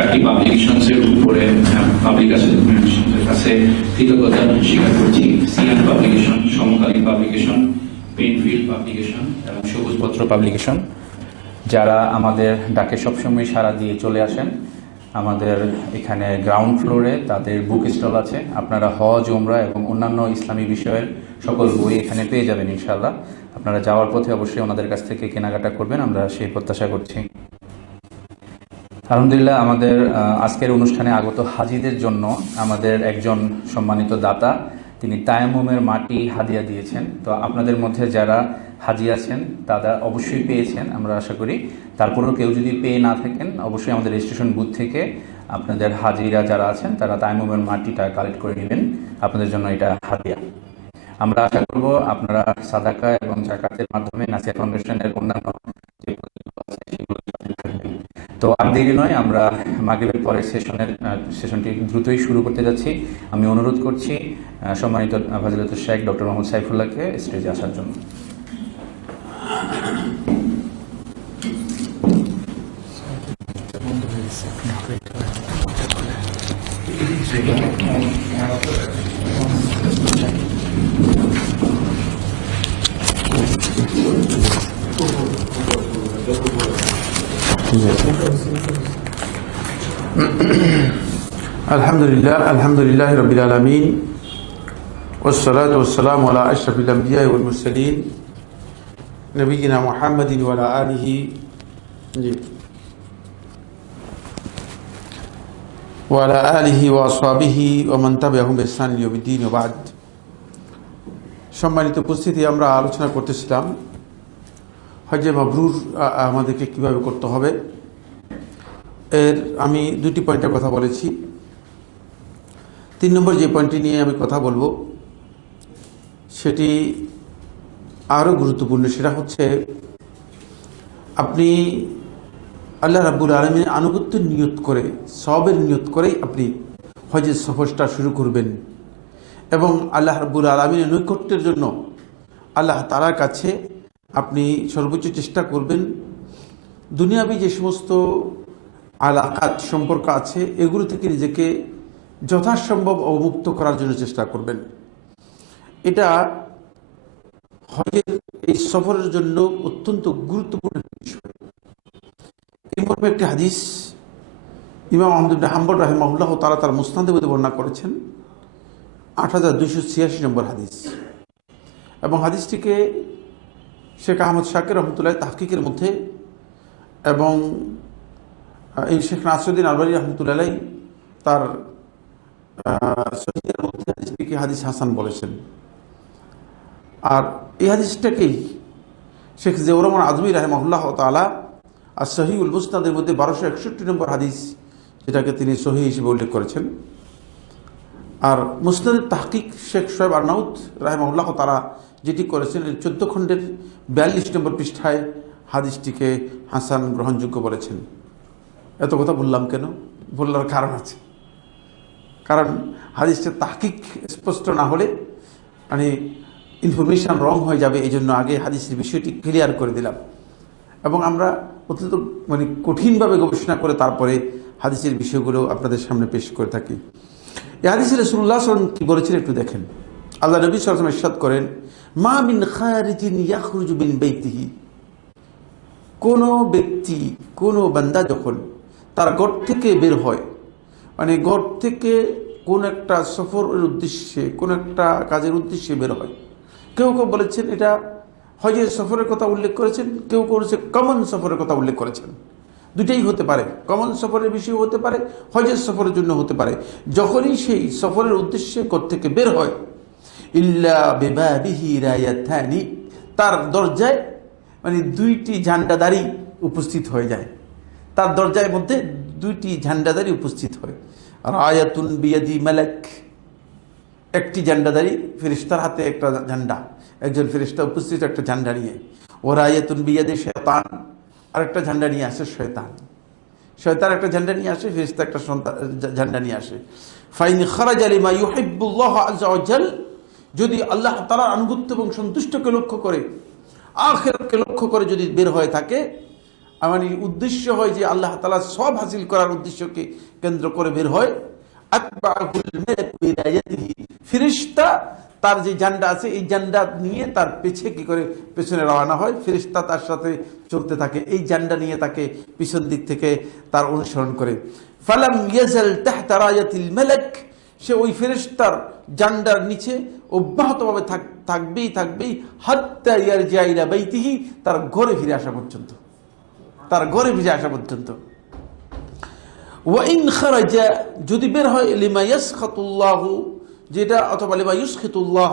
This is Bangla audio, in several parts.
4টি পাবলিকেশনসের উপরে পাবলিকের কাছে কৃতজ্ঞতা স্বীকার করছি। সিয়ান পাবলিকেশন, সমকালীন পাবলিকেশন, পেনফিল্ড পাবলিকেশন এবং সবুজপত্র পাবলিকেশন, যারা আমাদের ডাকে সবসময় সাড়া দিয়ে চলে আসেন। আমাদের এখানে গ্রাউন্ড ফ্লোরে তাদের বুক স্টল আছে। আপনারা হজ, উমরা এবং অন্যান্য ইসলামী বিষয়ের সকল বই এখানে পেয়ে যাবেন ইনশাআল্লাহ। আপনারা যাওয়ার পথে অবশ্যই ওনাদের কাছ থেকে কেনাকাটা করবেন, আমরা সেই প্রত্যাশা করছি। আলহামদুলিল্লাহ, আমাদের আজকের অনুষ্ঠানে আগত হাজিদের জন্য আমাদের একজন সম্মানিত দাতা, তিনি তায়াম্মুমের মাটি হাদিয়া দিয়েছেন। তো আপনাদের মধ্যে যারা হাজি আছেন তারা অবশ্যই পেয়েছেন আমরা আশা করি। তারপরেও কেউ যদি পেয়ে না থাকেন, অবশ্যই আমাদের রেজিস্ট্রেশন বুথ থেকে আপনাদের হাজিরা যারা আছেন তারা তায়াম্মুমের মাটিটা কালেক্ট করে নেবেন। আপনাদের জন্য এটা হাদিয়া। আমরা আশা করব আপনারা সাদাকা এবং জাকাতের মাধ্যমে নাসিয়া ফাউন্ডেশনের অন্যান্য যে প্রকল্প আছে সেগুলো থাকবেন। তো আর দেরি নয়, আমরা মাগরিবের পরের সেশনটি দ্রুতই শুরু করতে যাচ্ছি। আমি অনুরোধ করছি সম্মানিত ফাজিলাতুল শেখ ডক্টর মোহাম্মদ সাইফুল্লাহকে স্টেজে আসার জন্য। আলহামদুলিল্লাহ রাব্বিল আলামিন ওয়াসসালাতু ওয়াসসালামু আলা আশরাফিল আমবিয়া ওয়াল মুরসালিন নবিয়িনা মুহাম্মাদিন ওয়া আলা আলিহি ওয়া আসহাবিহি ওয়া মান তাবিআহুম বিইহসান ইলা ইয়াউমিদ্দিন ওয়া বা'দ। সম্মানিত উপস্থিতি, আমরা আলোচনা করতেছিলাম হজ্জে মাবরুর আমাদেরকে কিভাবে করতে হবে। এর আমি দুটি পয়েন্টের কথা বলেছি। 3 নম্বর যে পয়েন্টটি নিয়ে আমি কথা বলবো সেটি আরও গুরুত্বপূর্ণ। সেটা হচ্ছে আপনি আল্লাহ রাব্বুল আলামিনের আনুগত্য নিয়ত করে, সওয়াবের নিয়ত করেই আপনি হজের সফরটা শুরু করবেন এবং আল্লাহ রাব্বুল আলামিনের নৈকট্যের জন্য আল্লাহ তাআলার কাছে আপনি সর্বোচ্চ চেষ্টা করবেন। দুনিয়াবি যে সমস্ত আলাকাত সম্পর্ক আছে এগুলো থেকে নিজেকে যথাসম্ভব অবমুক্ত করার জন্য চেষ্টা করবেন। এটা হজের এই সফরের জন্য অত্যন্ত গুরুত্বপূর্ণ বিষয়। এই মর্মে একটি হাদিস ইমাম আহমদ ইবনে হাম্বল রাহিমাহুল্লাহ তাআলা তার মুসনাদে বর্ণনা করেছেন, 8286 নম্বর হাদিস। এবং হাদিসটিকে শেখ আহমদ শাকির রহমতুল্লাহ তাহকিকের মধ্যে এবং এই শেখ নাসিরউদ্দিন আলবানী রহমতুল্লাহ তার সহিহের মধ্যে হাদিসটিকে হাদিস হাসান বলেছেন। আর এই হাদিসটাকেই শেখ জিয়াউর রহমান আজমি রাহিমাহুল্লাহ তাআলা আর সহিহুল মুসনাদের মধ্যে 1261 নম্বর হাদিস, যেটাকে তিনি সহিহ হিসেবে উল্লেখ করেছেন। আর মুসনাদের তাহকিক শেখ শোয়েব আরনাউত রাহিমাহুল্লাহ তাআলা যেটি করেছেন 14 খণ্ডের 42 নম্বর পৃষ্ঠায় হাদিসটিকে হাসান গ্রহণযোগ্য বলেছেন। এত কথা বললাম কেন? বলার কারণ আছে। কারণ হাদিসটা তাহকিক স্পষ্ট না হলে মানে ইনফরমেশন রং হয়ে যাবে, এই জন্য আগে হাদিসের বিষয়টি ক্লিয়ার করে দিলাম। এবং আমরা অত্যন্ত মানে কঠিনভাবে গবেষণা করে তারপরে হাদিসের বিষয়গুলো আপনাদের সামনে পেশ করে থাকি। এই হাদিসে রাসূলুল্লাহ সাল্লাল্লাহু আলাইহি ওয়াসাল্লাম কি বলেছেন একটু দেখেন। আল্লাহ নবী সাল্লাল্লাহু আলাইহি ওয়াসাল্লাম ইরশাদ করেন, মা মিন খারিজিন ইয়াখরুজু মিন বাইতিহি, কোনো ব্যক্তি, কোনো বান্দা যখন তার ঘর থেকে বের হয়, মানে ঘর থেকে কোন একটা সফরের উদ্দেশ্যে, কোন একটা কাজের উদ্দেশ্যে বের হয়। কেউ কেউ বলেছেন এটা হজের সফরের কথা উল্লেখ করেছেন, কেউ করেছে কমন সফরের কথা উল্লেখ করেছেন। দুটাই হতে পারে, কমন সফরের বিষয় হতে পারে, হজের সফরের জন্য হতে পারে। যখনই সেই সফরের উদ্দেশ্যে ঘর থেকে বের হয়, ইল্লা বিবাবিহি রায়াতানি, তার দরজায় মানে 2টি ঝান্ডাদারি উপস্থিত হয়ে যায়। তার দরজার মধ্যে 2টি ঝান্ডাদারি উপস্থিত হয়। রায়াতুন বিয়াদি মালাক, একটি ঝান্ডাদারি ফেরেশতার হাতে একটা ঝান্ডা, একজন ফেরেশতা উপস্থিত একটা ঝান্ডা নিয়ে। ও রায়াতুন বিয়াদি শয়তান, আরেকটা ঝান্ডা নিয়ে আসে শয়তান। শয়তান একটা ঝান্ডা নিয়ে আসে, ফেরেশতা একটা ঝান্ডা নিয়ে আসে। ফাইন খারাজা লিমা ইউহিব্বুল্লাহ আযজা ওয়া জাল, যদি আল্লাহ তাআলার আনুগত্য এবং সন্তুষ্টকে লক্ষ্য করে, আখিরাতকে লক্ষ্য করে যদি বের হয়ে থাকে, মানে উদ্দেশ্য হয় যে আল্লাহ তাআলা সব হাসিল করার উদ্দেশ্যকে কেন্দ্র করে বের হয়, আতবাহুল মালাকু বিরায়াতিহি, ফেরেশতা তার যে জান্ডা আছে এই জান্ডা নিয়ে তার কি করে পেছনে রওনা হয়, ফেরেশতা তার সাথে চলতে থাকে, এই জান্ডা নিয়ে তাকে পিছন দিক থেকে তার অনুসরণ করে। ফালাম ইয়াজাল তাহতা রায়াতিল মালাক, সে ওই ফেরেশতার জান্ডার নিচে অব্যাহতভাবে থাকবেই হাত্তা ইয়ারজিআ ইলা বাইতিহি, তার ঘরে ফিরে আসা পর্যন্ত, তার ঘরে ফিরে আসা পর্যন্ত। ওয়া ইন খারাজা, যদি বের হয়, লিমা ইয়াসখাতুল্লাহু, যেটা, অথবা লিমা ইউসখিতুল্লাহ,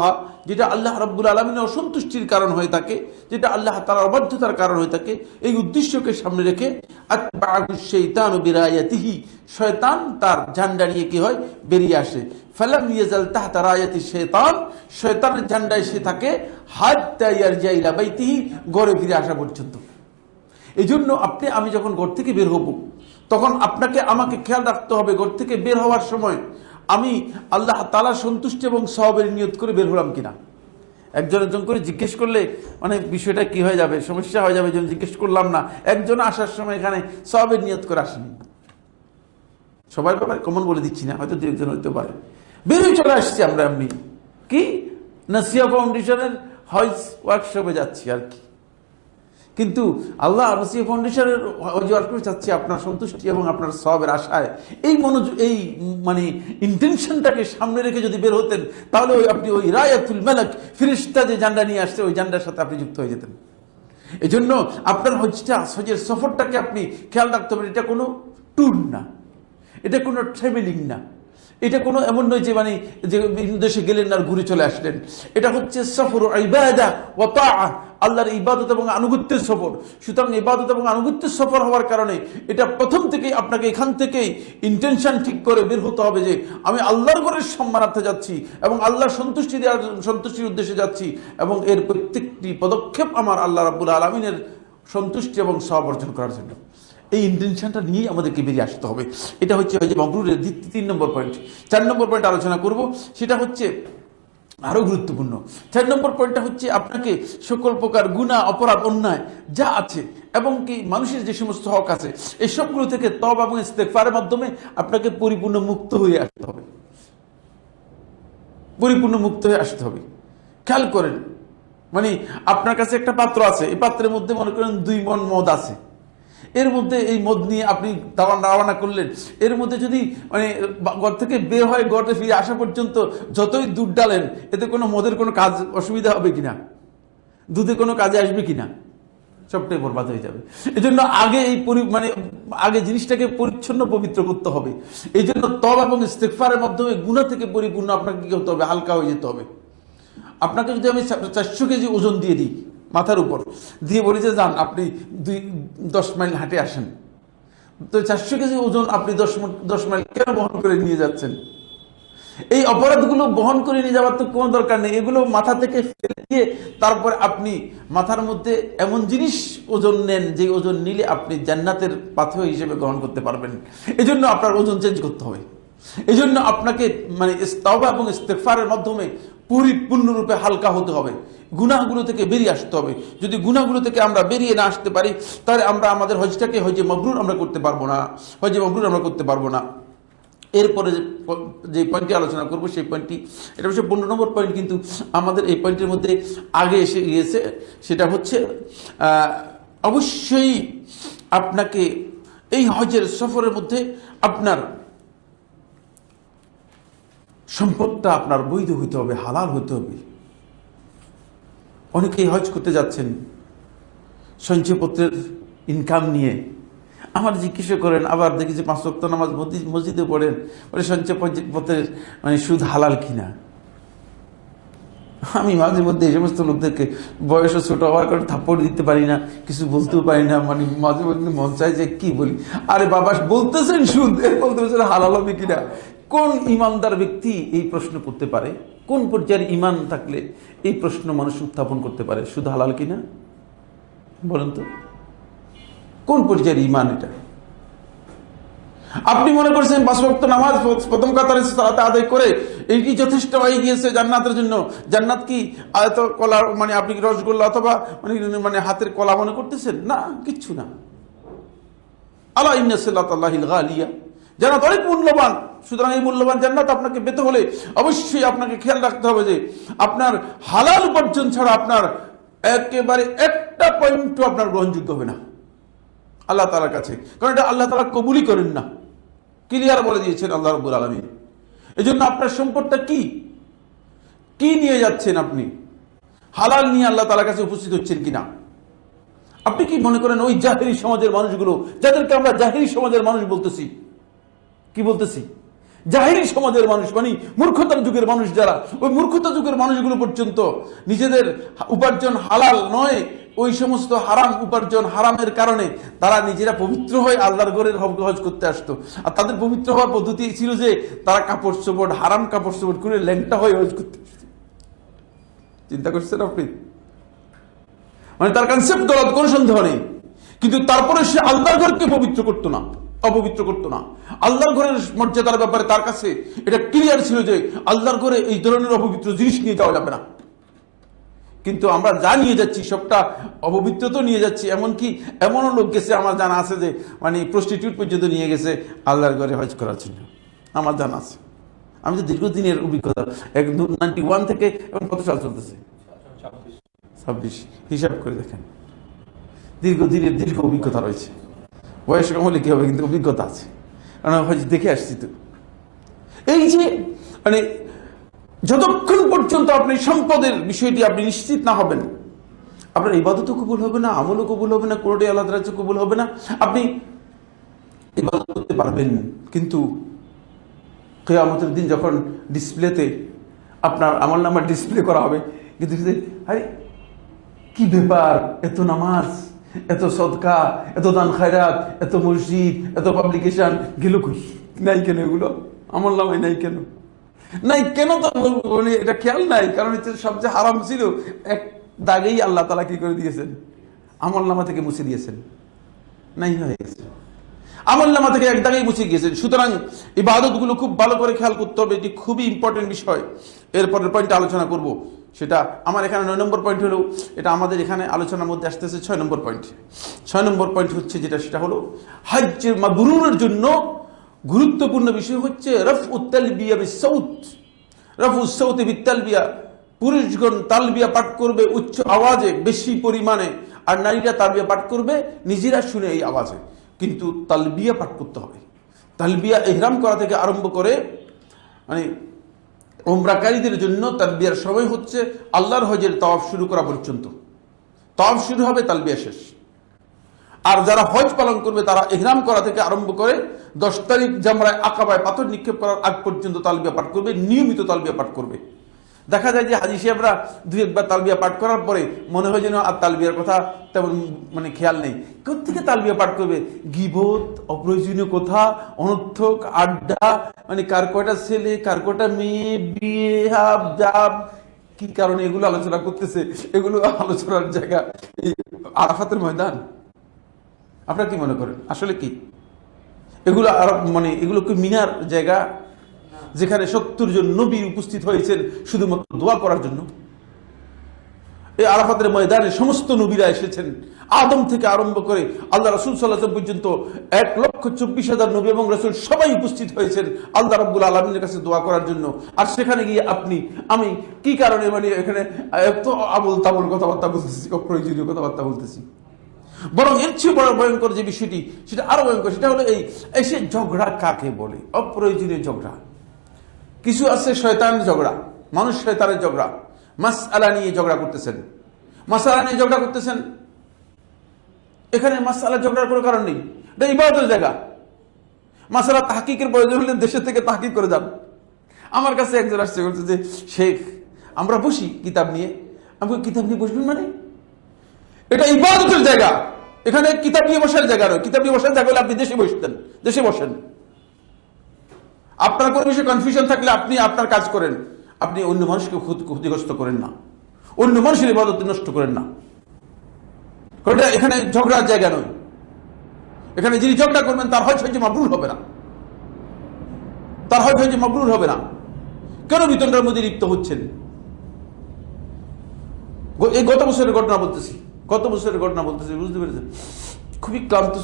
যেটা আল্লাহ রাব্বুল আলামিনের অসন্তুষ্টির কারণ হয়ে থাকে, যেটা আল্লাহ তাআলার অবাধ্যতার কারণ হয়ে থাকে, এই উদ্দেশ্যকে সামনে রেখে আতবাহু শাইতানু বিরায়াতিহি, শয়তান তার ঝান্ডা নিয়ে কি হয়, বেরিয়ে আসে। ফালাম ইয়াজাল তাহতা রায়াতি শাইতান, শয়তানের ঝান্ডায় সে থাকে হাত্তা ইয়ারজিআ ইলা বাইতিহি, ঘরে ফিরে আসা পর্যন্ত। এই জন্য আমি যখন ঘর থেকে বের হব, তখন আমাকে খেয়াল রাখতে হবে, ঘর থেকে বের হওয়ার সময় আমি আল্লাহ তাআলার সন্তুষ্টি এবং সওয়াবের নিয়ত করে বের হলাম কিনা। একজন করে জিজ্ঞেস করলে মানে বিষয়টা কি হয়ে যাবে, সমস্যা হয়ে যাবে, যেন জিজ্ঞেস করলাম না। একজন আসার সময় এখানে সওয়াবের নিয়ত করে আসেনি, সবার ব্যাপারে কমন বলে দিচ্ছি না, হয়তো দু একজন হইতে পারে, বেরিয়ে চলে আসছি আমরা এমনি কি নাসিয়া ফাউন্ডেশনের হজ ওয়ার্কশপে যাচ্ছি আর কি। কিন্তু আল্লাহ নাসিয়া ফাউন্ডেশনের হজ ওয়ার্কশপে যাচ্ছি আপনার সন্তুষ্টি এবং আপনার সওয়াবের আশায়, এই মনোযোগ, এই মানে ইন্টেনশনটাকে সামনে রেখে যদি বের হতেন, তাহলে আপনি ওই রায়াতুল মালাক, ফেরেশতা যে জান্ডা নিয়ে আসছে, ওই জান্ডার সাথে আপনি যুক্ত হয়ে যেতেন। এই জন্য আপনার হজের সফরটাকে আপনি খেয়াল রাখতে হবে, এটা কোনো ট্যুর না, এটা কোনো ট্রাভেলিং না, এটা কোনো এমন নয় যে মানে যে বিভিন্ন দেশে গেলেন আর ঘুরে চলে আসলেন। এটা হচ্ছে সফর ইবাদা ওয়া তাআ, আল্লাহর ইবাদত এবং আনুগত্যের সফর। সুতরাং ইবাদত এবং আনুগত্যের সফর হওয়ার কারণে এটা প্রথম থেকেই আপনাকে এখান থেকেই ইন্টেনশন ঠিক করে বের হতে হবে যে আমি আল্লাহর ঘরের সম্মানার্থে যাচ্ছি এবং আল্লাহর সন্তুষ্টির উদ্দেশ্যে যাচ্ছি, এবং এর প্রত্যেকটি পদক্ষেপ আমার আল্লাহ রাব্বুল আলামিনের সন্তুষ্টি এবং সওয়াব অর্জন করার জন্য। এই ইন্টেনশনটা নিয়েই আমাদেরকে বেরিয়ে আসতে হবে। এটা হচ্ছে যে মাবরুরের 3 নম্বর পয়েন্ট। 4 নম্বর পয়েন্ট আলোচনা করব, সেটা হচ্ছে আরো গুরুত্বপূর্ণ। 4 নম্বর পয়েন্টটা হচ্ছে আপনাকে সকল প্রকার গুনাহ, অপরাধ, অন্যায় যা আছে এবং কি মানুষের যে সমস্ত হক আছে, এই সবগুলো থেকে তওবা এবং ইস্তেগফারের মাধ্যমে আপনাকে পরিপূর্ণ মুক্ত হয়ে আসতে হবে, পরিপূর্ণ মুক্ত হয়ে আসতে হবে। খেয়াল করেন, মানে আপনার কাছে একটা পাত্র আছে, এই পাত্রের মধ্যে মনে করেন 2 মণ মদ আছে, এর মধ্যে এই মদ নিয়ে আপনি রওনা করলেন, এর মধ্যে যদি মানে ঘর থেকে বের হয় ঘরে ফিরে আসা পর্যন্ত যতই দুধ ডালেন, এতে কোনো মদের কোনো কাজ অসুবিধা হবে কিনা, দুধে কোনো কাজে আসবে কিনা, সবটাই বরবাদ হয়ে যাবে। এই জন্য আগে জিনিসটাকে পরিচ্ছন্ন পবিত্র করতে হবে। এই জন্য তওবা এবং ইস্তেগফারের মাধ্যমে গুনাহ থেকে পরিপূর্ণ আপনাকে কি করতে হবে, হালকা হয়ে যেতে হবে। আপনাকে যদি আমি 400 কেজি ওজন দিয়ে দিই, মাথার উপর দিয়ে বলি যে যান আপনি 10 মাইল হাঁটে আসেন, তো 400 কেজি ওজন আপনি 10 মাইল কেন বহন করে নিয়ে যাচ্ছেন? এই অপরাধগুলো বহন করে নিয়ে যাওয়ার তো কোনো দরকার নেই। এগুলো মাথা থেকে ফেলে দিয়ে তারপর আপনি মাথার মধ্যে এমন জিনিস ওজন নেন যে ওজন নিলে আপনি জান্নাতের পাথেয় হিসেবে গ্রহণ করতে পারবেন। এই জন্য আপনার ওজন চেঞ্জ করতে হবে। এই জন্য আপনাকে মানে তাওবা এবং ইস্তেগফারের মাধ্যমে পরিপূর্ণরূপে হালকা হতে হবে, গুনাহগুলো থেকে বেরিয়ে আসতে হবে। যদি গুনাহগুলো থেকে আমরা বেরিয়ে না আসতে পারি, তাহলে আমরা আমাদের হজটাকে হজে মাবরুর আমরা করতে পারবো না, হজে মাবরুর আমরা করতে পারবো না। এরপরে যে পয়েন্টটি আলোচনা করবো সেই পয়েন্টটি, এটা হচ্ছে 15 নম্বর পয়েন্ট, কিন্তু আমাদের এই পয়েন্টের মধ্যে আগে এসে গিয়েছে। সেটা হচ্ছে অবশ্যই আপনাকে এই হজের সফরের মধ্যে আপনার সম্পদটা আপনার বৈধ হইতে হবে, হালাল হইতে হবে। অনেকেই হজ করতে যাচ্ছেন সঞ্চয়পত্রের ইনকাম নিয়ে, আমার জিজ্ঞাসা করেন, আবার দেখি যে 5 ওয়াক্ত নামাজ মসজিদে পড়েন, বলে সঞ্চয়পত্রের মানে সুদ হালাল কিনা। আমি মাঝে মধ্যে এই সমস্ত লোকদেরকে, বয়সও ছোট হওয়ার কারণে থাপ্পড় দিতে পারি না, কিছু বলতেও পারি না, মানে মাঝে মধ্যে মন চায় যে কি বলি, আরে বাবা বলতেছেন সুদ, এর বলতে হালাল হবে কিনা। কোন ইমানদার ব্যক্তি এই প্রশ্ন করতে পারে? কোন পর্যায়ের ইমান থাকলে এই প্রশ্ন মানুষ উত্থাপন করতে পারে, সুদ হালাল কিনা? বলেন তো, কোন পর্যায়ের ইমান এটা? আপনি মনে করছেন 5 ওয়াক্ত নামাজ প্রথম কাতারে সালাতে আদায় করে এই কি যথেষ্ট হয়ে গিয়েছে জান্নাতের জন্য? জান্নাত কি আয়ত কলা, মানে আপনি রসগোল্লা অথবা মানে হাতের কলা মনে করতেছেন? না, কিচ্ছু না। আলা ইন্না সিলাতাল্লাহিল গালিয়া, জান্নাত অনেক মূল্যবান। সুতরাং এই মূল্যবান জান্নাত আপনাকে পেতে হলে অবশ্যই আপনাকে খেয়াল রাখতে হবে যে আপনার হালাল উপার্জন ছাড়া আপনার একেবারে একটা পয়েন্টও আপনার গ্রহণযোগ্য হবে না আল্লাহ তাআলার কাছে, কারণ এটা আল্লাহ তাআলা কবুলই করেন না। ক্লিয়ার বলে দিয়েছেন আল্লাহ রাব্বুল আলামিন। এজন্য আপনার সম্পদটা কি নিয়ে যাচ্ছেন, আপনি হালাল নিয়ে আল্লাহ তাআলার কাছে উপস্থিত হচ্ছেন কিনা? আপনি কি মনে করেন ওই জাহেরি সমাজের মানুষগুলো, যাদেরকে আমরা জাহেরি সমাজের মানুষ বলতেছি, কি বলতেছি? জাহেরি সমাজের মানুষ মানে মূর্খতার যুগের মানুষ, যারা ওই মূর্খতা যুগের মানুষগুলো পর্যন্ত নিজেদের উপার্জন হালাল নয়, ওই সমস্ত হারাম উপার্জন, হারামের কারণে তারা নিজেরা পবিত্র হয়ে আল্লাহর ঘরের হজ করতে আসতো। আর তাদের পবিত্র হওয়ার পদ্ধতি ছিল যে তারা কাপড় চোপড়, হারাম কাপড় চোপড় করে ল্যাংটা হয়ে হজ করতে আসতো। চিন্তা করছেন আপনি? মানে তার কনসেপ্ট গলত, কোনো সন্দেহ নেই, কিন্তু তারপরে সে আল্লাহর ঘরকে পবিত্র করতো না, অপবিত্র করতো না। আল্লাহর ঘরের মর্যাদার ব্যাপারে তার কাছে এটা ক্লিয়ার ছিল যে আল্লাহর ঘরে এই ধরনের অপবিত্র জিনিস নিয়ে যাওয়া যাবে না। কিন্তু আমরা যা নিয়ে যাচ্ছি সবটা অপবিত্র তো নিয়ে যাচ্ছি। এমনকি এমনও লোক গেছে, আমার জানা আছে যে মানে প্রস্টিটিউট পর্যন্ত নিয়ে গেছে আল্লাহর ঘরে হজ করার জন্য, আমার জানা আছে। আমি তো দীর্ঘদিনের অভিজ্ঞতা, 91 থেকে এখন কত সাল চলতেছে? 26। হিসাব করে দেখেন, দীর্ঘদিনের দীর্ঘ অভিজ্ঞতা রয়েছে। বয়স কম হলে কি হবে, কিন্তু অভিজ্ঞতা আছে, কারণ হয়তো দেখে আসছি। তো এই যে মানে যতক্ষণ পর্যন্ত আপনি সম্পদের বিষয়টি আপনি নিশ্চিত না হবেন, আপনার ইবাদতও কবুল হবে না, আমলও কবুল হবে না, কোনোটাই আল্লাহ তাআলার কাছে কবুল হবে না। আপনি ইবাদত করতে পারবেন, কিন্তু কিয়ামতের দিন যখন ডিসপ্লেতে আপনার আমলনামা ডিসপ্লে করা হবে, কিন্তু আরে কি ব্যাপার, এত নামাজ, এত সদকা, এত দান খায়রাত, এত মসজিদ, এত পাবলিকেশন গেল কই? নাই কেন এগুলো? আমলনামায় নাই কেন? নাই কেন তো মানে এটা খেয়াল নাই, কারণ এটা সবচেয়ে হারাম ছিল, এক দাগেই আল্লাহ তাআলা কি করে দিয়েছেন? আমলনামা থেকে মুছে দিয়েছেন, নাই হয়ে গেছে, আমলনামা থেকে এক দাগেই মুছে গিয়েছেন। সুতরাং ইবাদতগুলো খুব ভালো করে খেয়াল করতে হবে, এটি খুবই ইম্পর্টেন্ট বিষয়। এরপরের পয়েন্টে আলোচনা করব, সেটা আমার এখানে 9 নম্বর পয়েন্ট হলো, এটা আমাদের এখানে আলোচনার মধ্যে আসতেছে 6 নম্বর পয়েন্ট। 6 নম্বর পয়েন্ট হচ্ছে যেটা, সেটা হলো হজ্জের মাবরুরের জন্য গুরুত্বপূর্ণ বিষয় হচ্ছে রফউত তালবিয়া বিসসাউত। রফউস সাউতি বিতালবিয়া, পুরুষগণ তালবিয়া পাঠ করবে উচ্চ আওয়াজে, বেশি পরিমাণে, আর নারীরা তালবিয়া পাঠ করবে নিজেরা শুনে এই আওয়াজে। কিন্তু তালবিয়া পাঠ করতে হবে। তালবিয়া ইহরাম করা থেকে আরম্ভ করে মানে উমরাকারীদের জন্য তালবিয়ার সময় হচ্ছে আল্লাহর হজের তাওয়াফ শুরু করা পর্যন্ত। তাওয়াফ শুরু হবে, তালবিয়া শেষ। আর যারা হজ পালন করবে তারা ইহরাম করা থেকে আরম্ভ করে 10 তারিখ জামরায় আকাবায় পাথর নিক্ষেপ করার আগ পর্যন্ত তালবিয়া পাঠ করবে, নিয়মিত তালবিয়া পাঠ করবে। দেখা যায় যে হাজী সাহেবরা 2-1 বার তালবিয়া পাঠ করার পরে মনে হয় যেন আর তালবিয়ার কথা তেমন মানে খেয়াল নেই। কোত্থেকে তালবিয়া পাঠ করবে? গীবত, অপ্রয়োজনীয় কথা, অনর্থক আড্ডা, মানে কার কয়টা ছেলে, কার কয়টা মেয়ে, বিয়ে, হাব জাব, কি কারণে এগুলো আলোচনা করতেছে? এগুলো আলোচনার জায়গা এই আরাফাতের ময়দান? আপনারা কি মনে করেন আসলে কি এগুলো আরব মানে এগুলো কি মিনার জায়গা, যেখানে 70 জন নবী উপস্থিত হয়েছেন শুধুমাত্র দোয়া করার জন্য? এই আরাফাতের ময়দানে সমস্ত নবীরা এসেছেন, আদম থেকে আরম্ভ করে আল্লাহ রাসূল সাল্লাল্লাহু আলাইহি ওয়াসাল্লাম পর্যন্ত 1,24,000 নবী এবং রাসূল সবাই উপস্থিত হয়েছেন আল্লাহ রাব্বুল আলামিনের কাছে দোয়া করার জন্য। আর সেখানে গিয়ে আপনি আমি কি কারণে মানে এখানে এত আবল তাবল কথাবার্তা বলতেছি, অপ্রয়োজনীয় কথাবার্তা বলতেছি? বরং এর চেয়ে বড় ভয়ঙ্কর যে বিষয়টি, সেটা আরো ভয়ঙ্কর, সেটা হলো এই এসে ঝগড়া কাকে বলে? অপ্রয়োজনীয় ঝগড়া। কিছু আছে শয়তান ঝগড়া, মানুষ শয়তানের ঝগড়া, মাসআলা নিয়ে ঝগড়া করতেছেন, মাসআলা নিয়ে ঝগড়া করতেছেন। এখানে মাসআলা ঝগড়ার কোনো কারণ নেই, এটা ইবাদতের জায়গা। মাসআলা তাহকিকের প্রয়োজন হলে দেশের থেকে তাহকিক করে যান। আমার কাছে একজন আসছে, বলছে যে শেখ আমরা বসি কিতাব নিয়ে। আমি কিতাব নিয়ে বসবেন মানে? এটা ইবাদতের জায়গা, এখানে কিতাব নিয়ে বসার জায়গা নয়। কিতাব নিয়ে বসার জায়গা হলে আপনি দেশে বসতেন, দেশে বসেন। আপনার কোনো বিষয়ে কনফিউশন থাকলে আপনি আপনার কাজ করেন, আপনি অন্য মানুষকে ক্ষতিগ্রস্ত করেন না, অন্য মানুষের ইবাদত নষ্ট করেন না। এখানে ঝগড়ার জায়গা নয়। এখানে যিনি ঝগড়া করবেন তার হজ হচ্ছে মাবরুর হবে না, তার হজ হচ্ছে মাবরুর হবে না। কেন বিতণ্ডার মধ্যে লিপ্ত হচ্ছেন? এই গত বছরের ঘটনা বলতেছি, বুঝতে পেরেছেন? খুবই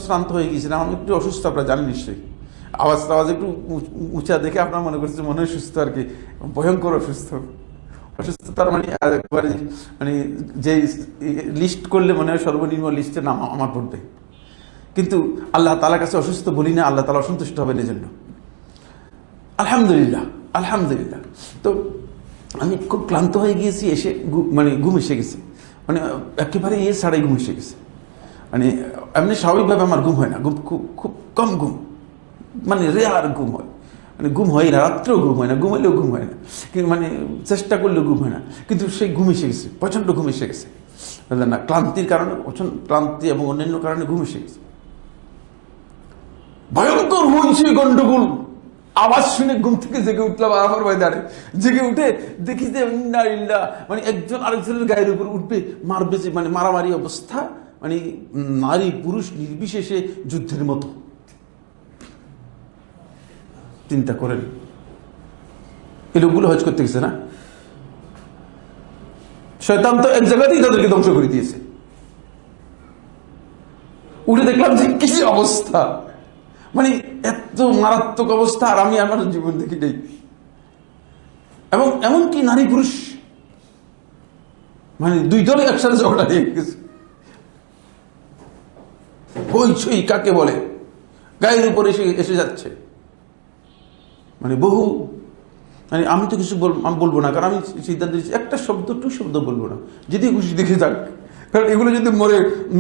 শ্রান্ত হয়ে গিয়েছিলাম। আমি একটু অসুস্থ, আপনারা জানেন নিশ্চয়ই। আওয়াজ একটু উঁচা দেখে আপনার মনে করছে মনে হয় সুস্থ, আর কি ভয়ঙ্কর অসুস্থ। অসুস্থতার মানে একবারে মানে যে লিস্ট করলে মনে হয় সর্বনিম্ন লিস্টে নাম আমার পড়বে, কিন্তু আল্লাহ তাআলার কাছে অসুস্থ বলি না, আল্লাহ তাআলা অসন্তুষ্ট হবেন এই জন্য। আলহামদুলিল্লাহ, আলহামদুলিল্লাহ। তো আমি খুব ক্লান্ত হয়ে গিয়েছি, এসে মানে ঘুম এসে গেছে, মানে একেবারে ছাড়াই ঘুম এসে গেছে। মানে এমনি স্বাভাবিকভাবে আমার ঘুম হয় না, খুব কম ঘুম, মানে রেয়ার ঘুম হয়, মানে ঘুম হয় না, রাত্রেও ঘুম হয় না, ঘুমাইলেও ঘুম হয় না, কিন্তু মানে চেষ্টা করলেও ঘুম হয় না, কিন্তু সেই ঘুম এসে গেছে, প্রচণ্ড ঘুম এসে গেছে। বুঝলেন না, ক্লান্তির কারণে, ক্লান্তি এবং অন্যান্য কারণে ঘুম এসে গেছে। ভয়ঙ্কর হয়েছে গন্ডগোল, আওয়াজ শুনে ঘুম থেকে জেগে উঠলাম আমার ময়দানে। জেগে উঠে দেখি যে মানে একজন আরেকজনের গায়ের উপর উঠবে, মারবে, মানে মারামারি অবস্থা, মানে নারী পুরুষ নির্বিশেষে যুদ্ধের মতো। চিন্তা করেন, এই লোকগুলো হজ করতে গেছে না, শয়তান তো এক জায়গাতেই তাদেরকে ধ্বংস করে দিয়েছে। উঠে দেখলাম যে কি অবস্থা, মানে এত মারাত্মক অবস্থা, আর আমি আমার জীবন দেখি নাই। এবং এমনকি নারী পুরুষ মানে দুই দলে একসাথে ঝগড়া হয়ে গেছে। হইচই কাকে বলে, গায়ের উপর এসে যাচ্ছে, মানে বহু, মানে আমি তো কিছু আমি বলবো না, কারণ আমি সিদ্ধান্ত দিচ্ছি একটা টু শব্দ বলবো না, যদি খুশি দেখে যাক। কারণ এগুলো যদি মরে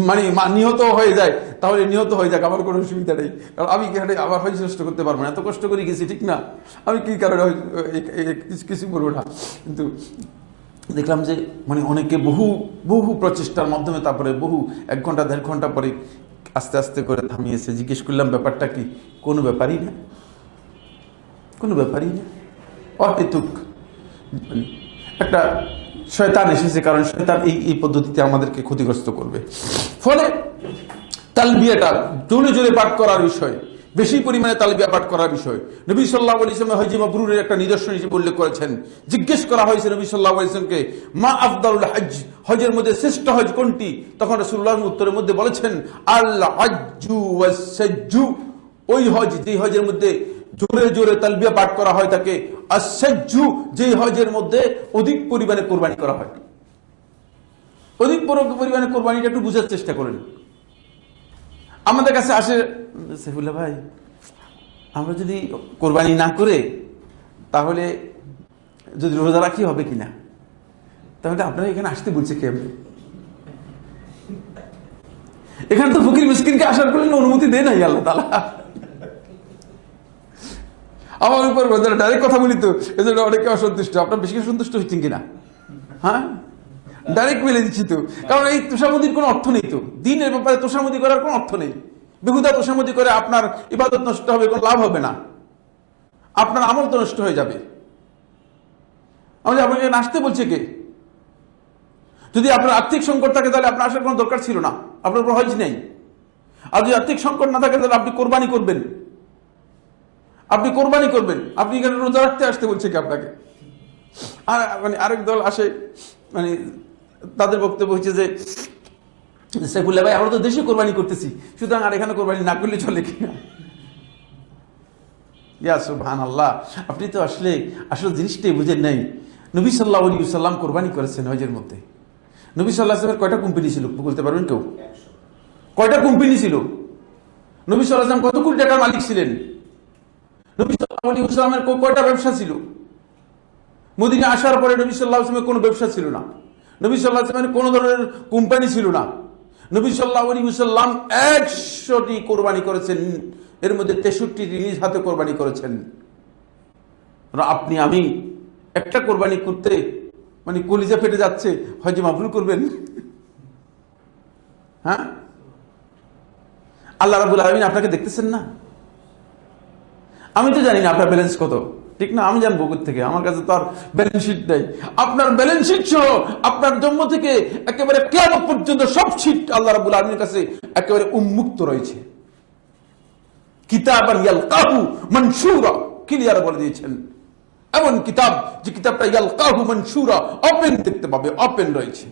মানে নিহত হয়ে যায়, তাহলে নিহত হয়ে যাক, আমার কোনো অসুবিধা নেই। কারণ আমি এখানে আবার হয়তো কষ্ট করতে পারবো না, এত কষ্ট করে গেছি, ঠিক না? আমি কি কারণে কিছু বলবো না। কিন্তু দেখলাম যে মানে অনেকে বহু প্রচেষ্টার মাধ্যমে, তারপরে বহু 1 ঘন্টা 1.5 ঘন্টা পরে আস্তে আস্তে করে থামিয়েছে। জিজ্ঞেস করলাম ব্যাপারটা কি? কোনো ব্যাপারই না, কোনো ব্যাপারই না, অহেতুক একটা শয়তান এসেছে। কারণ শয়তান এই পদ্ধতিতে আমাদেরকে ক্ষতিগ্রস্ত করবে। ফলে তালবিয়াটা জোরে জোরে পাঠ করার বিষয়, বেশি পরিমাণে তালবিয়া পাঠ করার বিষয় নবী সাল্লাল্লাহু আলাইহি ওয়াসাল্লাম হজ্জে মাবরুরের একটা নিদর্শন হিসেবে উল্লেখ করেছেন। জিজ্ঞেস করা হয়েছে নবী সাল্লাল্লাহু আলাইহি ওয়াসাল্লামকে, মা আফদালুল হজ, হজের মধ্যে শ্রেষ্ঠ হজ কোনটি? তখন রাসূলুল্লাহ উত্তরের মধ্যে বলেছেন, আল হজ্জু ওয়াস সাজ্জু, ওই হজ যেই হজের মধ্যে জোরে জোরে তালবিয়া পাঠ করা হয় তাকে আস-সাজ্জু, যেই হজের মধ্যে অধিক পরিমাণে কোরবানি করা হয়। অধিক পরিমাণে কোরবানিটা একটু বুঝার চেষ্টা করেন। আমাদের কাছে আসে, সাইফুল্লাহ ভাই, আমরা যদি কোরবানি না করে তাহলে যদি রোজা রাখি হবে কিনা? তাহলে আপনারা এখানে আসতে বলছে কেমন? এখানে তো ফকির মিসকিনকে আসার করলে অনুমতি দেয় নাই আল্লাহ তাআলা। আমার উপর ডাইরেক্ট কথা বলি তো, এজন্য অনেকে অসন্তুষ্ট। আপনার বেশি সন্তুষ্ট হচ্ছেন কিনা? হ্যাঁ, ডাইরেক্ট মেলে দিচ্ছি তো। কারণ এই তোষামদির কোনো অর্থ নেই তো, দিনের ব্যাপারে তোষামদি করার কোনো অর্থ নেই। বেহুদা তোষামদি করে আপনার ইবাদত নষ্ট হবে, কোনো লাভ হবে না, আপনার আমল তো নষ্ট হয়ে যাবে। আমি আপনাকে আসতে বলছে কে? যদি আপনার আর্থিক সংকট থাকে তাহলে আপনার আসার কোনো দরকার ছিল না, আপনার উপর হজ নেই। আর যদি আর্থিক সংকট না থাকে তাহলে আপনি কোরবানি করবেন, আপনি কোরবানি করবেন। আপনি এখানে রোজা রাখতে আসতে বলছে কি আপনাকে? আর মানে আরেক দল আসে, মানে তাদের বক্তব্য হচ্ছে যে সাইফুল্লাহ ভাই, আমরা তো দেশে কোরবানি করতেছি, সুতরাং আর এখানে কোরবানি না করলে চলে কিনা? ইয়া সুবহানাল্লাহ, আপনি তো আসলে জিনিসটাই বুঝেন নাই। নবী সাল্লাল্লাহু আলাইহি ওয়াসাল্লাম কোরবানি করেছেন হজের মধ্যে। নবী সাল্লাল্লাহু আলাইহি ওয়াসাল্লামের কয়টা কোম্পানি ছিল বলতে পারবেন কেউ? কয়টা কোম্পানি ছিল? নবী সাল্লাল্লাহু আলাইহি ওয়াসাল্লাম কত কোটি টাকার মালিক ছিলেন? নবী সাল্লাল্লাহু আলাইহি ওয়াসাল্লামের কয়টা ব্যবসা ছিল? মদিনা আসার পরে নবী সাল্লাল্লাহু আলাইহি ওয়াসাল্লামের কোনো ব্যবসা ছিল না, নবী সাল্লাল্লাহু আলাইহি ওয়াসাল্লামের কোনো ধরনের কোম্পানি ছিল না। নবী সাল্লাল্লাহু আলাইহি ওয়াসাল্লাম 100টি কোরবানি করেছেন, এর মধ্যে 63টি নিজ হাতে কোরবানি করেছেন। আপনি আমি একটা কোরবানি করতে মানে কলিজা ফেটে যাচ্ছে, হজে মাবরুর করবেন? হ্যাঁ, আল্লাহ রাব্বুল আলামিন আপনাকে দেখতেছেন না? আমি তো জানি না আপনার ব্যালেন্স কত, ঠিক না? আমি জানবো থেকে? আমার কাছে তো আর ব্যালেন্স শিট নেই। আপনার ব্যালেন্স শিট সহ আপনার জন্ম থেকে একেবারে কিয়ামত পর্যন্ত সব শিট আল্লাহ রাব্বুল আলামিনের কাছে একেবারে উন্মুক্ত রয়েছে। কিতাবান ইয়ালকাহু মানশুরা, ক্লিয়ার বলে দিয়েছেন। এমন কিতাব যে কিতাবটা ইয়ালকাহু মানশুরা, ওপেন দেখতে পাবে, ওপেন রয়েছে।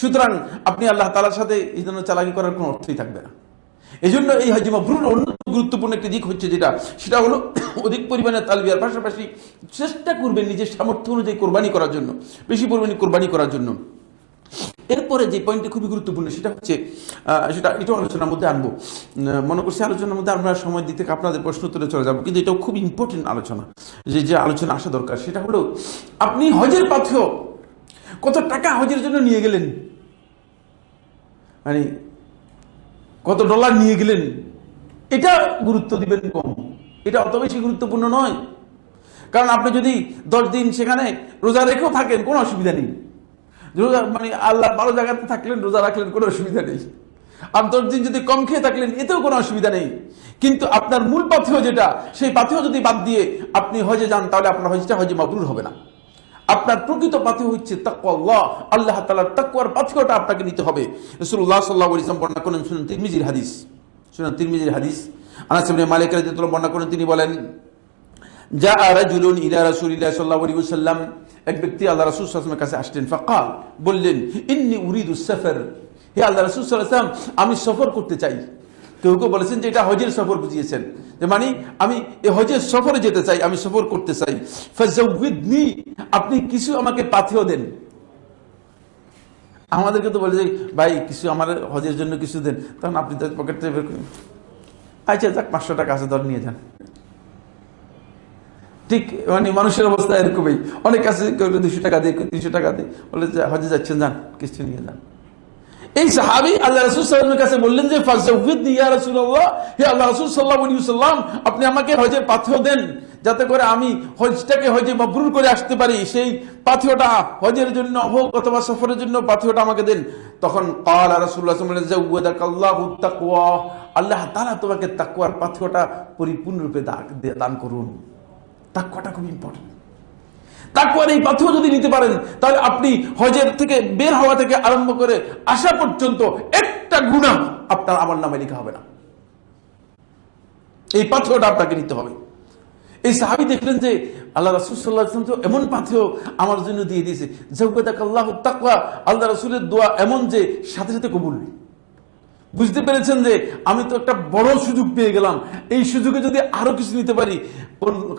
সুতরাং আপনি আল্লাহ তাআলার সাথে এই জন্য চালাকি করার কোনো অর্থই থাকবে না। এই জন্য এই হজ মাবরুর অন্যতম গুরুত্বপূর্ণ একটি দিক হচ্ছে সেটা হলো অধিক পরিমাণে তালবিয়ার পাশাপাশি চেষ্টা করবেন নিজের সামর্থ্য অনুযায়ী কোরবানি করার জন্য, বেশি পরিমাণে কোরবানি করার জন্য। এরপরে যে পয়েন্টটি খুবই গুরুত্বপূর্ণ সেটা হচ্ছে এটাও আলোচনার মধ্যে আনবো, মনে করছি আলোচনার মধ্যে আমরা সময় দিতে আপনাদের প্রশ্ন উত্তরে চলে যাবো, কিন্তু এটাও খুব ইম্পর্টেন্ট আলোচনা, যে আলোচনা আসা দরকার। সেটা হলো আপনি হজের পাথেয় কত টাকা হজের জন্য নিয়ে গেলেন, মানে কত ডলার নিয়ে গেলেন, এটা গুরুত্ব দিবেন কম, এটা অত বেশি গুরুত্বপূর্ণ নয়। কারণ আপনি যদি 10 দিন সেখানে রোজা রেখেও থাকেন কোনো অসুবিধা নেই, রোজা মানে আল্লাহ ভালো জায়গাতে থাকলেন, রোজা রাখলেন, কোনো অসুবিধা নেই। আর 10 দিন যদি কম খেয়ে থাকলেন এতেও কোনো অসুবিধা নেই। কিন্তু আপনার মূল পাথেয় যেটা, সেই পাথেয় যদি বাদ দিয়ে আপনি হজে যান তাহলে আপনার হজটা হজে মাবরুর হবে না। আপনার প্রকৃত পাথেয় হচ্ছে তাকওয়াল্লাহ, আল্লাহ তাআলার তাকওয়ার পাথেয়টা আপনাকে নিতে হবে। রাসূলুল্লাহ সাল্লাল্লাহু আলাইহি ওয়াসাল্লাম বর্ণনা করেন সুনান তিরমিজির হাদিস, সুনান তিরমিজির হাদিস, আনাস ইবনে মালিক রাদিয়াল্লাহু বর্ণনা করেন, তিনি বলেন জা রাজুলুন ইলা রাসূলিল্লাহ সাল্লাল্লাহু আলাইহি ওয়াসাল্লাম, এক ব্যক্তি আল্লাহ রাসূল সাল্লাল্লাহু আলাইহি ওয়াসাল্লামের কাছে আসলেন। ফাকাল, বললেন, ইন্নী উরিদুস সাফার, হে আল্লাহ রাসূল সাল্লাল্লাহু আলাইহি ওয়াসাল্লাম, আমি সফর করতে চাই। কেউ কেউ বলেছেন যে এটা হজের সফর বুঝিয়েছেন, যে মানে আমি এই হজের সফরে যেতে চাই, আমি সফর করতে চাই। ফাজাউইদনি, আপনি কিছু আমাকে পাথেয় দেন। আমাদেরকে তো বলে যে ভাই কিছু আমার হজের জন্য কিছু দেন, তখন আপনি তো পকেট থেকে বের করেন, আচ্ছা যাক 500 টাকা আছে ধর নিয়ে যান। ঠিক মানে মানুষের অবস্থা এরকমই, অনেক আছে 200 টাকা দিয়ে 300 টাকা দিয়ে বলে যে হজে যাচ্ছেন যান কিছু নিয়ে যান। এই সাহাবী আল্লাহ রাসূল সাল্লাল্লাহু আলাইহি ওয়াসাল্লামের কাছে বললেন যে ফাজাউইদনি ইয়া রাসূলুল্লাহ, হে আল্লাহ রাসূল সাল্লাল্লাহু আলাইহি ওয়াসাল্লাম, আপনি আমাকে হজের পাথেয় দেন যাতে করে আমি হজটাকে হজে মাবরুর করে আসতে পারি। সেই পাথেয়টা হজের জন্য হোক অথবা সফরের জন্য পাথেয়টা আমাকে দেন। তখন ক্বালা রাসূলুল্লাহ সাল্লাল্লাহু আলাইহি ওয়াসাল্লাম জাওয়াদাকাল্লাহু তাকওয়া, আল্লাহ তাআলা তোমাকে তাকওয়ার পাথেয়টা পরিপূর্ণরূপে দান করুন। তাকওয়াটা খুব ইম্পর্টেন্ট। তাকওয়ার এই পাথেয় যদি নিতে পারেন তাহলে আপনি হজের থেকে বের হওয়া থেকে আরম্ভ করে আসা পর্যন্ত একটা গুনাহ আপনার আমলনামায় লেখা হবে না। এই পাথেয়টা আপনাকে নিতে হবে। এই সাহাবী দেখলেন যে আল্লাহ রাসূল সাল্লাল্লাহু আলাইহি ওয়াসাল্লাম এমন পাথেয় আমার জন্য দিয়ে দিয়েছে, জাওয়াদাকাল্লাহু তাকওয়া, আল্লাহ রাসূলের দোয়া এমন যে সাথে সাথে কবুল। বুঝতে পেরেছেন যে আমি তো একটা বড় সুযোগ পেয়ে গেলাম, এই সুযোগে যদি আরো কিছু নিতে পারি।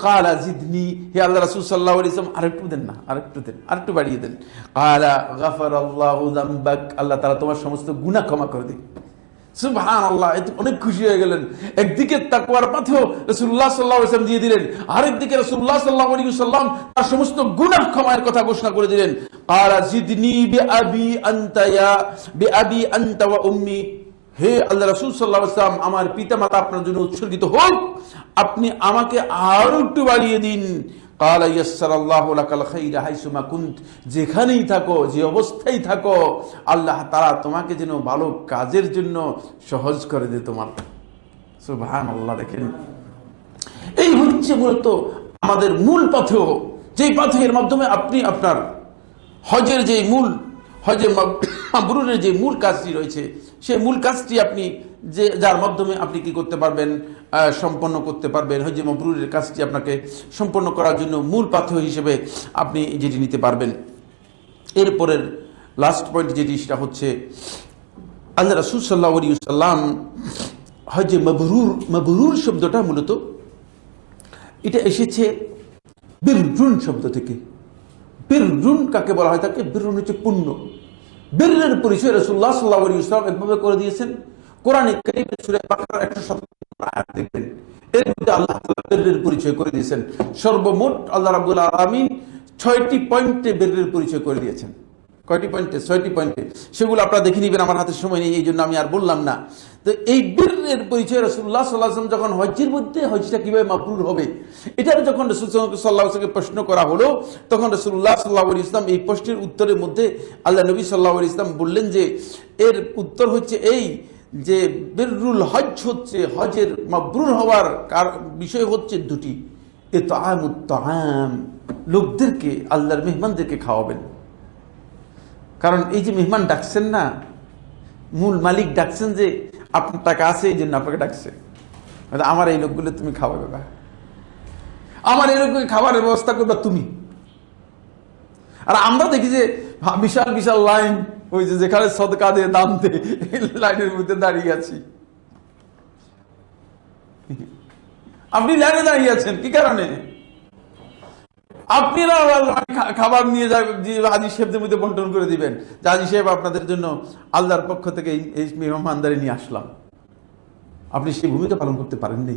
কালা জিদনি, হে আল্লাহ রাসূল সাল্লাল্লাহু আলাইহি ওয়াসাল্লাম আরেকটু দেন না, আরেকটু দেন, আরেকটু বাড়িয়ে দেন। কালা গাফারাল্লাহু যামবাক, আল্লাহ তাআলা তোমার সমস্ত গুনাহ ক্ষমা করে দিন। সুবহানাল্লাহ, এতে অনেক খুশি হয়ে গেলেন। একদিকে তাকওয়ার পাথেয় রাসূলুল্লাহ সাল্লাল্লাহু আলাইহি ওয়াসাল্লাম দিয়ে দিলেন, আরেকদিকে রাসূলুল্লাহ সাল্লাল্লাহু আলাইহি ওয়াসাল্লাম তার সমস্ত গুনাহ ক্ষমার কথা ঘোষণা করে দিলেন। কালা জিদনি বিআবি আনতা ওয়া উম্মি, হে আল্লাহ রাসূল সাল্লাল্লাহু আলাইহি ওয়াসাল্লাম, আমার পিতামাতা আপনার জন্য উৎসর্গিত হোক, আপনি আমাকে আরো একটু বাড়িয়ে দিন। ক্বালা ইয়াসসারাল্লাহু লাকাল খাইরা হাইসুমা কুনত, যেখানেই থাকো, যে অবস্থায় থাকো, আল্লাহ তাআলা তোমাকে যেন ভালো কাজের জন্য সহজ করে দে তোমার। সুবহানাল্লাহ, দেখেন এই হচ্ছে মূলত আমাদের মূল পাথেয়, যেই পাথেয়ের মাধ্যমে আপনি আপনার হজের যে মূল হজে মাবরুরের যে মূল কাজটি রয়েছে, সেই মূল কাজটি আপনি যার মাধ্যমে আপনি কি করতে পারবেন, সম্পন্ন করতে পারবেন। হজে মাবরুরের কাজটি আপনাকে সম্পন্ন করার জন্য মূল পাথেয় হিসেবে আপনি যেটি নিতে পারবেন। এরপরের লাস্ট পয়েন্ট যেটি, সেটা হচ্ছে আল্লাহ রাসূল সাল্লাল্লাহু আলাইহি ওয়াসাল্লাম হজে মাবরুর শব্দটা মূলত এটা এসেছে বিররুন শব্দ থেকে। বিররুন কাকে বলা হয়? তাকে বিররুন হচ্ছে পুণ্য। বিররের পরিচয় রাসূলুল্লাহ সাল্লাল্লাহু আলাইহি ওয়াসাল্লাম একভাবে করে দিয়েছেন। কোরআনে কারীমের সূরা বাকারার 117 আয়াত দেখবেন, এর মধ্যে আল্লাহ তাআলা বিররের পরিচয় করে দিয়েছেন। সর্বমোট আল্লাহ রাব্বুল আলামিন 6টি পয়েন্টে বিররের পরিচয় করে দিয়েছেন। কয়টি পয়েন্টে? 6টি পয়েন্টে। সেগুলো আপনারা দেখে নিবেন, আমার হাতে সময় নেই, এই জন্য আমি আর বললাম না। তো এই বিররের পরিচয় রাসূলুল্লাহ সাল্লাল্লাহু আলাইহি ওয়াসাল্লাম যখন হজ্জের মধ্যে হজটা কিভাবে মাবরুর হবে, এটার যখন রাসূল সাল্লাল্লাহু আলাইহি ওয়াসাল্লামকে প্রশ্ন করা হলো, তখন রাসূলুল্লাহ সাল্লাল্লাহু আলাইহি ওয়াসাল্লাম এই প্রশ্নের উত্তরের মধ্যে আল্লাহ নবী সাল্লাল্লাহু আলাইহি ওয়াসাল্লাম বললেন যে এর উত্তর হচ্ছে এই যে বিররুল হজ হচ্ছে, হজের মাবরুর হওয়ার বিষয় হচ্ছে দুটি। ইতআমুত তাআম, লোকদেরকে, আল্লাহর মেহমানদেরকে খাওয়াবেন। কারণ এই যে মেহমান ডাকছেন না, মূল মালিক ডাকছেন যে আপনার টাকা আছে এই জন্য আপনাকে ডাকছে, আমার এই লোকগুলো তুমি খাওয়াবে, আমার এই লোকগুলো খাবারের ব্যবস্থা করবে তুমি। আর আমরা দেখি যে বিশাল বিশাল লাইন, ওই যে যেখানে সদকা দিয়ে দাম দে লাইনের মধ্যে দাঁড়িয়ে আছি। আপনি লাইনে দাঁড়িয়ে আছেন কি কারণে? আপনারা খাবার নিয়ে হাজী সাহেবদের মধ্যে বন্টন করে দিবেন যে হাজী সাহেব আপনাদের জন্য আল্লাহর পক্ষ থেকে এই মেহমানদারি নিয়ে আসলাম। আপনি সেই ভূমিকা পালন করতে পারেননি।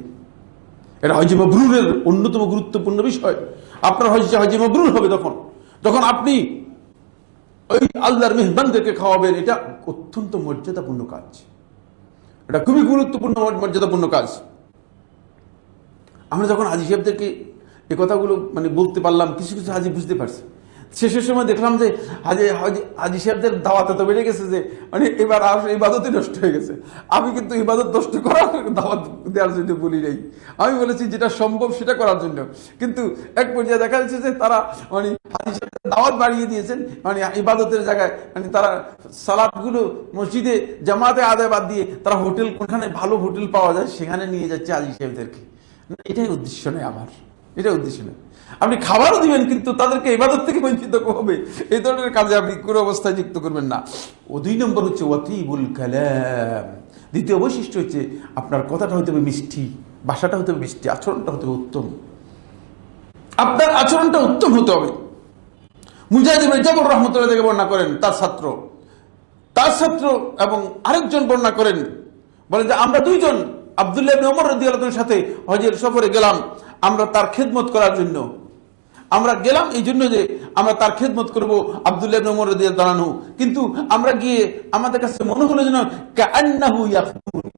এটা হজে মাবরুরের অন্যতম গুরুত্বপূর্ণ বিষয়। আপনার হজে মাবরুর হবে যখন আপনি ওই আল্লাহর মেহমানদেরকে খাওয়াবেন। এটা অত্যন্ত মর্যাদাপূর্ণ কাজ, এটা খুবই গুরুত্বপূর্ণ মর্যাদাপূর্ণ কাজ। আমরা যখন হাজী সাহেবদেরকে এই কথাগুলো বলতে পারলাম, কিছু কিছু হাজী বুঝতে পারছে। শেষের সময় দেখলাম যে হাজী সাহেবদের দাওয়াত এত বেড়ে গেছে যে এবার ইবাদতই নষ্ট হয়ে গেছে। আমি কিন্তু ইবাদত নষ্ট করার দাওয়াত দেওয়ার জন্য বলি নাই, আমি বলেছি যেটা সম্ভব সেটা করার জন্য। কিন্তু এক পর্যায়ে দেখা যাচ্ছে যে তারা হাজী সাহেবদের দাওয়াত বাড়িয়ে দিয়েছেন, ইবাদতের জায়গায় তারা সালাতগুলো মসজিদে জামাতে আদায় বাদ দিয়ে তারা হোটেল, কোনখানে ভালো হোটেল পাওয়া যায় সেখানে নিয়ে যাচ্ছে হাজী সাহেবদেরকে। এটাই উদ্দেশ্য নয় আমার, এটা উদ্দেশ্য নয়। আপনি খাবারও দিবেন কিন্তু তাদেরকে ইবাদত থেকে বঞ্চিত হবে, এই ধরনের কাজে আপনি কোনো অবস্থায় যুক্ত করবেন না। ও 2 নম্বর হচ্ছে ওয়াতিবুল কালাম। দ্বিতীয় বৈশিষ্ট্য হচ্ছে আপনার কথাটা হতে হবে মিষ্টি, ভাষাটা হতে হবে মিষ্টি, আচরণটা হতে হবে উত্তম। আপনার আচরণটা উত্তম হতে হবে। মুজাহিদ ইবনে জাবর রাহমাতুল্লাহ থেকে বর্ণনা করেন তার ছাত্র এবং আরেকজন বর্ণনা করেন, বলেন যে আমরা 2 জন আব্দুল্লাহ ইবনে ওমর রাদিয়াল্লাহু আনহুর সাথে হজের সফরে গেলাম। আমরা তার খেদমত করার জন্য আমরা গেলাম, এই জন্য যে আমরা তার খেদমত করবো আব্দুল্লাহ ইবনে ওমর রাদিয়াল্লাহু আনহু। কিন্তু আমরা গিয়ে আমাদের কাছে মনে হলো যেন কাআন্নাহু ইয়াখদুমুনি,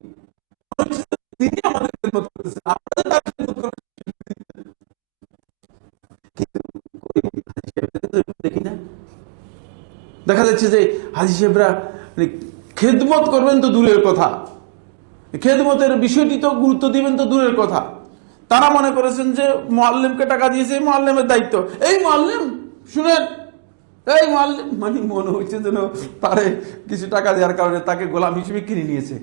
তিনি আমাদের খেদমত করতেছেন, আমরা তার খেদমত করব। কিন্তু দেখি না, দেখা যাচ্ছে যে হাজী সাহেবরা খেদমত করবেন তো দূরের কথা, খেদমতের বিষয়টি তো গুরুত্ব দিবেন তো দূরের কথা। তারা মনে করেছেন যে মুআল্লিমকে টাকা দিয়েছে, মুআল্লিমের দায়িত্ব। এই মুআল্লিম শুনেন, এই মুআল্লিম মনে হচ্ছে যেন তারে কিছু টাকা দেওয়ার কারণে তাকে গোলাম হিসেবে কিনে নিয়েছে।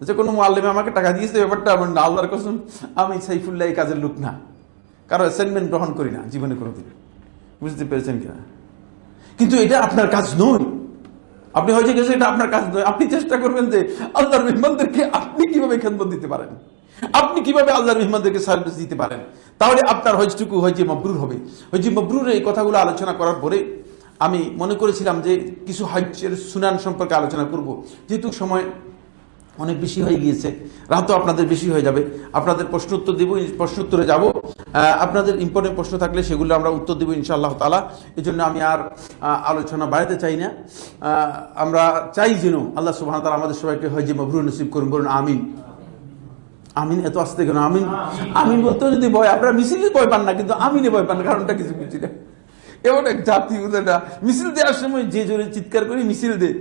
যে কোনো মুআল্লিম আমাকে টাকা দিয়েছে, ব্যাপারটা এমন না। আল্লাহর কসম, আমি সাইফুল্লাহ এই কাজের লোক না, কারো অ্যাসাইনমেন্ট গ্রহণ করি না জীবনে কোনোদিন। বুঝতে পেরেছেন কিনা? কিন্তু এটা আপনার কাজ নয়। আপনি হয়তো গেছে, এটা আপনার কাজ নয়। আপনি চেষ্টা করবেন যে আল্লাহর মেহমানদেরকে আপনি কিভাবে খেদমত দিতে পারেন, আপনি কিভাবে আল্লাহর মেহমানদেরকে সার্ভিস দিতে পারেন, তাহলে আপনার হজটুকু হজে মাবরুর হবে। হজে মাবরুর এই কথাগুলো আলোচনা করার পরে আমি মনে করেছিলাম যে কিছু হজ্জের সুনান সম্পর্কে আলোচনা করব। যেহেতু সময় অনেক বেশি হয়ে গিয়েছে, রাতও আপনাদের বেশি হয়ে যাবে। আপনাদের প্রশ্ন উত্তর দেবো, প্রশ্ন উত্তরে যাব। আপনাদের ইম্পর্টেন্ট প্রশ্ন থাকলে সেগুলো আমরা উত্তর দেবো ইনশাআল্লাহ তাআলা। এই জন্য আমি আর আলোচনা বাড়াতে চাই না। আমরা চাই যেন আল্লাহ সুবহানাহু ওয়া তাআলা আমাদের সবাইকে হজ্জে মাবরুর নসিব করুন। বলুন আমিন। আমিন। এত আসতে কেন আমিন? আমিন বলতেও যদি ভয়, আপনারা মিছিলে ভয় পান না, কিন্তু আমিনে ভয় পান, কারণটা কিছু বুঝি না। এমন এক জাতি না, মিছিল দেওয়ার সময় যে জোরে চিৎকার করে মিছিল দেয়,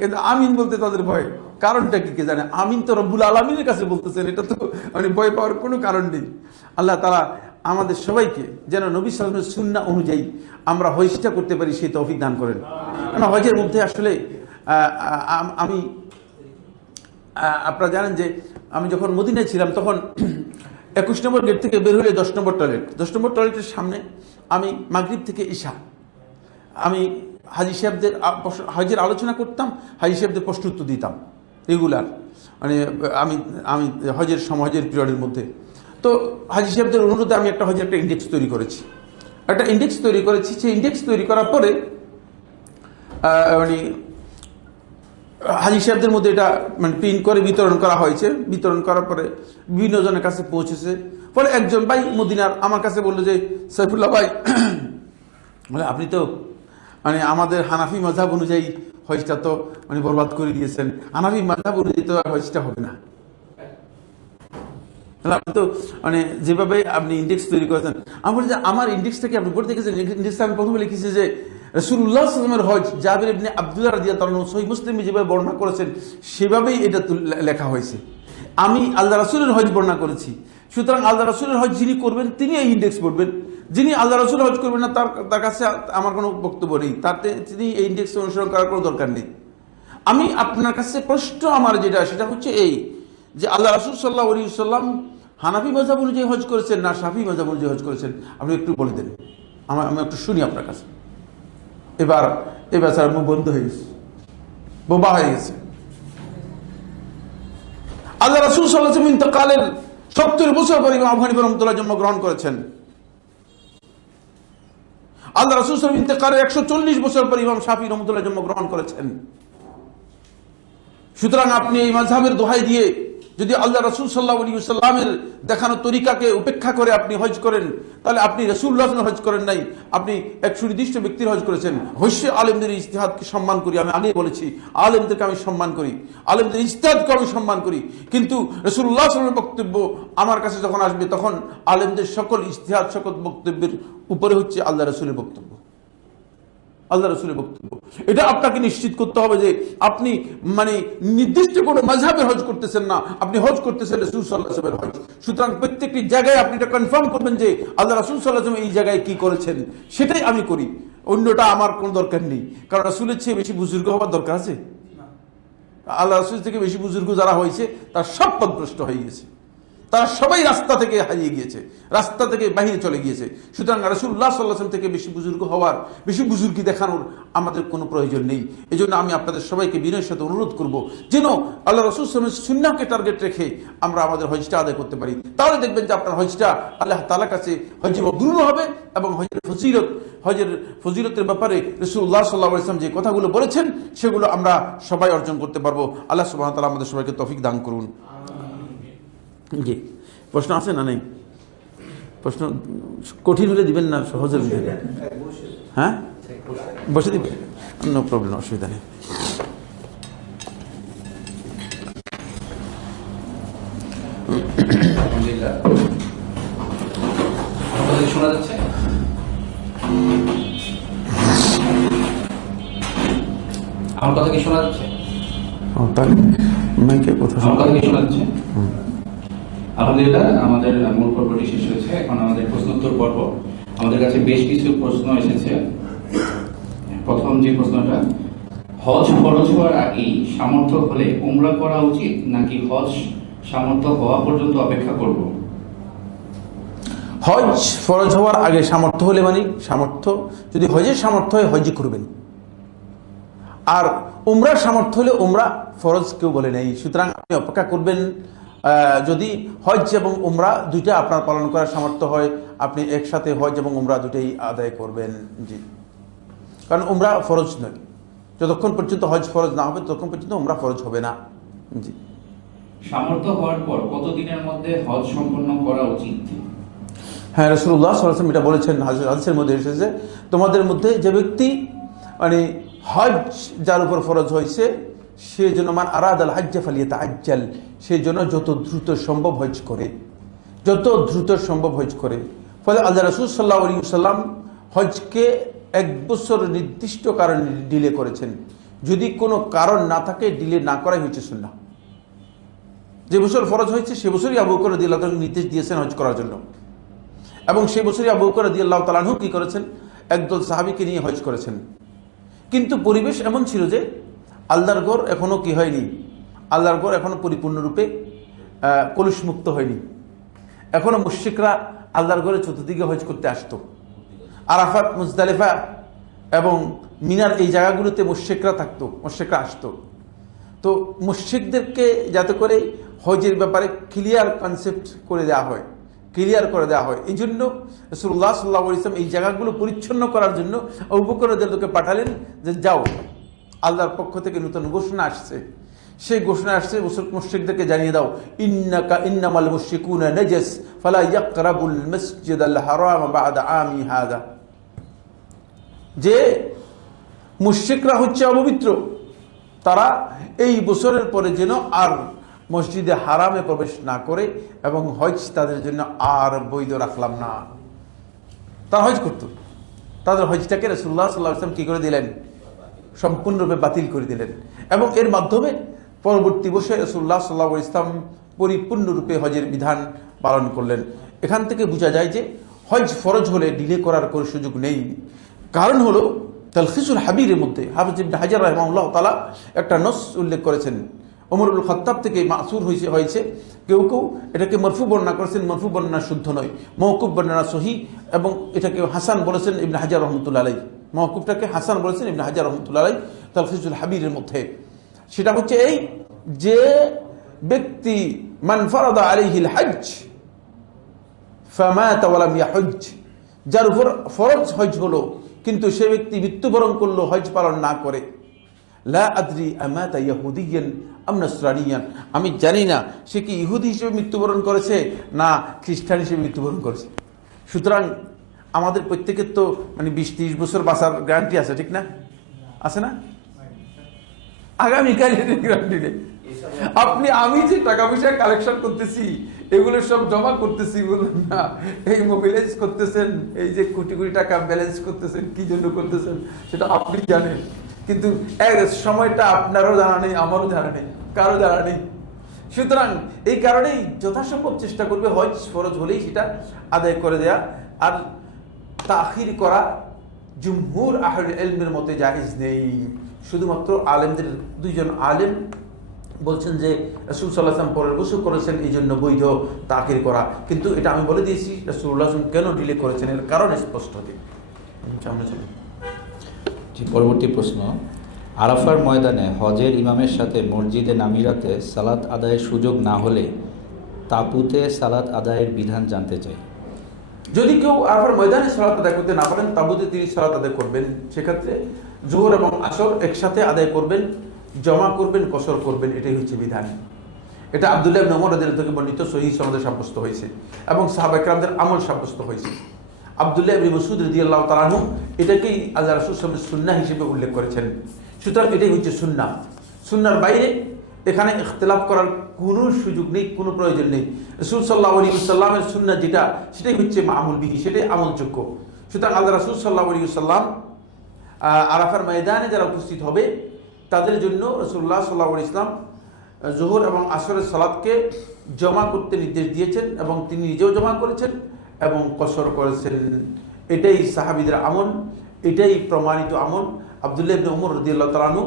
কিন্তু আমিন বলতে তাদের ভয়। কারণটা কি কে জানে? আমিন তো রব্বুল আলামিনের কাছে বলতেছেন, এটা তো ভয় পাওয়ার কোনো কারণ নেই। আল্লাহ তাআলা আমাদের সবাইকে যেন নবী সাল্লাল্লাহু আলাইহি ওয়াসাল্লামের সুন্নাহ অনুযায়ী আমরা হজটা করতে পারি, সেই তৌফিক দান করেন। কারণ হজের মধ্যে আসলে আমি আপনারা জানেন যে আমি যখন মদিনায় ছিলাম তখন 21 নম্বর গেট থেকে বের হলে 10 নম্বর টয়লেট, 10 নম্বর টয়লেটের সামনে আমি মাগরিব থেকে ঈশা আমি হাজী সাহেবদের হজের আলোচনা করতাম, হাজী সাহেবদের প্রশ্ন উত্তর দিতাম রেগুলার। আমি আমি হজের সময়, হজের পিরিয়ডের মধ্যে। তো হাজী সাহেবদের অনুরোধে আমি একটা হজের একটা ইন্ডেক্স তৈরি করেছি। সেই ইন্ডেক্স তৈরি করার পরে হাজী সাহেবদের মধ্যে এটা প্রিন্ট করে বিতরণ করা হয়েছে। বিতরণ করার পরে বিভিন্ন জনের কাছে পৌঁছেছে। ফলে একজন ভাই মদিনার আমার কাছে বললো যে সাইফুল্লাহ ভাই, আপনি তো আমাদের হানাফি মাযহাব অনুযায়ী হজটা তো বরবাদ করে দিয়েছেন, হানাফি মাযহাব অনুযায়ী তো হজটা হবে না। আপনি তো যেভাবে আপনি ইন্ডেক্স তৈরি করেছেন, আমি বলি যে আমার ইন্ডেক্সটাকে আপনি পড়ে দেখেছেন? ইন্ডেক্সটা আমি প্রথমে লিখেছি যে রাসূলুল্লাহ সাল্লাল্লাহু আলাইহি ওয়াসাল্লামের হজ জাবির ইবনে আব্দুল্লাহ রাদিয়াল্লাহু আনহু সহিহ মুসলিমে যেভাবে বর্ণনা করেছেন সেভাবেই এটা লেখা হয়েছে। আমি আল্লাহ রাসূলের হজ বর্ণনা করেছি। সুতরাং আল্লাহ রাসূলের হজ যিনি করবেন তিনি এই ইন্ডেক্স পড়বেন, যিনি আল্লাহ রাসূলের হজ করবেন না তার কাছে আমার কোনো বক্তব্য নেই, তিনি এই ইন্ডেক্স অনুসরণ করার কোনো দরকার নেই। আমি আপনার কাছে প্রশ্ন আমার যেটা সেটা হচ্ছে এই যে আল্লাহ রাসূল সাল্লাল্লাহু আলাইহি ওয়াসাল্লাম হানাফি মাযহাব অনুযায়ী হজ করেছেন না শাফিঈ মাযহাব অনুযায়ী হজ করেছেন? আপনি একটু বলে দেন, আমি একটু শুনি আপনার কাছে। এবার এই বেচারা মুখ বন্ধ হয়ে গেছে, বোবা হয়ে গেছে। আল্লাহ রাসূল সাল্লাল্লাহু আলাইহি ওয়াসাল্লাম ইন্তেকালের 70 বছর পরে ইমাম আবু হানিফা রাহমাতুল্লাহ জন্মগ্রহণ করেছেন। আল্লাহ রাসূল সাল্লাল্লাহু আলাইহি ওয়াসাল্লাম ইন্তেকালের 140 বছর পরে ইমাম শাফিঈ রাহমাতুল্লাহ জন্মগ্রহণ করেছেন। সুতরাং আপনি এই মাযহাবের দোহাই দিয়ে যদি আল্লাহ রাসূল সাল্লাল্লাহু আলাইহি ওয়াসাল্লামের দেখানো তরিকাকে উপেক্ষা করে আপনি হজ করেন, তাহলে আপনি রাসূলুল্লাহ সাল্লাল্লাহু আলাইহি ওয়াসাল্লাম হজ করেন নাই, আপনি এক সুনির্দিষ্ট ব্যক্তির হজ করেছেন। অবশ্যই আলেমদের ইজতিহাদকে সম্মান করি, আমি আগেই বলেছি আলেমদেরকে আমি সম্মান করি, আলেমদের ইজতিহাদকে আমি সম্মান করি, কিন্তু রাসূলুল্লাহ সাল্লাল্লাহু আলাইহি ওয়াসাল্লামের বক্তব্য আমার কাছে যখন আসবে তখন আলেমদের সকল ইজতিহাদ সকল বক্তব্যের উপরে হচ্ছে আল্লাহ রাসূলের বক্তব্য, আল্লাহ রাসূলের বক্তব্য। এটা আপনাকে নিশ্চিত করতে হবে যে আপনি মানে নির্দিষ্ট কোনো মাযহাবের হজ করতেছেন না, আপনি হজ করতেছেন রাসূল সাল্লাল্লাহু আলাইহি ওয়াসাল্লামের হজ। সুতরাং প্রত্যেকটি জায়গায় আপনি এটা কনফার্ম করবেন যে আল্লাহ রাসূল সাল্লাল্লাহু আলাইহি ওয়াসাল্লাম এই জায়গায় কি করেছেন সেটাই আমি করি, অন্যটা আমার কোনো দরকার নেই। কারণ রাসূলের চেয়ে বেশি বুজুর্গ হওয়ার দরকার আছে? আল্লাহ রাসূল থেকে বেশি বুজুর্গ যারা হয়েছে তারা সব পথভ্রষ্ট হয়ে গেছে, তারা সবাই রাস্তা থেকে হারিয়ে গিয়েছে, রাস্তা থেকে বাহিরে চলে গিয়েছে। সুতরাং রাসূলুল্লাহ সাল্লাল্লাহু আলাইহি ওয়াসাল্লাম থেকে বেশি বুজুর্গ হওয়ার, বেশি বুজুর্গি দেখানোর আমাদের কোনো প্রয়োজন নেই। এই জন্য আমি আপনাদের সবাইকে বিনয়ের সাথে অনুরোধ করব যেন আল্লাহ রাসূল সাল্লাল্লাহু আলাইহি ওয়াসাল্লামের সুন্নাহকে টার্গেট রেখে আমরা আমাদের হজটা আদায় করতে পারি। তাহলে দেখবেন যে আপনার হজটা আল্লাহ তাআলার কাছে হজ মকবুল হবে এবং হজের ফজিলতের ব্যাপারে রাসূলুল্লাহ সাল্লাল্লাহু আলাইহি ওয়াসাল্লাম যে কথাগুলো বলেছেন সেগুলো আমরা সবাই অর্জন করতে পারবো। আল্লাহ সুবহানাহু ওয়া তাআলা আমাদের সবাইকে তৌফিক দান করুন। জি, প্রশ্ন আছে না? নেই প্রশ্ন? কঠিন হলে দিবেন না, সহজে দিবেন? হ্যাঁ, বসে দিবেন, নো প্রবলেম, অসুবিধা নেই। শোনা যাচ্ছে? আমার কথা কি শোনা যাচ্ছে? মাইকে কথা আমার কথা কি শোনা যাচ্ছে? আলহামদুলিল্লাহ, আমাদের মূল পর্বটি শেষ হয়েছে। এখন আমাদের প্রশ্নোত্তর পর্ব। আমাদের কাছে বেশ কিছু প্রশ্ন এসেছে। প্রথম যে প্রশ্নটা, হজ ফরজ হওয়ার আগেই সামর্থ্য হলে উমরা করা উচিত নাকি হজ সামর্থ্য হওয়া পর্যন্ত অপেক্ষা করব? হজ ফরজ হওয়ার আগে সামর্থ্য হলে, মানে সামর্থ্য যদি হজের সামর্থ্য হয় হজই করবেন, আর উমরার সামর্থ্য হলে উমরা ফরজ কেউ বলে নেই। সুতরাং আপনি অপেক্ষা করবেন, যদি হজ এবং উমরা দুইটা আপনার পালন করার সামর্থ্য হয় আপনি একসাথে হজ এবং উমরা দুটাই আদায় করবেন। জি, কারণ উমরা ফরজ নয়, যতক্ষণ পর্যন্ত হজ ফরজ না হবে ততক্ষণ পর্যন্ত উমরা ফরজ হবে না। জি, সামর্থ্য হওয়ার পর কতদিনের মধ্যে হজ সম্পন্ন করা উচিত? হ্যাঁ, রাসূলুল্লাহ সাল্লাল্লাহু আলাইহি ওয়াসাল্লাম এটা বলেছেন, হাদিসের মধ্যে এসেছে, তোমাদের মধ্যে যে ব্যক্তি মানে হজ যার উপর ফরজ হয়েছে সে যেন মান আরাদাল হাজ্জা ফালিয়াতাআজ্জাল, সে যেন যত দ্রুত সম্ভব হজ করে, যত দ্রুত সম্ভব হজ করে। ফলে আল্লাহ রাসূল সাল্লাল্লাহু আলাইহি ওয়াসাল্লাম হজকে 1 বছর নির্দিষ্ট কারণে ডিলে করেছেন। যদি কোনো কারণ না থাকে ডিলে না করাই হচ্ছে সুন্নাহ। যে বছর ফরজ হয়েছে সে বছরই আবু বকর রাদিয়াল্লাহু তাআলা নির্দেশ দিয়েছেন হজ করার জন্য, এবং সেই বছরই আবু বকর রাদিয়াল্লাহু তাআলা আনহু কি করেছেন, একদল সাহাবীকে নিয়ে হজ করেছেন। কিন্তু পরিবেশ এমন ছিল যে আল্লাহর ঘর এখনো কি হয়নি, আল্লাহর ঘর এখনো পরিপূর্ণরূপে কলুষমুক্ত হয়নি। এখনো মুশরিকরা আল্লাহর ঘরে চতুর্দিকে হজ করতে আসতো। আরাফাত, মুজদালিফা এবং মিনার এই জায়গাগুলোতে মুশরিকরা থাকতো, মুশরিকরা আসতো। তো মুশরিকদেরকে যাতে করে হজের ব্যাপারে ক্লিয়ার কনসেপ্ট করে দেওয়া হয়, ক্লিয়ার করে দেওয়া হয়, এই জন্য রাসূলুল্লাহ সাল্লাল্লাহু আলাইহি ওয়াসাল্লাম এই জায়গাগুলো পরিচ্ছন্ন করার জন্য আবু বকর রাদিয়াল্লাহু তাআলা পাঠালেন যে যাও, আল্লাহর পক্ষ থেকে নতুন ঘোষণা আসছে, সেই ঘোষণা আসছে মুশরিকদেরকে জানিয়ে দাও, ইন্নামাল মুশরিকুনা নাজাস ফালা ইয়াকরাবুল মাসজিদাল হারাম বা'দা আমি হাদা, যে মুশরিকরা হচ্ছে অপবিত্র, তারা এই বছরের পরে যেন আর মসজিদে হারামে প্রবেশ না করে, এবং হজ তাদের জন্য আর বৈধ রাখলাম না। তারা হজ করত, তাদের হজটাকে রাসূলুল্লাহ সাল্লাল্লাহু আলাইহি ওয়াসাল্লাম কি করে দিলেন, সম্পূর্ণরূপে বাতিল করে দিলেন, এবং এর মাধ্যমে পরবর্তী বছর রাসূলুল্লাহ সাল্লাল্লাহু আলাইহি ওয়াসাল্লাম পরিপূর্ণরূপে হজের বিধান পালন করলেন। এখান থেকে বোঝা যায় যে হজ ফরজ হলে ডিলে করার কোনো সুযোগ নেই। কারণ হলো তালখিসুল হাবিরের মধ্যে হাফিজ ইবনে হাজার রাহিমাহুল্লাহ তাআলা একটা নস উল্লেখ করেছেন। ওমর ইবনুল খাত্তাব থেকে মাসুর হয়েছে। কেউ কেউ এটাকে মরফু বর্ণনা করেছেন, মরফু বর্ণনা শুদ্ধ নয়, মওকুফ বর্ণনা সহি, এবং এটাকে হাসান বলেছেন ইবনে হাজার রহমতুল্লাহ আলাইহি। মওকুফটাকে হাসান বলেছেন ইবনে হাজার রহমতুল্লাহ আলাইহি তালখিসুল হাবীরের মধ্যে। সেটা হচ্ছে এই যে ব্যক্তি মান ফারাদা আলাইহিল হজ ফামাতা ওয়া লাম ইয়াহুজ, যার উপর ফরজ হজ হলো কিন্তু সে ব্যক্তি মৃত্যুবরণ করলো হজ পালন না করে, লা আদরি আমাতা ইয়াহুদিয়ান আম নাসরানিয়ান, আমি জানি না সে কি ইহুদি হিসেবে মৃত্যুবরণ করেছে না খ্রিস্টান হিসেবে মৃত্যুবরণ করেছে। সুতরাং আমাদের প্রত্যেকের তো মানে 20-30 বছর বাঁচার গ্যারান্টি আছে, ঠিক না? আছে না? আগামীকাল গ্যারান্টি নেই। আমি যে টাকা পয়সা কালেকশন করতেছি, এগুলো সব জমা করতেছি বলুন না, এই মোবিলাইজ করতেছেন, এই যে কোটি কোটি টাকা ব্যালেন্স করতেছেন, কি জন্য করতেছেন সেটা আপনি জানেন, কিন্তু সময়টা আপনারও জানা নেই, আমারও জানা নেই, কারো জানা নেই। সুতরাং এই কারণেই যথাসম্ভব চেষ্টা করবে হজ ফরজ হলেই সেটা আদায় করে দেয়া। আর তাখির করা জুমহুর আহলে ইলমের মতে জায়েজ নেই। শুধুমাত্র আলেমদের, 2 জন আলেম বলছেন যে রাসূল সাল্লাল্লাহু আলাইহি ওয়াসাল্লাম পরের বছর করেছেন, এই জন্য বৈধ তাখির করা। কিন্তু এটা আমি বলে দিয়েছি রাসূলুল্লাহ সাল্লাল্লাহু আলাইহি ওয়াসাল্লাম কেন ডিলে করেছেন, এর কারণ স্পষ্ট হবে। পরবর্তী প্রশ্ন, আরাফার ময়দানে হজের ইমামের সাথে মসজিদে নামিরাতে সালাত আদায়ের সুযোগ না হলে তাঁবুতে সালাত আদায়ের বিধান জানতে চাই। যদি কেউ আরাফার ময়দানে সালাত আদায় করতে না পারেন, তাঁবুতে তিনি সালাত আদায় করবেন। সেক্ষেত্রে জোহর এবং আসর একসাথে আদায় করবেন, জমা করবেন, কসর করবেন, এটাই হচ্ছে বিধান। এটা আব্দুল্লাহ ইবনে ওমর রাদিয়াল্লাহু থেকে বর্ণিত সহিহ সনদে সাব্যস্ত হয়েছে এবং সাহাবায়ে কেরামদের আমল সাব্যস্ত হয়েছে। আব্দুল্লাহ ইবনে মাসউদ রাদিয়াল্লাহু তাআলা আনহু এটাকেই আল্লাহ রাসূল সাল্লাল্লাহু আলাইহি ওয়াসাল্লাম সুন্নাহ হিসেবে উল্লেখ করেছেন। সুতরাং এটাই হচ্ছে সুন্নাহ। সুন্নাহর বাইরে এখানে ইখতিলাফ করার কোনো সুযোগ নেই, কোনো প্রয়োজন নেই। রাসূল সাল্লাল্লাহু আলাইহি ওয়াসাল্লামের সুন্নাহ যেটা, সেটাই হচ্ছে মামুল বিহি, সেটাই আমলযোগ্য। সুতরাং আল্লাহ রাসূল সাল্লাল্লাহু আলাইহি ওয়াসাল্লাম আরাফার ময়দানে যারা উপস্থিত হবে তাদের জন্য রাসূলুল্লাহ সাল্লাল্লাহু আলাইহি ওয়াসাল্লাম জোহর এবং আসরের সালাতকে জমা করতে নির্দেশ দিয়েছেন এবং তিনি নিজেও জমা করেছেন এবং কসর করেছেন। এটাই সাহাবীদের আমল, এটাই প্রমাণিত আমল। আব্দুল্লাহ ইবনে ওমর রাদিয়াল্লাহু তাআলা আনহু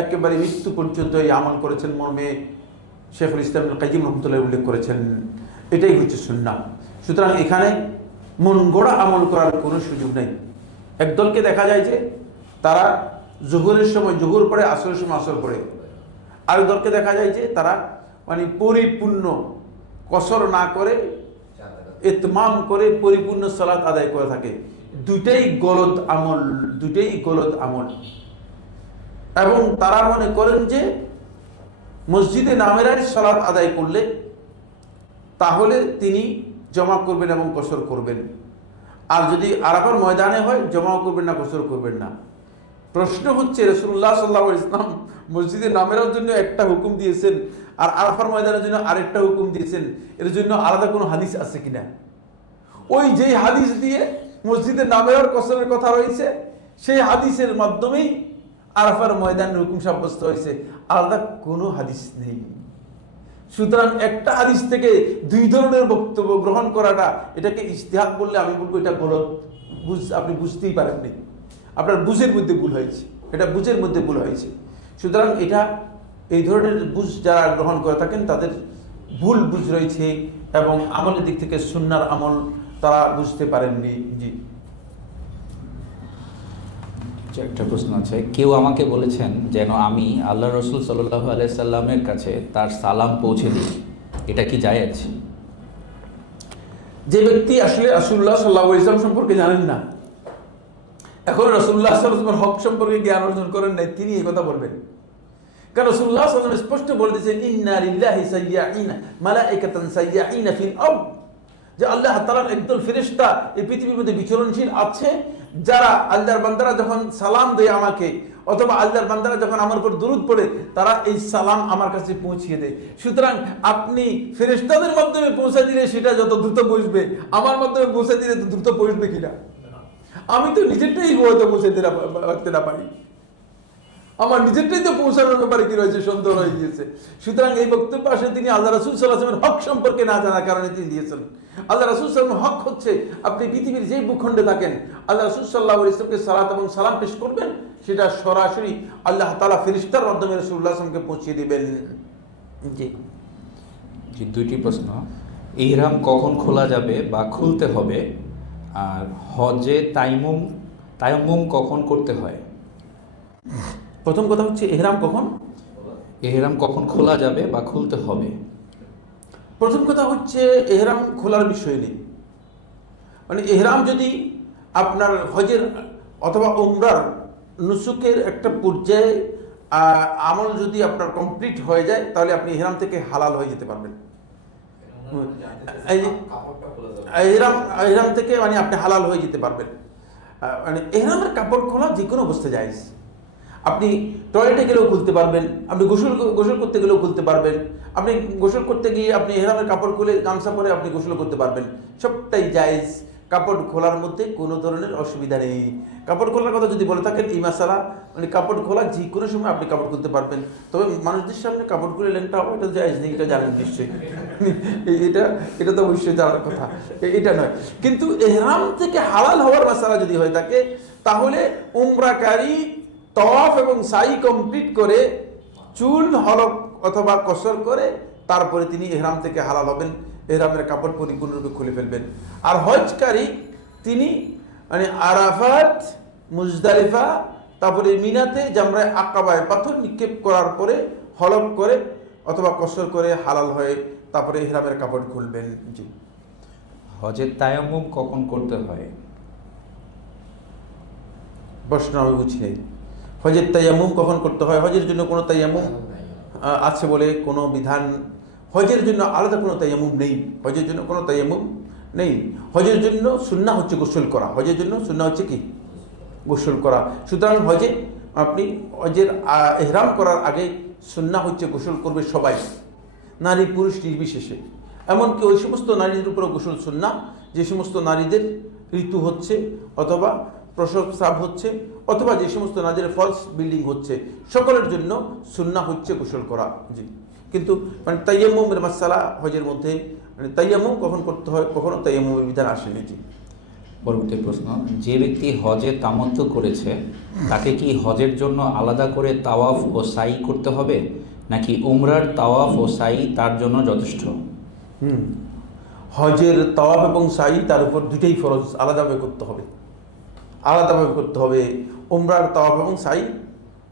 একেবারে মৃত্যু পর্যন্ত এই আমল করেছেন মর্মে শেখুল ইসলাম ইবনে কাইয়িম রাহমাতুল্লাহ উল্লেখ করেছেন। এটাই হচ্ছে সুন্নাহ। সুতরাং এখানে মন গড়া আমল করার কোনো সুযোগ নেই। একদলকে দেখা যায় যে তারা জোহরের সময় জোহর পড়ে, আসরের সময় আসর পড়ে। আরেক দলকে দেখা যায় যে তারা মানে পরিপূর্ণ কসর না করে ইতমাম করে পরিপূর্ণ সালাত আদায় করে থাকে। দুইটাই গলদ আমল, দুইটাই গলদ আমল। এবং তারা মনে করেন যে মসজিদে নামেরার সালাত আদায় করলে তাহলে তিনি জমা করবেন এবং কসর করবেন, আর যদি আরাফার ময়দানে হয় জমাও করবেন না, কসর করবেন না। প্রশ্ন হচ্ছে রাসূলুল্লাহ সাল্লাল্লাহু আলাইহি ওয়াসাল্লাম মসজিদে নামেরার জন্য একটা হুকুম দিয়েছেন আর আরাফার ময়দানের জন্য আরেকটা হুকুম দিয়েছেন, এর জন্য আলাদা কোনো হাদিস আছে কিনা? ওই যেই হাদিস দিয়ে মসজিদে নামেরার কসরের কথা রয়েছে সেই হাদিসের মাধ্যমেই আরাফার ময়দানের হুকুম সাব্যস্ত হয়েছে, আলাদা কোনো হাদিস নেই। সুতরাং একটা হাদিস থেকে 2 ধরনের বক্তব্য গ্রহণ করাটা, এটাকে ইজতিহাদ বললে আমি বলবো এটা গলত। আপনি বুঝতেই পারেননি, আপনার বুঝের মধ্যে ভুল হয়েছে, এটা বুঝের মধ্যে ভুল হয়েছে। সুতরাং এটা এই ধরনের বুঝ যারা গ্রহণ করে থাকেন তাদের ভুল বুঝ রয়েছে এবং আমলের দিক থেকে সুন্নাহর আমল তারা বুঝতে পারেননি। জি, একটা প্রশ্ন আছে, কেউ আমাকে বলেছেন যেন আমি আল্লাহ রসুল সাল্লাল্লাহু আলাইহি সাল্লামের কাছে তার সালাম পৌঁছে দিই, এটা কি জায়েজ? যে ব্যক্তি আসলে রাসূলুল্লাহ সাল্লাল্লাহু আলাইহি ওয়াসাল্লাম সম্পর্কে জানেন না, এখন রাসূলুল্লাহ সাল্লাল্লাহু আলাইহি ওয়াসাল্লামের হক সম্পর্কে জ্ঞান অর্জন করেন নাই, তিনি এই কথা বলবেন? কারণ রাসূলুল্লাহ সাল্লাল্লাহু আলাইহি ওয়াসাল্লাম স্পষ্ট বলে দিয়েছেন, ইন্না লিল্লাহি সাইয়্যাইনা মালাইকাতান সাইয়্যাইনা ফিল আরদ, যে আল্লাহ তাআলার একদল ফেরেশতা এই পৃথিবীর মধ্যে বিচরণশীল আছে, যারা আল্লাহর বান্দারা যখন সালাম দেয় আমাকে, অথবা আল্লাহর বান্দারা যখন আমার উপর দরুদ পড়ে, তারা এই সালাম আমার কাছে পৌঁছিয়ে দেয়। সুতরাং আপনি ফেরেশতাদের মাধ্যমে পৌঁছে দিলে সেটা যত দ্রুত পৌঁছবে, আমার মাধ্যমে পৌঁছে দিলে তো দ্রুত পৌঁছবে কিনা? আমি তো নিজেরটাই হয়তো পৌঁছে দিতে না পারি, আমার নিজেরটাই তো পৌঁছানোর ব্যাপারে কি রয়েছে সন্দেহ হয়ে গিয়েছে। সুতরাং এই বক্তব্য আসলে তিনি আল্লাহ রাসূল সাল্লাল্লাহু আলাইহি ওয়াসাল্লামের হক সম্পর্কে না জানার কারণে তিনি দিয়েছেন। আল্লাহ রাসূল সাল্লাল্লাহু আলাইহি ওয়াসাল্লামের হক হচ্ছে আপনি পৃথিবীর যেই ভূখণ্ডে থাকেন আল্লাহ রাসূল সাল্লাল্লাহু আলাইহি ওয়াসাল্লামকে সালাত এবং সালাম পেশ করবেন, সেটা সরাসরি আল্লাহ তাআলা ফেরেশতার মাধ্যমে রাসূলুল্লাহ সাল্লাল্লাহু আলাইহি ওয়াসাল্লামকে পৌঁছিয়ে দিবেন। জি জি, দুইটি প্রশ্ন। ইহরাম কখন খোলা যাবে বা খুলতে হবে, আর হজে তায়াম্মুম কখন করতে হয়? প্রথম কথা হচ্ছে এহরাম কখন, ইহরাম কখন খোলা যাবে বা খুলতে হবে? প্রথম কথা হচ্ছে এহরাম খোলার বিষয় নেই। মানে এহরাম যদি আপনার হজের অথবা উমরার নুসুকের একটা পর্যায়ে আমল যদি আপনার কমপ্লিট হয়ে যায়, তাহলে আপনি এহরাম থেকে হালাল হয়ে যেতে পারবেন। এই যে এহরাম এহরাম থেকে মানে আপনি হালাল হয়ে যেতে পারবেন। মানে এহরামের কাপড় খোলা যে কোনো অবস্থায় জায়েজ। আপনি টয়লেটে গেলেও খুলতে পারবেন, আপনি গোসল করতে গেলেও খুলতে পারবেন, আপনি গোসল করতে গিয়ে আপনি এহরামের কাপড় খুলে গামছা পরে আপনি গোসল করতে পারবেন, সবটাই জায়েজ। কাপড় খোলার মধ্যে কোনো ধরনের অসুবিধা নেই। কাপড় খোলার কথা যদি বলে থাকেন এই মাসালা, মানে কাপড় খোলা যে কোনো সময় আপনি কাপড় খুলতে পারবেন, তবে মানুষদের সামনে কাপড় খুলে লেনটা ওটা জায়েজ নেই, এটা জানেন নিশ্চয়ই। এটা এটা তো অবশ্যই জানার কথা, এটা নয়। কিন্তু এহরাম থেকে হালাল হওয়ার মাসালা যদি হয়ে থাকে, তাহলে উমরাকারী তওয়াফ এবং সাই কমপ্লিট করে চুল হলক অথবা কসর করে তারপরে তিনি ইহরাম থেকে হালাল হবেন, ইহরামের কাপড় পরিপূর্ণরূপে খুলে ফেলবেন। আর হজকারী তিনি মানে আরাফাত, মুজদালিফা, তারপরে মিনাতে জামরায় আকাবায় পাথর নিক্ষেপ করার পরে হলক করে অথবা কসর করে হালাল হয়ে তারপরে ইহরামের কাপড় খুলবেন। জি, হজের তায়াম্মুম কখন করতে হয়? প্রশ্ন আমি বুঝি নাই। হজের তায়াম্মুম কখন করতে হয়? হজের জন্য কোনো তায়াম্মুম আছে বলে কোনো বিধান, হজের জন্য আলাদা কোনো তায়াম্মুম নেই। হজের জন্য কোনো তায়াম্মুম নেই। হজের জন্য সুন্নাহ হচ্ছে গোসল করা। হজের জন্য সুন্নাহ হচ্ছে কি? গোসল করা। সুতরাং হজে আপনি হজের ইহরাম করার আগে সুন্নাহ হচ্ছে গোসল করবে সবাই, নারী পুরুষ নির্বিশেষে। এমনকি ওই সমস্ত নারীদের উপরে গোসল সুন্নাহ যে সমস্ত নারীদের ঋতু হচ্ছে অথবা প্রসব হচ্ছে অথবা যে সমস্ত নারীদের ফলস বিল্ডিং হচ্ছে, সকলের জন্য সুন্নাহ হচ্ছে গোসল করা। জি, কিন্তু মানে তায়াম্মুমের মাসালা হজের মধ্যে মানে তায়াম্মুম কখন করতে হয়, কখনো তায়াম্মুমের বিধান আসেনি। জি, পরবর্তী প্রশ্ন, যে ব্যক্তি হজে তামাত্তু করেছে তাকে কি হজের জন্য আলাদা করে তাওয়াফ ও সাই করতে হবে, নাকি উমরার তাওয়াফ ও সাই তার জন্য যথেষ্ট? হজের তাওয়াফ এবং সাই তার উপর দুটেই ফরজ, আলাদাভাবে করতে হবে, আলাদাভাবে করতে হবে। উমরার তাওয়াফ এবং সাই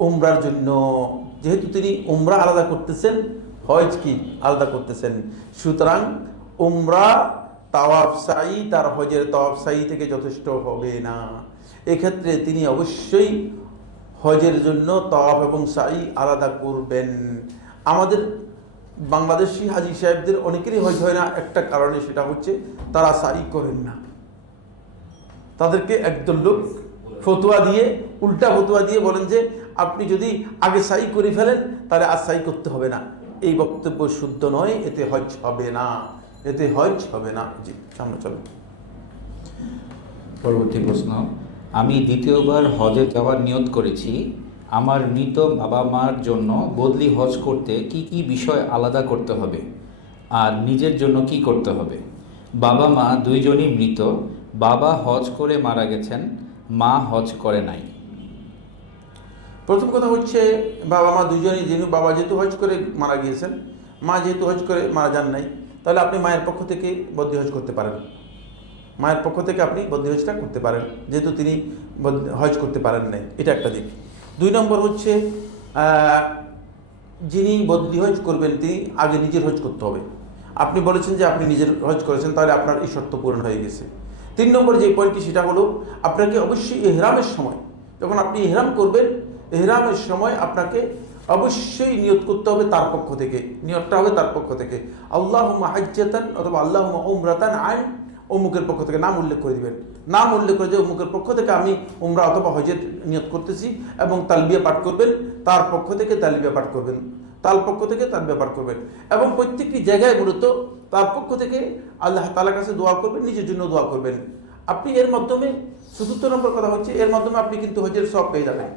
উমরার জন্য, যেহেতু তিনি উমরা আলাদা করতেছেন, হজ কি আলাদা করতেছেন, সুতরাং উমরা তাওয়াফ সাই তার হজের তাওয়াফ সাই থেকে যথেষ্ট হবে না। এক্ষেত্রে তিনি অবশ্যই হজের জন্য তাওয়াফ এবং সাই আলাদা করবেন। আমাদের বাংলাদেশি হাজি সাহেবদের অনেকেরই হজ হয় না একটা কারণে, সেটা হচ্ছে তারা সাই করেন না। তাদেরকে একদল লোক ফতোয়া দিয়ে, উল্টা ফতোয়া দিয়ে বলেন যে আপনি যদি আগে সাই করে ফেলেন তাহলে আর সাই করতে হবে না। এই বক্তব্য শুদ্ধ নয়, এতে হজ হবে না, এতে হজ হবে না। জি, সামনে চলেন। পরবর্তী প্রশ্ন, আমি দ্বিতীয়বার হজে যাওয়ার নিয়ত করেছি। আমার মৃত বাবা মার জন্য বদলি হজ করতে কি কি বিষয় আলাদা করতে হবে, আর নিজের জন্য কি করতে হবে? বাবা মা দুইজনই মৃত, বাবা হজ করে মারা গেছেন, মা হজ করে নাই। প্রথম কথা হচ্ছে বাবা মা দুজনেই, যেহেতু বাবা যেহেতু হজ করে মারা গিয়েছেন, মা যেহেতু হজ করে মারা যান নাই, তাহলে আপনি মায়ের পক্ষ থেকে বদলি হজ করতে পারেন। মায়ের পক্ষ থেকে আপনি বদলি হজটা করতে পারেন, যেহেতু তিনি হজ করতে পারেন নাই, এটা একটা দিক। 2 নম্বর হচ্ছে যিনি বদলি হজ করবেন তিনি আগে নিজের হজ করতে হবে। আপনি বলেছেন যে আপনি নিজের হজ করেছেন, তাহলে আপনার এই শর্ত পূরণ হয়ে গেছে। 3 নম্বর যে পয়েন্টটি সেটা হলো আপনাকে অবশ্যই ইহরামের সময়, যখন আপনি ইহরাম করবেন, ইহরামের সময় আপনাকে অবশ্যই নিয়ত করতে হবে তার পক্ষ থেকে, নিয়তটা হবে তার পক্ষ থেকে। আল্লাহুম্মা হাজ্জাতান অথবা আল্লাহুম্মা উমরাতান আন অমুকের পক্ষ থেকে নাম উল্লেখ করে দিবেন, নাম উল্লেখ করে যে অমুকের পক্ষ থেকে আমি উমরা অথবা হজের নিয়ত করতেছি, এবং তালবিয়া পাঠ করবেন, তার পক্ষ থেকে তালবিয়া পাঠ করবেন, তার পক্ষ থেকে তালবিয়া পাঠ করবেন, এবং প্রত্যেকটি জায়গায় মূলত তার পক্ষ থেকে আল্লাহ তাআলার কাছে দোয়া করবেন, নিজের জন্য দোয়া করবেন। আপনি এর মাধ্যমে 4 নম্বর কথা হচ্ছে এর মাধ্যমে আপনি কিন্তু হজের সওয়াব পেয়ে যাবেন।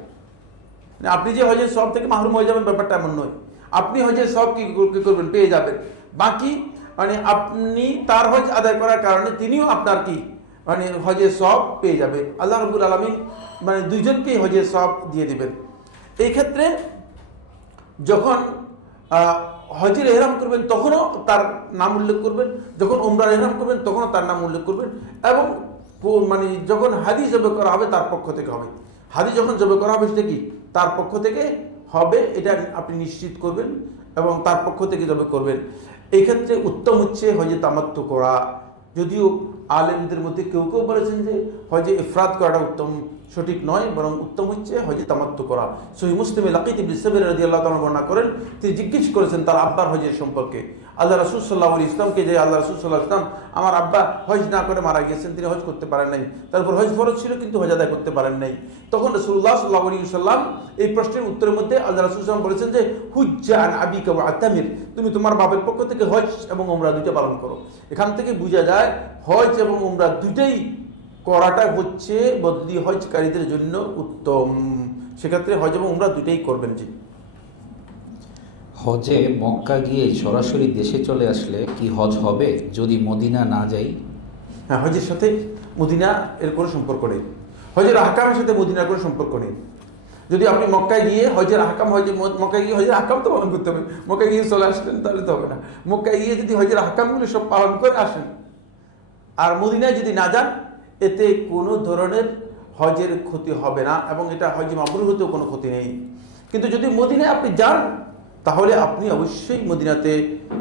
আপনি যে হজের সওয়াব থেকে মাহরুম হয়ে যাবেন ব্যাপারটা এমন নয়, আপনি হজের সওয়াব কি করবেন, পেয়ে যাবেন। বাকি মানে আপনি তার হজ আদায় করার কারণে তিনিও আপনার কি মানে হজের সওয়াব পেয়ে যাবে। আল্লাহ রাব্বুল আলামিন মানে দুইজনকেই হজের সওয়াব দিয়ে দিবেন। এই ক্ষেত্রে যখন হজের এহরাম করবেন তখনও তার নাম উল্লেখ করবেন, যখন ওমরার এহরাম করবেন তখনও তার নাম উল্লেখ করবেন, এবং মানে যখন হাদি জবে করা হবে তার পক্ষ থেকে হবে। হাদি যখন জবে করা হবে সেটা কি তার পক্ষ থেকে হবে, এটা আপনি নিশ্চিত করবেন এবং তার পক্ষ থেকে জবে করবেন। এই ক্ষেত্রে উত্তম হচ্ছে হজে তামাত্তু করা। যদিও আলেমদের মধ্যে কেউ কেউ বলেছেন যে হজে ইফরাদ করাটা উত্তম, সঠিক নয়, বরং উত্তম হচ্ছে হজে তামাত্তু করা। সহিহ মুসলিমে লাকিত ইবনে সাবির রাদিয়াল্লাহু তাআলা বর্ণনা করেন, তিনি জিজ্ঞেস করেছেন তার আব্বার হজের সম্পর্কে। আল্লাহ রাসূল সাল্লাল্লাহু আলাইহি ওয়াসাল্লামকে, যে আল্লাহ রাসূল সাল্লাল্লাহু আলাইহি ওয়াসাল্লাম আমার আব্বা হজ না করে মারা গিয়েছেন, তিনি হজ করতে পারেন নাই, তারপর হজ ফরজ ছিল কিন্তু হজ আদায় করতে পারেন নাই। তখন রাসূলুল্লাহ সাল্লাল্লাহু আলাইহি ওয়াসাল্লাম এই প্রশ্নের উত্তরের মধ্যে আল্লাহ রাসূল সাল্লাল্লাহু আলাইহি ওয়াসাল্লাম বলেছেন যে হুজ্জা আন আবিকা ওয়া আতামির, তুমি তোমার বাবার পক্ষ থেকে হজ এবং উমরা দুইটা পালন করো। এখান থেকে বোঝা যায় হজ এবং উমরা দুইটাই করাটা হচ্ছে বদলি হজকারীদের জন্য উত্তম। সেক্ষেত্রে হজ এবং উমরা দুইটাই করবেন। জি, হজে মক্কা গিয়ে সরাসরি দেশে চলে আসলে কি হজ হবে যদি মদিনা না যাই? হ্যাঁ, হজের সাথে মদিনা এর কোনো সম্পর্ক নেই, হজের আহকামের সাথে মদিনার কোনো সম্পর্ক নেই। যদি আপনি মক্কায় গিয়ে হজের আহকাম, মক্কায় গিয়ে হজের আহকাম তো পালন করতে হবে, মক্কায় গিয়ে চলে আসলেন তাহলে তো হবে না। মক্কায় গিয়ে যদি হজের আহকামগুলো সব পালন করে আসেন আর মদিনায় যদি না যান, এতে কোনো ধরনের হজের ক্ষতি হবে না এবং এটা হজে মাবরুর হতেও কোনো ক্ষতি নেই। কিন্তু যদি মদিনায় আপনি যান তাহলে আপনি অবশ্যই মদিনাতে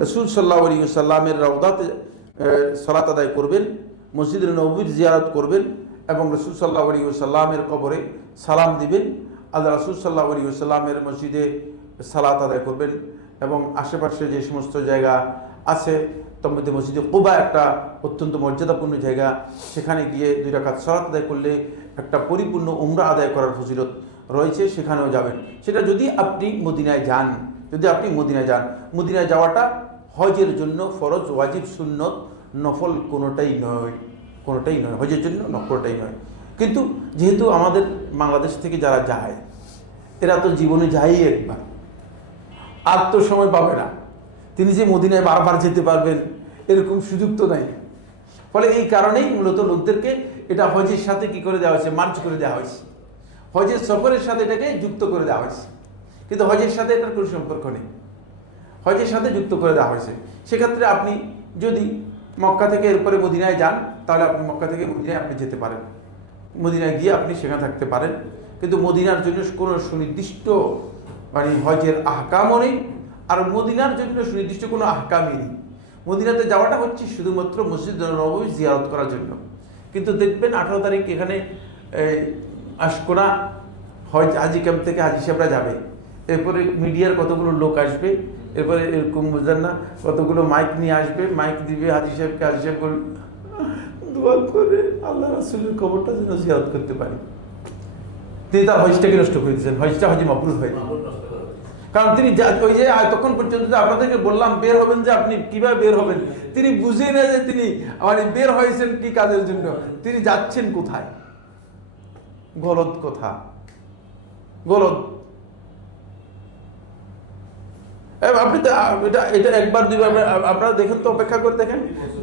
রাসূল সাল্লাল্লাহু আলাইহি ওয়াসাল্লামের রওদাতে সালাত আদায় করবেন, মসজিদে নববীর জিয়ারত করবেন এবং রাসূল সাল্লাল্লাহু আলাইহি ওয়াসাল্লামের কবরে সালাম দিবেন। আল্লাহ রাসূল সাল্লাল্লাহু আলাইহি ওয়াসাল্লামের মসজিদে সালাত আদায় করবেন এবং আশেপাশে যে সমস্ত জায়গা আছে তার মধ্যে মসজিদে কুবা একটা অত্যন্ত মর্যাদাপূর্ণ জায়গা, সেখানে গিয়ে 2 রাকাত সালাত আদায় করলে একটা পরিপূর্ণ উমরা আদায় করার ফজিলত রয়েছে, সেখানেও যাবেন। সেটা যদি আপনি মদিনায় যান, মদিনায় যাওয়াটা হজের জন্য ফরজ, ওয়াজিব, সুন্নত, নফল কোনোটাই নয়, হজের জন্য কোনোটাই নয়। কিন্তু যেহেতু আমাদের বাংলাদেশ থেকে যারা যায় এরা তো জীবনে যায়ই একবার, আর তো সময় পাবে না, তিনি যে মদিনায় বারবার যেতে পারবেন এরকম সুযোগ তো নাই। ফলে এই কারণেই মূলত লোকদেরকে এটা হজের সাথে কি করে দেওয়া হয়েছে, মার্চ করে দেওয়া হয়েছে, হজের সফরের সাথে এটাকে যুক্ত করে দেওয়া হয়েছে। কিন্তু হজের সাথে এটার কোনো সম্পর্ক নেই, হজের সাথে যুক্ত করে দেওয়া হয়েছে। সেক্ষেত্রে আপনি যদি মক্কা থেকে এরপরে মদিনায় যান তাহলে আপনি মক্কা থেকে মদিনায় আপনি যেতে পারেন, মদিনায় গিয়ে আপনি সেখানে থাকতে পারেন। কিন্তু মদিনার জন্য কোনো সুনির্দিষ্ট মানে হজের আহকামও নেই, আর মদিনার জন্য সুনির্দিষ্ট কোনো আহকামই নেই। মদিনাতে যাওয়াটা হচ্ছে শুধুমাত্র মসজিদ নববী জিয়ারত করার জন্য। কিন্তু দেখবেন 18 তারিখ এখানে আশকোনা হজ হাজি ক্যাম্প থেকে হাজি সাহেবরা যাবে, এরপরে মিডিয়ার কতগুলো লোক আসবে, এরপরে এরকম বুঝলেন না কতগুলো মাইক নিয়ে আসবে, মাইক দিবে হাজি সাহেবকে, হাজি সাহেব বলবে দোয়া করে আল্লাহ রাসূলের কবরটা যেন জিয়ারত করতে পারি। তিনি তার হজটাকে নষ্ট করে দিয়েছেন, হজটা হজে মাবরুর হয়। কারণ তিনি ওই যে তখন পর্যন্ত আপনাদেরকে বললাম বের হবেন, যে আপনি কিভাবে বের হবেন, তিনি বুঝে না যে তিনি মানে বের হয়েছেন কি কাজের জন্য, তিনি যাচ্ছেন কোথায়, গলদ কথা, গলদ। আপনি এটা একবার দুইবার আপনারা দেখেন তো, অপেক্ষা করে দেখেন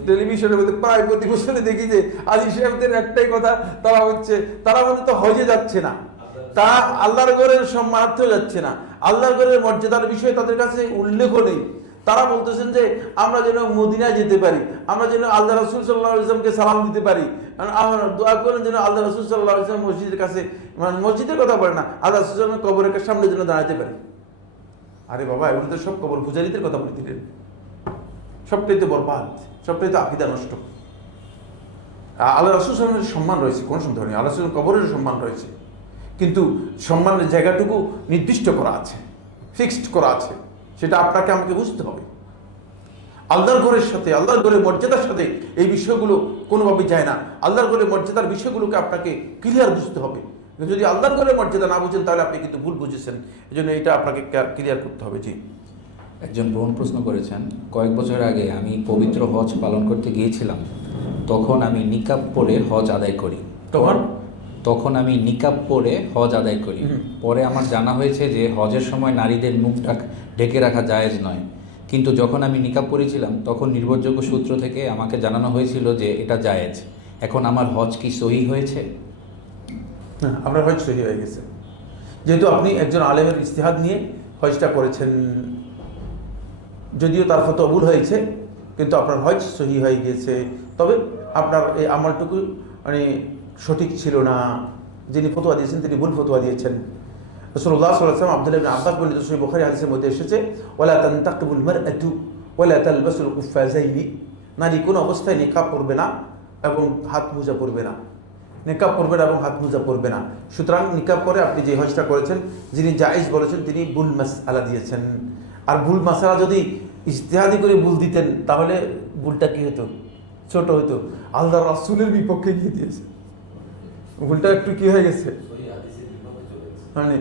টেলিভিশনের মধ্যে প্রায় প্রতি বছরে দেখি যে হাজী সাহেবদের একটাই কথা, তারা মনে তো হজে যাচ্ছে না, তা আল্লাহর ঘরের সম্মানার্থেও যাচ্ছে না, আল্লাহর ঘরের মর্যাদার বিষয়ে তাদের কাছে উল্লেখ নেই। তারা বলতেছেন যে আমরা যেন মদিনায় যেতে পারি, আমরা যেন আল্লাহ রাসূল সাল্লাল্লাহু আলাইহি ওয়াসাল্লামকে সালাম দিতে পারি, আমরা দোয়া করেন যেন আল্লাহ রাসূল সাল্লাল্লাহু আলাইহি ওয়াসাল্লাম মসজিদের কাছে, মানে মসজিদের কথা বলে না, আল্লাহ রাসূল সাল্লাল্লাহু আলাইহি ওয়াসাল্লামের কবরের সামনে যেন দাঁড়াতে পারি। আরে বাবা, এগুলো তো সব কবর পূজারীদের কথা বলে দিলেন, সবটাই তো বরবাদ, সবটাই তো আকীদা নষ্ট। আল্লাহ রাসূল সাল্লাল্লাহু আলাইহি ওয়াসাল্লামের সম্মান রয়েছে, কোনো সন্দেহ নেই, আল্লাহ রাসূলের কবরের সম্মান রয়েছে, কিন্তু সম্মানের জায়গাটুকু নির্দিষ্ট করা আছে, ফিক্সড করা আছে, সেটা আপনাকে আমাকে বুঝতে হবে। আল্লাহর ঘরের সাথে, আল্লাহর ঘরের মর্যাদার সাথে এই বিষয়গুলো কোনোভাবেই যায় না। আল্লাহর ঘরের মর্যাদার বিষয়গুলোকে আপনাকে ক্লিয়ার বুঝতে হবে। যদি আল্লাহর ঘরের মর্যাদা না বুঝেন তাহলে আপনি কিন্তু ভুল বুঝেছেন, এই জন্য এটা আপনাকে ক্লিয়ার করতে হবে। জি, একজন বোন প্রশ্ন করেছেন, কয়েক বছর আগে আমি পবিত্র হজ পালন করতে গিয়েছিলাম, তখন আমি নিকাব পরে হজ আদায় করি। পরে আমার জানা হয়েছে যে হজের সময় নারীদের মুখ ঢেকে রাখা জায়েজ নয়, কিন্তু যখন আমি নিকাব পরেছিলাম তখন নির্ভরযোগ্য সূত্র থেকে আমাকে জানানো হয়েছিল যে এটা জায়েজ। এখন আমার হজ কি সহি হয়েছে? হ্যাঁ, আপনার হজ সহি হয়ে গেছে, যেহেতু আপনি একজন আলেমের ইজতিহাদ নিয়ে হজটা করেছেন। যদিও তার ফতোয়া ভুল হয়েছে, কিন্তু আপনার হজ সহি হয়ে গিয়েছে। তবে আপনার এই আমলটুকু মানে সঠিক ছিল না। যিনি ফতোয়া দিয়েছেন তিনি ভুল ফতোয়া দিয়েছেন। রাসূলুল্লাহ সাল্লাল্লাহু আলাইহি ওয়াসাল্লাম আব্দুল্লাহ ইবনে আব্বাস বর্ণিত সহিহ বুখারী হাদিসের মধ্যে এসেছে, ওয়ালা তানতাকিবুল মারআতু ওয়ালা তালবাসুল কুফাযাইনি, নারী কোনো অবস্থায় নিকাব পরবে না এবং হাত মোজা পরবে না। নিকাব পরবে না এবং হাত মোজা পরবে না। সুতরাং নিকাব করে আপনি যে হজটা করেছেন, যিনি জায়েজ বলেছেন তিনি ভুল মাসআলা দিয়েছেন। আর ভুল মাসআলা যদি ইজতিহাদি করে ভুল দিতেন তাহলে ভুলটা কি হতো? ছোট হতো। আল্লাহর রাসূলের বিপক্ষে গিয়ে দিয়েছে, ভুলটা একটু কি হয়ে গেছে, মানে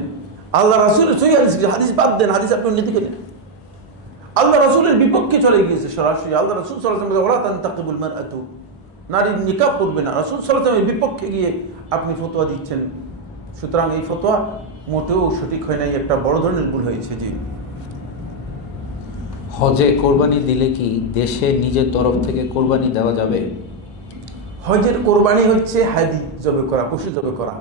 আল্লাহ রাসূলের সহি হাদিস বাদ দেন, হাদিস আপনি অন্যদিকে নেন, আল্লাহ রাসূলের বিপক্ষে চলে গিয়েছে সরাসরি। আল্লাহ রাসূল সাল্লাল্লাহু আলাইহি ওয়াসাল্লাম ওয়ালা তানতাকিবুল মারআতু, নারী নিকাব করবে না, রাসূল সাল্লাল্লাহু আলাইহি ওয়াসাল্লামের বিপক্ষে গিয়ে আপনি ফতোয়া দিচ্ছেন। সুতরাং এই ফতোয়া মোটেও সঠিক হয় নাই, একটা বড় ধরনের ভুল হয়েছে। জি, হজে কোরবানি দিলে কি দেশে নিজের তরফ থেকে কোরবানি দেওয়া যাবে? হজের কোরবানি হচ্ছে হাদি জবে করা, পশু জবে করা।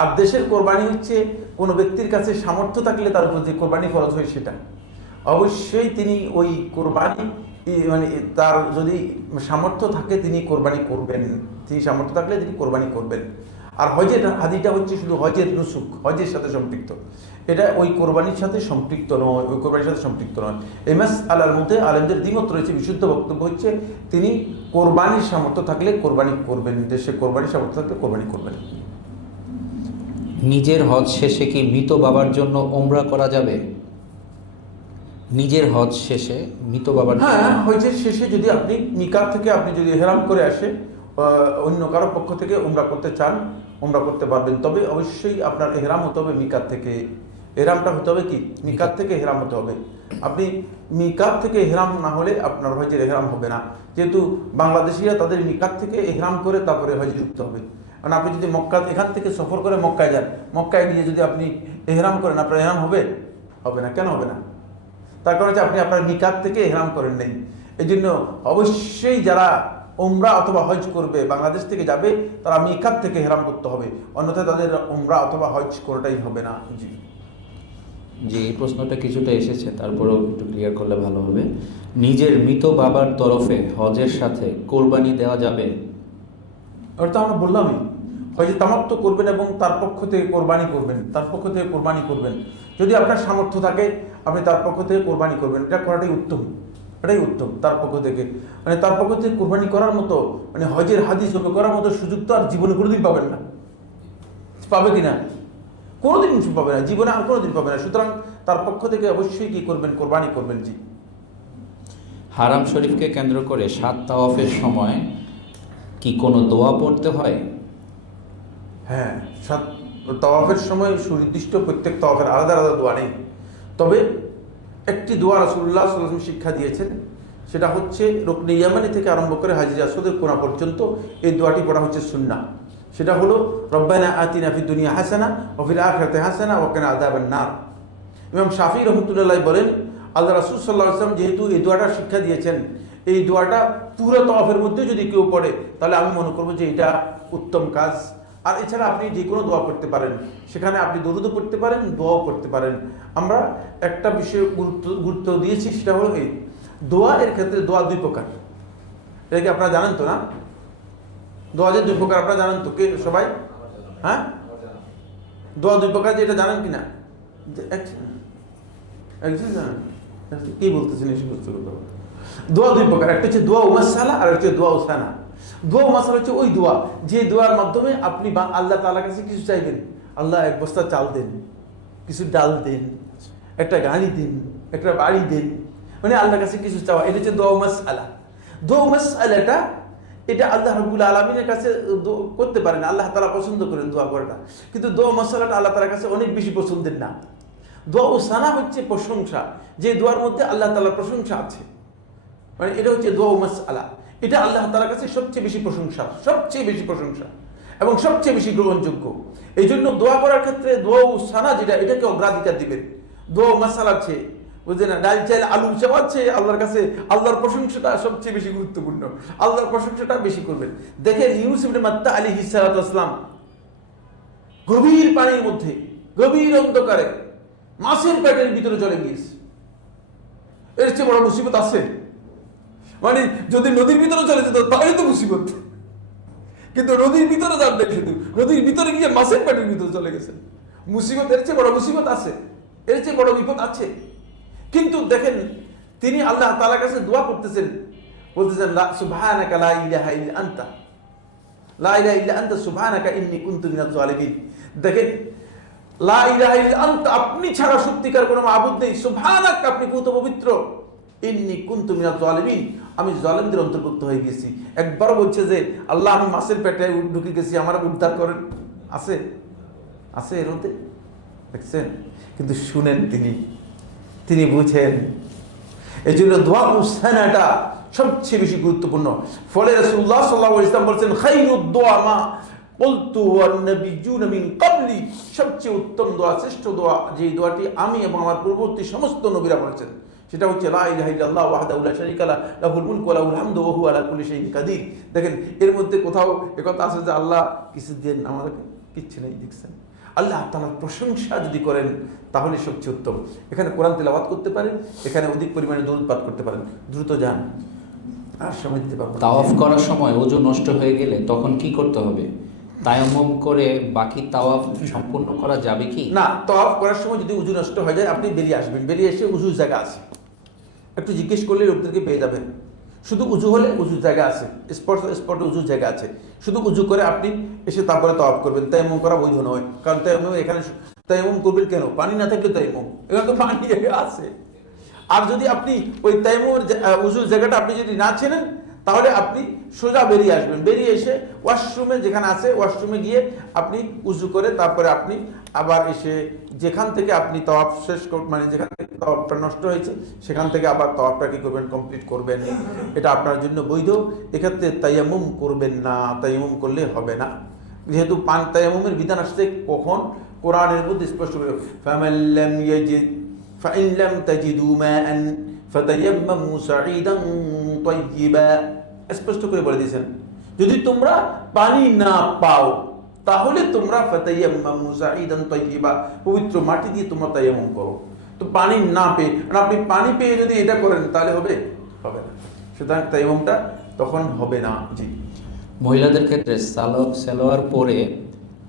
আর দেশের কোরবানি হচ্ছে কোনো ব্যক্তির কাছে সামর্থ্য থাকলে তার উপর যে কোরবানি খরচ হয় সেটা অবশ্যই তিনি ওই কোরবানি মানে তার যদি সামর্থ্য থাকে তিনি কোরবানি করবেন, তিনি সামর্থ্য থাকলে তিনি কোরবানি করবেন। আর হজের হাদিটা হচ্ছে শুধু হজের নুসুক, হজের সাথে সম্পৃক্ত, এটা ওই কোরবানির সাথে সম্পৃক্ত নয়, ওই কোরবানির সাথে সম্পৃক্ত নয়। এই মাসআলার মধ্যে আলেমদের দ্বিমত রয়েছে। বিশুদ্ধ বক্তব্য হচ্ছে তিনি কোরবানির সামর্থ্য থাকলে কোরবানি করবেন, দেশে কোরবানির সামর্থ্য থাকলে কোরবানি করবেন। নিজের হজ শেষে কি মৃত বাবার জন্য ওমরা করা যাবে? নিজের হজ শেষে মৃত বাবার হ্যাঁ, হজের শেষে যদি আপনি মিকাত থেকে আপনি যদি ইহরাম করে আসে অন্য কারো পক্ষ থেকে উমরা করতে চান, উমরা করতে পারবেন। তবে অবশ্যই আপনার ইহরাম হতে হবে মিকাত থেকে। ইহরামটা হতে হবে কি, মিকাত থেকে ইহরাম হতে হবে। আপনি মিকাত থেকে ইহরাম না হলে আপনার হজের ইহরাম হবে না। যেহেতু বাংলাদেশিরা তাদের মিকাত থেকে ইহরাম করে তারপরে হজে ঢুকতে হবে। কারণ আপনি যদি মক্কা এখান থেকে সফর করে মক্কায় যান, মক্কায় গিয়ে যদি আপনি ইহরাম করেন আপনার ইহরাম হবে? হবে না। কেন হবে না? তার কারণ হচ্ছে আপনি আপনার মিকাত থেকে ইহরাম করেন নাই। এই জন্য অবশ্যই যারা উমরা অথবা হজ করবে বাংলাদেশ থেকে যাবে তারা মিকাত থেকে ইহরাম করতে হবে, অন্যথায় তাদের উমরা অথবা হজ কোনটাই হবে না। জি যে এই প্রশ্নটা কিছুটা এসেছে, তারপরেও একটু ক্লিয়ার করলে ভালো হবে। নিজের মৃত বাবার তরফে হজের সাথে কোরবানি দেওয়া যাবে? ওটা আমরা বললামই, হজে তামাত্তু করবেন এবং তার পক্ষ থেকে কোরবানি করবেন, তার পক্ষ থেকে কোরবানি করবেন। যদি আপনার সামর্থ্য থাকে আপনি তার পক্ষ থেকে কোরবানি করবেন, এটা করাটাই উত্তম, এটাই উত্তম। তার পক্ষ থেকে মানে তার পক্ষ থেকে কোরবানি করার মতো মানে হজের হাদিস জবে করার মতো সুযোগ তো আর জীবনে কোনোদিন পাবেন না। পাবে কিনা? কোনোদিন পাবে না, জীবনে আর কোনোদিন পাবে না। সুতরাং তার পক্ষ থেকে অবশ্যই কি করবেন, কোরবানি করবেন। জি, হারাম শরীফকে কেন্দ্র করে 7 তাওয়াফের সময় কি কোনো দোয়া পড়তে হয়? হ্যাঁ, তাওয়াফের সময় সুনির্দিষ্ট প্রত্যেক তাওয়াফের আলাদা আলাদা দোয়া নেই। তবে একটি দোয়া রাসূলুল্লাহ সাল্লাল্লাহু আলাইহি ওয়াসাল্লাম শিক্ষা দিয়েছেন, সেটা হচ্ছে রুকনে ইয়ামানি থেকে আরম্ভ করে হাজির আসওয়াদের কোণা পর্যন্ত এই দোয়াটি পড়া হচ্ছে সুন্নাহ। সেটা হলো রব্বানা আতিনা ফিদ দুনিয়া হাসানা ওয়া ফিল আখিরাতি হাসানা ওয়া কিনা আযাবান নার। ইমাম শাফি রহমাতুল্লাহ বলেন আল্লাহ রাসূল সাল্লাল্লাহু আলাইহি ওয়াসাল্লাম যেহেতু এই দোয়াটা শিক্ষা দিয়েছেন, এই দোয়াটা পুরো তাওয়াফের মধ্যে যদি কেউ পড়ে তাহলে আমি মনে করবো যে এটা উত্তম কাজ। আর এছাড়া আপনি যে কোনো দোয়া করতে পারেন, সেখানে আপনি দরুদও পড়তে পারেন, দোয়াও করতে পারেন। আমরা একটা বিষয়ে গুরুত্ব দিয়েছি, সেটা হলো এই দোয়া। এর ক্ষেত্রে দোয়া দুই প্রকার, এটা কি আপনারা জানেন তো? না, দোয়া যে দুই প্রকার আপনারা জানেন তো? কে সবাই? হ্যাঁ, দোয়া দুই প্রকার, যে এটা জানেন কিনা? একজন জানেন কি বলতেছেন? দোয়া দুই প্রকার, একটা হচ্ছে দোয়া উমাসালা আর হচ্ছে দোয়া উসানা। দোয়া উমাসালা হচ্ছে ওই দোয়া যে দোয়ার মাধ্যমে আপনি আল্লাহ তাআলার কাছে কিছু চাইবেন, আল্লাহ এক বস্তা চাল দেন, কিছু ডাল দেন, একটা গাড়ি দিন, একটা বাড়ি দেন, মানে আল্লাহর কাছে কিছু চাওয়া, এটা হচ্ছে দোয়া মাসআলা। দোয়া মাসআলাটা এটা আল্লাহ রাব্বুল আলামিনের কাছে করতে পারেন, আল্লাহ তাআলা পছন্দ করেন দোয়া করাটা। কিন্তু দোয়া মাসআলাটা আল্লাহ তাআলার কাছে অনেক বেশি পছন্দের না। দোয়া উসানা হচ্ছে প্রশংসা, যে দোয়ার মধ্যে আল্লাহ তাআলার প্রশংসা আছে, মানে এটা হচ্ছে দোয়া মাসআলা। এটা আল্লাহ তাআলার কাছে সবচেয়ে বেশি প্রশংসা, সবচেয়ে বেশি প্রশংসা এবং সবচেয়ে বেশি গ্রহণযোগ্য। এই জন্য দোয়া করার ক্ষেত্রে দোয়া উসানা যেটা, এটাকে অগ্রাধিকার দিবেন। দোয়া মাসআলা আছে, বুঝলেন না, ডাল চাইলে আলু চাওয়াচ্ছে আল্লাহর কাছে, আল্লাহর প্রশংসাটা সবচেয়ে বেশি গুরুত্বপূর্ণ, আল্লাহর প্রশংসাটা বেশি করবেন। দেখেন ইউসুফ ইবনে মাত্তা আলাইহিস সালাতু ওয়াস সালাম গভীর পানির মধ্যে, গভীর অন্ধকারে মাছের পেটের ভিতরে চলে গিয়েছে। এর চেয়ে বড় মুসিবত আছে? মানে যদি নদীর ভিতরে চলে যেত তাহলে তো মুসিবত, কিন্তু নদীর ভিতরে যান নাই, শুধু নদীর ভিতরে গিয়ে মাছের পেটের ভিতরে চলে গেছেন। মুসিবত, এর চেয়ে বড় মুসিবত আছে? এর চেয়ে বড় বিপদ আছে? কিন্তু দেখেন তিনি আল্লাহ তাআলার কাছে দোয়া করতেছেন, বলতেছেন সুবহানাকা লা ইলাহা ইল্লা আনতা, লা ইলাহা ইল্লা আনতা সুবহানাকা ইন্নী কুনতু মিনাজ জালিমিন। দেখেন লা ইলাহা ইল্লা আনতা, আপনি ছাড়া সত্যিকার কোনো মাবুদ নেই, সুবহানাক, আপনি পুত পবিত্র, ইন্নী কুনতু মিনাজ জালিমিন, আমি জালেমদের অন্তর্ভুক্ত হয়ে গেছি। একবারও বলছে যে আল্লাহ আমি মাছের পেটে ঢুকে গেছি, আমার উদ্ধার করেন? আছে? আছে এর মধ্যে? দেখছেন? কিন্তু শুনেন, তিনি বুঝেন। এই জন্য দোয়া মুস্তানাটা সবচেয়ে বেশি গুরুত্বপূর্ণ। ফলে রাসূলুল্লাহ সাল্লাল্লাহু আলাইহি ওয়াসাল্লাম বলেছেন, খায়রুদ দুআ মা কুলতু ওয়ান নাবিয়্যুনা মিন ক্বাবলি, সবচেয়ে উত্তম দোয়া, শ্রেষ্ঠ দোয়া, যে দোয়াটি আমি এবং আমার পূর্ববর্তী সমস্ত নবীরা বলেছেন, সেটা হচ্ছে লা ইলাহা ইল্লাল্লাহ ওয়াহদাহু লা শারীকা লাহু লাহুল মুলকু ওয়া লাহুল হামদু ওয়া হুয়া আলা কুল্লি শাইইন কাদির। দেখেন এর মধ্যে কোথাও একথা আছে যে আল্লাহ কিছু দেন আমাদেরকে? কিচ্ছু নেই। দেখছেন? আল্লাহ তাআলার প্রশংসা যদি করেন তাহলে সবচেয়ে উত্তম। এখানে কোরআন তেলাওয়াত করতে পারেন, এখানে অধিক পরিমাণে দরুদ পাঠ করতে পারেন। দ্রুত যান, আর সময় দিতে পারবো না। তাওয়াফ করার সময় ওযু নষ্ট হয়ে গেলে তখন কি করতে হবে? তায়াম্মুম করে বাকি তাওয়াফ সম্পূর্ণ করা যাবে কি? না, তাওয়াফ করার সময় যদি উজু নষ্ট হয়ে যায়, আপনি বেরিয়ে আসবেন, বেরিয়ে এসে উজুর জায়গা আছে, একটু জিজ্ঞেস করলে লোকদেরকে পেয়ে যাবেন। শুধু উজু হলে উজুর জায়গা আছে, স্পটে উজুর জায়গা আছে, শুধু উজু করে আপনি এসে তারপরে তাওয়াফ করবেন। তায়াম্মুম করা বৈধ নয়, কারণ তায়াম্মুম এখানে তায়াম্মুম করবেন কেন? পানি না থাকলে তায়াম্মুম, এখানে তো পানি আছে। আর যদি আপনি ওই তায়াম্মুমের উজুর জায়গাটা আপনি যদি না চেনেন, তাহলে আপনি সোজা বেরিয়ে আসবেন, বেরিয়ে এসে ওয়াশরুমে যেখানে আছে ওয়াশরুমে গিয়ে আপনি উজু করে তারপরে আপনি আবার এসে যেখান থেকে আপনি তাওয়াফ শেষ মানে যেখান থেকে তাওয়াফটা নষ্ট হয়েছে সেখান থেকে আবার তাওয়াফটা কি করবেন? কমপ্লিট করবেন। এটা আপনার জন্য বৈধ। এক্ষেত্রে তায়াম্মুম করবেন না, তায়াম্মুম করলে হবে না, যেহেতু তায়াম্মুমের বিধান আসছে কখন? কোরআনের মধ্যে স্পষ্ট করে ফামান লাম ইয়াজিদ ফাইন লাম তাজিদু মাআন ফাতায়াম্মামু সাঈদান তাইয়্যিবা, স্পষ্ট করে বলে দিয়েছেন যদি তোমরা পানি না পাও তাহলে তোমরা ফাতায়াম্মামু সাঈদান তাইয়্যিবা, পবিত্র মাটি দিয়ে তোমরা তায়াম্মুম করো। তো পানি না পেয়ে, আপনি পানি পেয়ে যদি এটা করেন তাহলে হবে? হবে না। সুতরাং তায়াম্মুমটা তখন হবে না। জি। মহিলাদের ক্ষেত্রে সালোয়ার পরে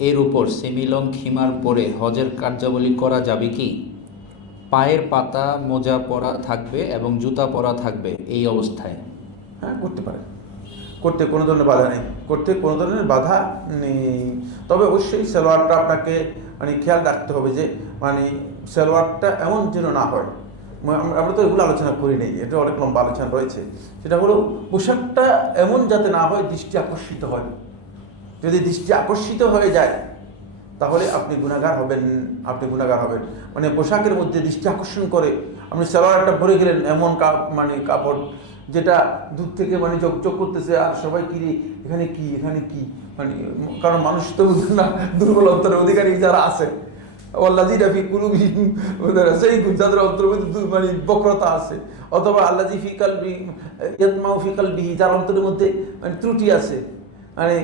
এর উপর সেমিলং খিমার পরে হজের কার্যাবলী করা যাবে কি? পায়ের পাতা মোজা পরা থাকবে এবং জুতা পরা থাকবে এই অবস্থায়? হ্যাঁ, করতে পারেন, করতে কোনো ধরনের বাধা নেই, করতে কোনো ধরনের বাধা নেই। তবে অবশ্যই সালোয়ারটা আপনাকে মানে খেয়াল রাখতে হবে যে মানে সালোয়ারটা এমন যেন না হয়, আমরা তো এগুলো আলোচনা করি নেই, এটা অনেক লম্বা আলোচনা রয়েছে। সেটা হলো পোশাকটা এমন যাতে না হয় দৃষ্টি আকর্ষিত হয়। যদি দৃষ্টি আকর্ষিত হয়ে যায় তাহলে আপনি গুনাহগার হবেন, আপনি গুনাহগার হবেন। মানে পোশাকের মধ্যে দৃষ্টি আকর্ষণ করে আপনি সালোয়ারটা পরে গেলেন, এমন মানে কাপড় যেটা দূর থেকে মানে চকচক করতেছে, আর সবাই কি এখানে কি, এখানে কি, মানে কারণ মানুষ তো না দুর্বল অন্তরের অধিকারী যারা আছে, আল্লাযীনা ফী কুলুবিহিম যায়গুন, যাদের অন্তরের মধ্যে মানে বক্রতা আছে, অথবা আল্লাযী ফী কলবি ইয়াতমাউ ফী কলবিহি, যার অন্তরের মধ্যে মানে ত্রুটি আছে, মানে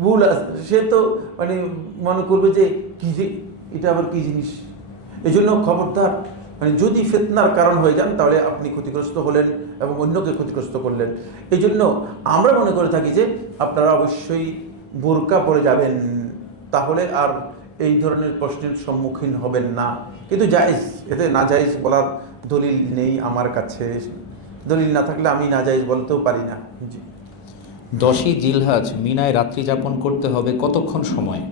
ভুল আছে, সে তো মানে মনে করবে যে কি যে এটা আবার কি জিনিস। এই জন্য খবরদার, মানে যদি ফিতনার কারণ হয়ে যান তাহলে আপনি ক্ষতিগ্রস্ত হলেন এবং অন্যকে ক্ষতিগ্রস্ত করলেন। এই জন্য আমরা মনে করে থাকি যে আপনারা অবশ্যই বোরকা পরে যাবেন, তাহলে আর এই ধরনের প্রশ্নের সম্মুখীন হবেন না। কিন্তু জায়েজ, এতে না জায়েজ বলার দলিল নেই আমার কাছে, দলিল না থাকলে আমি না জায়েজ বলতেও পারি না। জি। 10ই জিলহজ মিনায় রাত্রি যাপন করতে হবে কতক্ষণ সময়?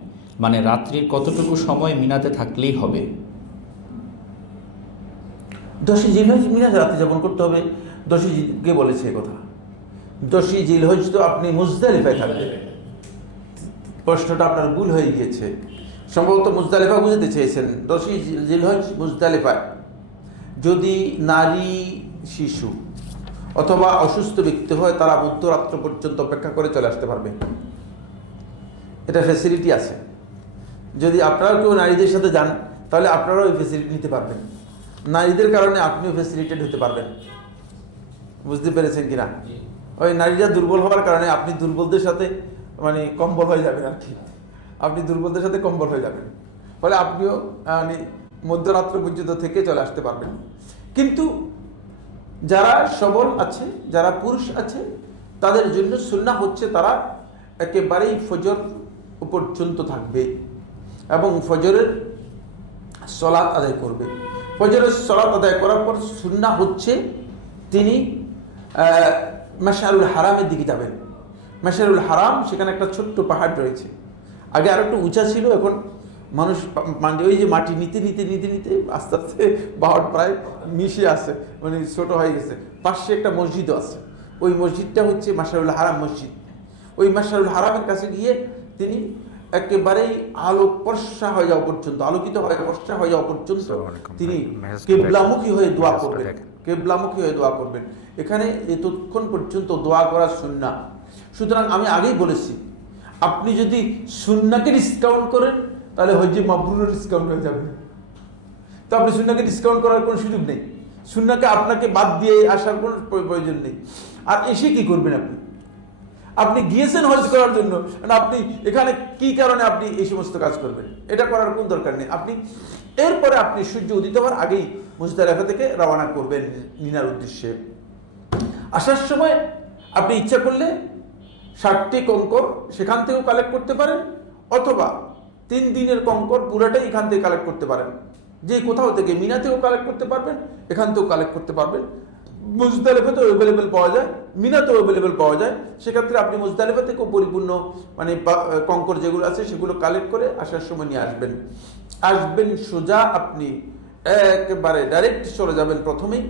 মানে রাত্রির কতটুকু সময় মিনাতে থাকলেই হবে? 10ই জিলহজ মিনাতে রাত্রি যাপন করতে হবে। 10ই কে বলেছে কথা? 10ই জিলহজ তো আপনি মুজদালিফায় থাকবেন। প্রশ্নটা আপনার ভুল হয়ে গিয়েছে, সম্ভবত মুজদালিফা বুঝতে চেয়েছেন। 10ই জিলহজ মুজদালিফায় যদি নারী, শিশু অথবা অসুস্থ ব্যক্তি হয় তারা মধ্যরাত্র পর্যন্ত অপেক্ষা করে চলে আসতে পারবে, এটা ফ্যাসিলিটি আছে। যদি আপনারাও কেউ নারীদের সাথে যান তাহলে আপনারাও এই ফ্যাসিলিটি নিতে পারবেন, নারীদের কারণে আপনিও ফ্যাসিলিটেড হতে পারবেন। বুঝতে পেরেছেন কিনা? ওই নারীরা দুর্বল হওয়ার কারণে আপনি দুর্বলদের সাথে মানে কম্বল হয়ে যাবেন আর কি, আপনি দুর্বলদের সাথে কম্বল হয়ে যাবেন, ফলে আপনিও মানে মধ্যরাত্র পর্যন্ত থেকে চলে আসতে পারবেন। কিন্তু যারা সবল আছে, যারা পুরুষ আছে, তাদের জন্য সুন্নাহ হচ্ছে তারা একেবারেই ফজর পর্যন্ত থাকবে এবং ফজরের সলাত আদায় করবে। ফজরের সলাত আদায় করার পর সুন্নাহ হচ্ছে তিনি মাশআরুল হারামের দিকে যাবেন। মাশআরুল হারাম, সেখানে একটা ছোট্ট পাহাড় রয়েছে। আগে আর একটু উঁচা ছিল, এখন মানুষ ওই যে মাটি নিতে নিতে নিতে নিতে আস্তে আস্তে পাহাড় প্রায় মিশে আসে, মানে ছোট হয়ে গেছে। পাশে একটা মসজিদও আছে, ওই মসজিদটা হচ্ছে মাশআরুল হারাম মসজিদ। ওই মাশআরুল হারামের কাছে গিয়ে তিনি একেবারেই আলোক ফর্সা হয়ে যাওয়া পর্যন্ত, আলোকিত হয়ে ফর্সা হয়ে যাওয়া পর্যন্ত তিনি কিবলামুখী হয়ে দোয়া করবেন, কিবলামুখী হয়ে দোয়া করবেন। এখানে এতক্ষণ পর্যন্ত দোয়া করা সুন্নাহ। সুতরাং আমি আগেই বলেছি, আপনি যদি সুন্নাহকে ডিসকাউন্ট করেন তাহলে হজ্জে মাবরুরও ডিসকাউন্ট হয়ে যাবে। তো আপনি সুন্নাহকে ডিসকাউন্ট করার কোনো সুযোগ নেই, সুন্নাহকে আপনাকে বাদ দিয়ে আসার কোনো প্রয়োজন নেই। আর এসে কি করবেন? আপনি গিয়েছেন হজ করার জন্য, আপনি এখানে কি কারণে আপনি এই সমস্ত কাজ করবেন? এটা করার কোন দরকার নেই। আপনি এরপরে আপনি সূর্য উদিত হওয়ার আগেই মুজদালিফা থেকে রওনা করবেন মিনার উদ্দেশ্যে। আসার সময় আপনি ইচ্ছা করলে 60টি কঙ্কর সেখান থেকেও কালেক্ট করতে পারেন, অথবা 3 দিনের কঙ্কর পুরোটাই এখান থেকে কালেক্ট করতে পারেন। যে কোথাও থেকে, মিনা থেকেও কালেক্ট করতে পারবেন, এখান থেকেও কালেক্ট করতে পারবেন। মুজদালিফাতেও অ্যাভেলেবেল পাওয়া যায়, মিনাতেও অ্যাভেলেবেল পাওয়া যায়। সেক্ষেত্রে আপনি মুজদালিফা থেকেও পরিপূর্ণ মানে কঙ্কর যেগুলো আছে সেগুলো কালেক্ট করে আসার সময় নিয়ে আসবেন সোজা আপনি একেবারে ডাইরেক্ট চলে যাবেন প্রথমেই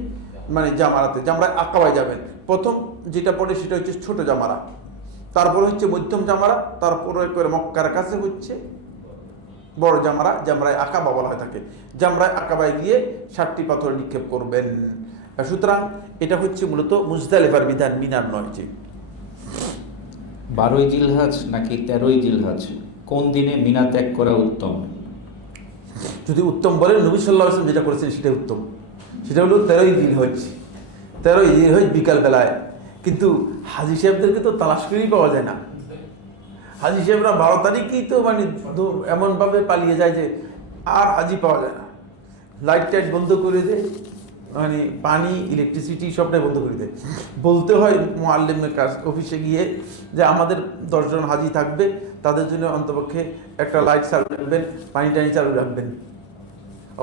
মানে জামারাতে, জামরায় আকাবায় যাবেন। প্রথম যেটা পড়ে সেটা হচ্ছে ছোট জামারা, তারপরে হচ্ছে মধ্যম জামারা, তারপরে করে মক্কার কাছে হচ্ছে বড় জামারা, জামরায় আকাবা বলা হয় থাকে। জামরায় আকাবায় গিয়ে 7টি পাথর নিক্ষেপ করবেন। সুতরাং এটা হচ্ছে মূলত মুজদালিফার বিধান, মিনার নয়। যে 12ই জিলহজ নাকি 13ই জিলহজ, কোন দিনে মিনা ত্যাগ করা উত্তম? যদি উত্তম বলেন, নবী সাল্লাল্লাহু আলাইহি ওয়াসাল্লাম যেটা করেছেন সেটাই উত্তম। সেটা হলো 13ই জিলহজ, 13ই জিলহজ বিকাল বেলায়। কিন্তু হাজী সাহেবদেরকে তো তালাশ করেই পাওয়া যায় না। হাজী সাহেবরা 12 তারিখেই তো মানে এমনভাবে পালিয়ে যায় যে আর হাজী পাওয়া যায় না। লাইট টাইট বন্ধ করে দেয়, মানে পানি ইলেকট্রিসিটি সবটাই বন্ধ করে দেয়। বলতে হয় মুআল্লিমের কাজ অফিসে গিয়ে যে আমাদের 10 জন হাজী থাকবে, তাদের জন্য অন্তপক্ষে একটা লাইট চালু রাখবেন, পানি টানি চালু রাখবেন।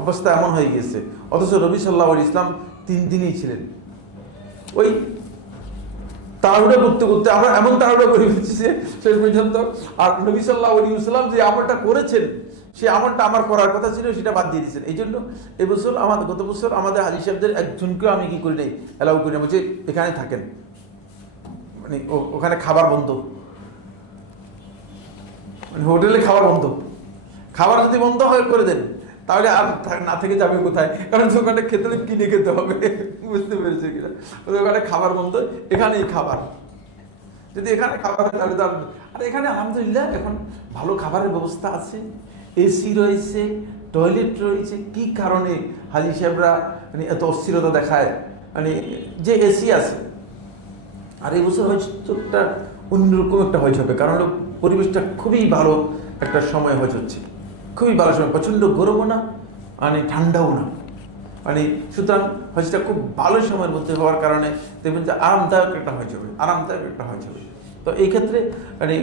অবস্থা এমন হয়ে গিয়েছে। অথচ নবী সাল্লাল্লাহু আলাইহি ওয়াসাল্লাম 3 দিনই ছিলেন। ওই তাড়াহুড়ো করতে করতে আমরা এমন তাড়াহুড়ো করে ফেলছি যে শেষ পর্যন্ত, আর নবী সাল্লাল্লাহু আলাইহি ওয়াসাল্লাম যে আমলটা করেছেন, সেই আমলটা আমার করার কথা ছিল সেটা বাদ দিয়ে দিয়েছেন। এই জন্য এবছর গত বছর আমাদের হাজী সাহেবদের একজনকেও আমি কি করি নাই, অ্যালাউ করি না, বলছি এখানে থাকেন, মানে ওখানে খাবার বন্ধ, মানে হোটেলে খাবার বন্ধ। খাবার যদি বন্ধ হয় করে দেন, তাহলে আর না থেকে যাবে কোথায়? কারণ ওখানে খেতে কিনে খেতে হবে, বুঝতে পেরেছে কিনা? ওখানে খাবার বন্ধ, এখানেই খাবার। যদি এখানে খাবার হয় তাহলে আর এখানে আলহামদুলিল্লাহ এখন ভালো খাবারের ব্যবস্থা আছে, এসি রয়েছে, টয়লেট রয়েছে। কি কারণে হাজী সাহেবরা মানে এত অস্থিরতা দেখায়? মানে যে এসি আছে। আর এই বছর হয়তো একটা অন্যরকম একটা হজ হবে, কারণ পরিবেশটা খুবই ভালো একটা সময় হজ হচ্ছে, খুবই ভালো সময়, প্রচণ্ড গরমও না মানে ঠান্ডাও না, মানে সুতরাং হজটা খুব ভালো সময়ের মধ্যে হওয়ার কারণে দেখবেন যে আরামদায়ক একটা হজ হবে, আরামদায়ক একটা হজ হবে। তো এই ক্ষেত্রে মানে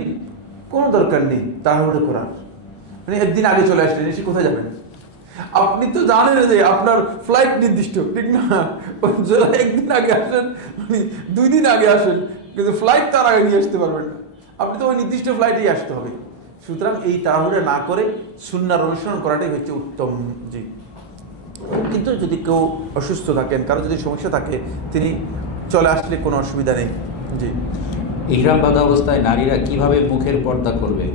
কোনো দরকার নেই তাড়াহুড়ো করার। মানে একদিন আগে চলে আসলেন, এসে কোথায় যাবেন? আপনি তো জানেন যে আপনার ফ্লাইট নির্দিষ্ট, ঠিক না? একদিন আগে আসেন, মানে 2 দিন আগে আসেন, কিন্তু ফ্লাইট তার আগে নিয়ে আসতে পারবেন না। আপনি তো ওই নির্দিষ্ট ফ্লাইটেই আসতে হবে। সুতরাং এই তাড়াহুড়ো না করে সুন্নাহর অনুসরণ করাটাই হচ্ছে উত্তম। জি, কিন্তু যদি কেউ অসুস্থ থাকেন, কারো যদি সমস্যা থাকে, তিনি চলে আসলে কোনো অসুবিধা নেই। জি। ইহরাম বাঁধা অবস্থায় নারীরা কিভাবে মুখের পর্দা করবে?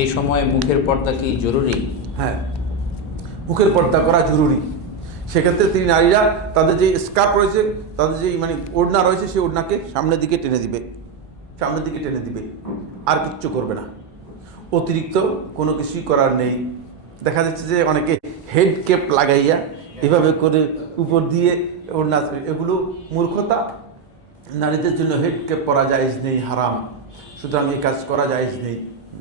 এই সময়ে মুখের পর্দা কি জরুরি? হ্যাঁ, মুখের পর্দা করা জরুরি। সেক্ষেত্রে তিনি নারীরা তাদের যে স্কার্ফ রয়েছে, তাদের যে মানে ওড়না রয়েছে, সেই ওড়নাকে সামনের দিকে টেনে দিবে, সামনের দিকে টেনে দিবে, আর কিচ্ছু করবে না। অতিরিক্ত কোনো কিছুই করার নেই। দেখা যাচ্ছে যে অনেকে হেড কেপ লাগাইয়া এভাবে করে উপর দিয়ে ওড়না, এগুলো মূর্খতা। নারীদের জন্য হেড কেপ পরা জায়েজ নেই, হারাম। সুতরাং এই কাজ করা জায়েজ নেই।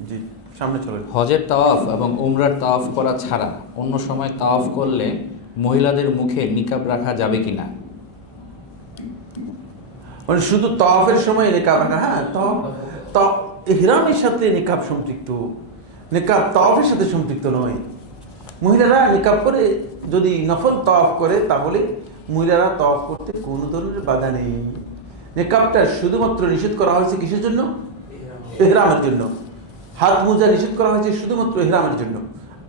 জি, সামনে চলে। হজের তাওয়াফ এবং উমরার তাওয়াফ করা ছাড়া অন্য সময় তাওয়াফ করলে মহিলাদের মুখে নিকাব রাখা যাবে কিনা? মানে শুধু তওয়াফের সময় নিকাব না, হ্যাঁ ইহরামের সাথে নিকাব সম্পৃক্ত, নিকাব তওয়াফের সাথে সম্পৃক্ত নয়। মহিলারা নিকাব করে যদি নফল তওয়াফ করে তাহলে মহিলারা তওয়াফ করতে কোনো ধরনের বাধা নেই। নিকাবটা শুধুমাত্র নিষেধ করা হয়েছে কিসের জন্য? ইহরামের জন্য। হাত মোজা নিষেধ করা হয়েছে শুধুমাত্র ইহরামের জন্য।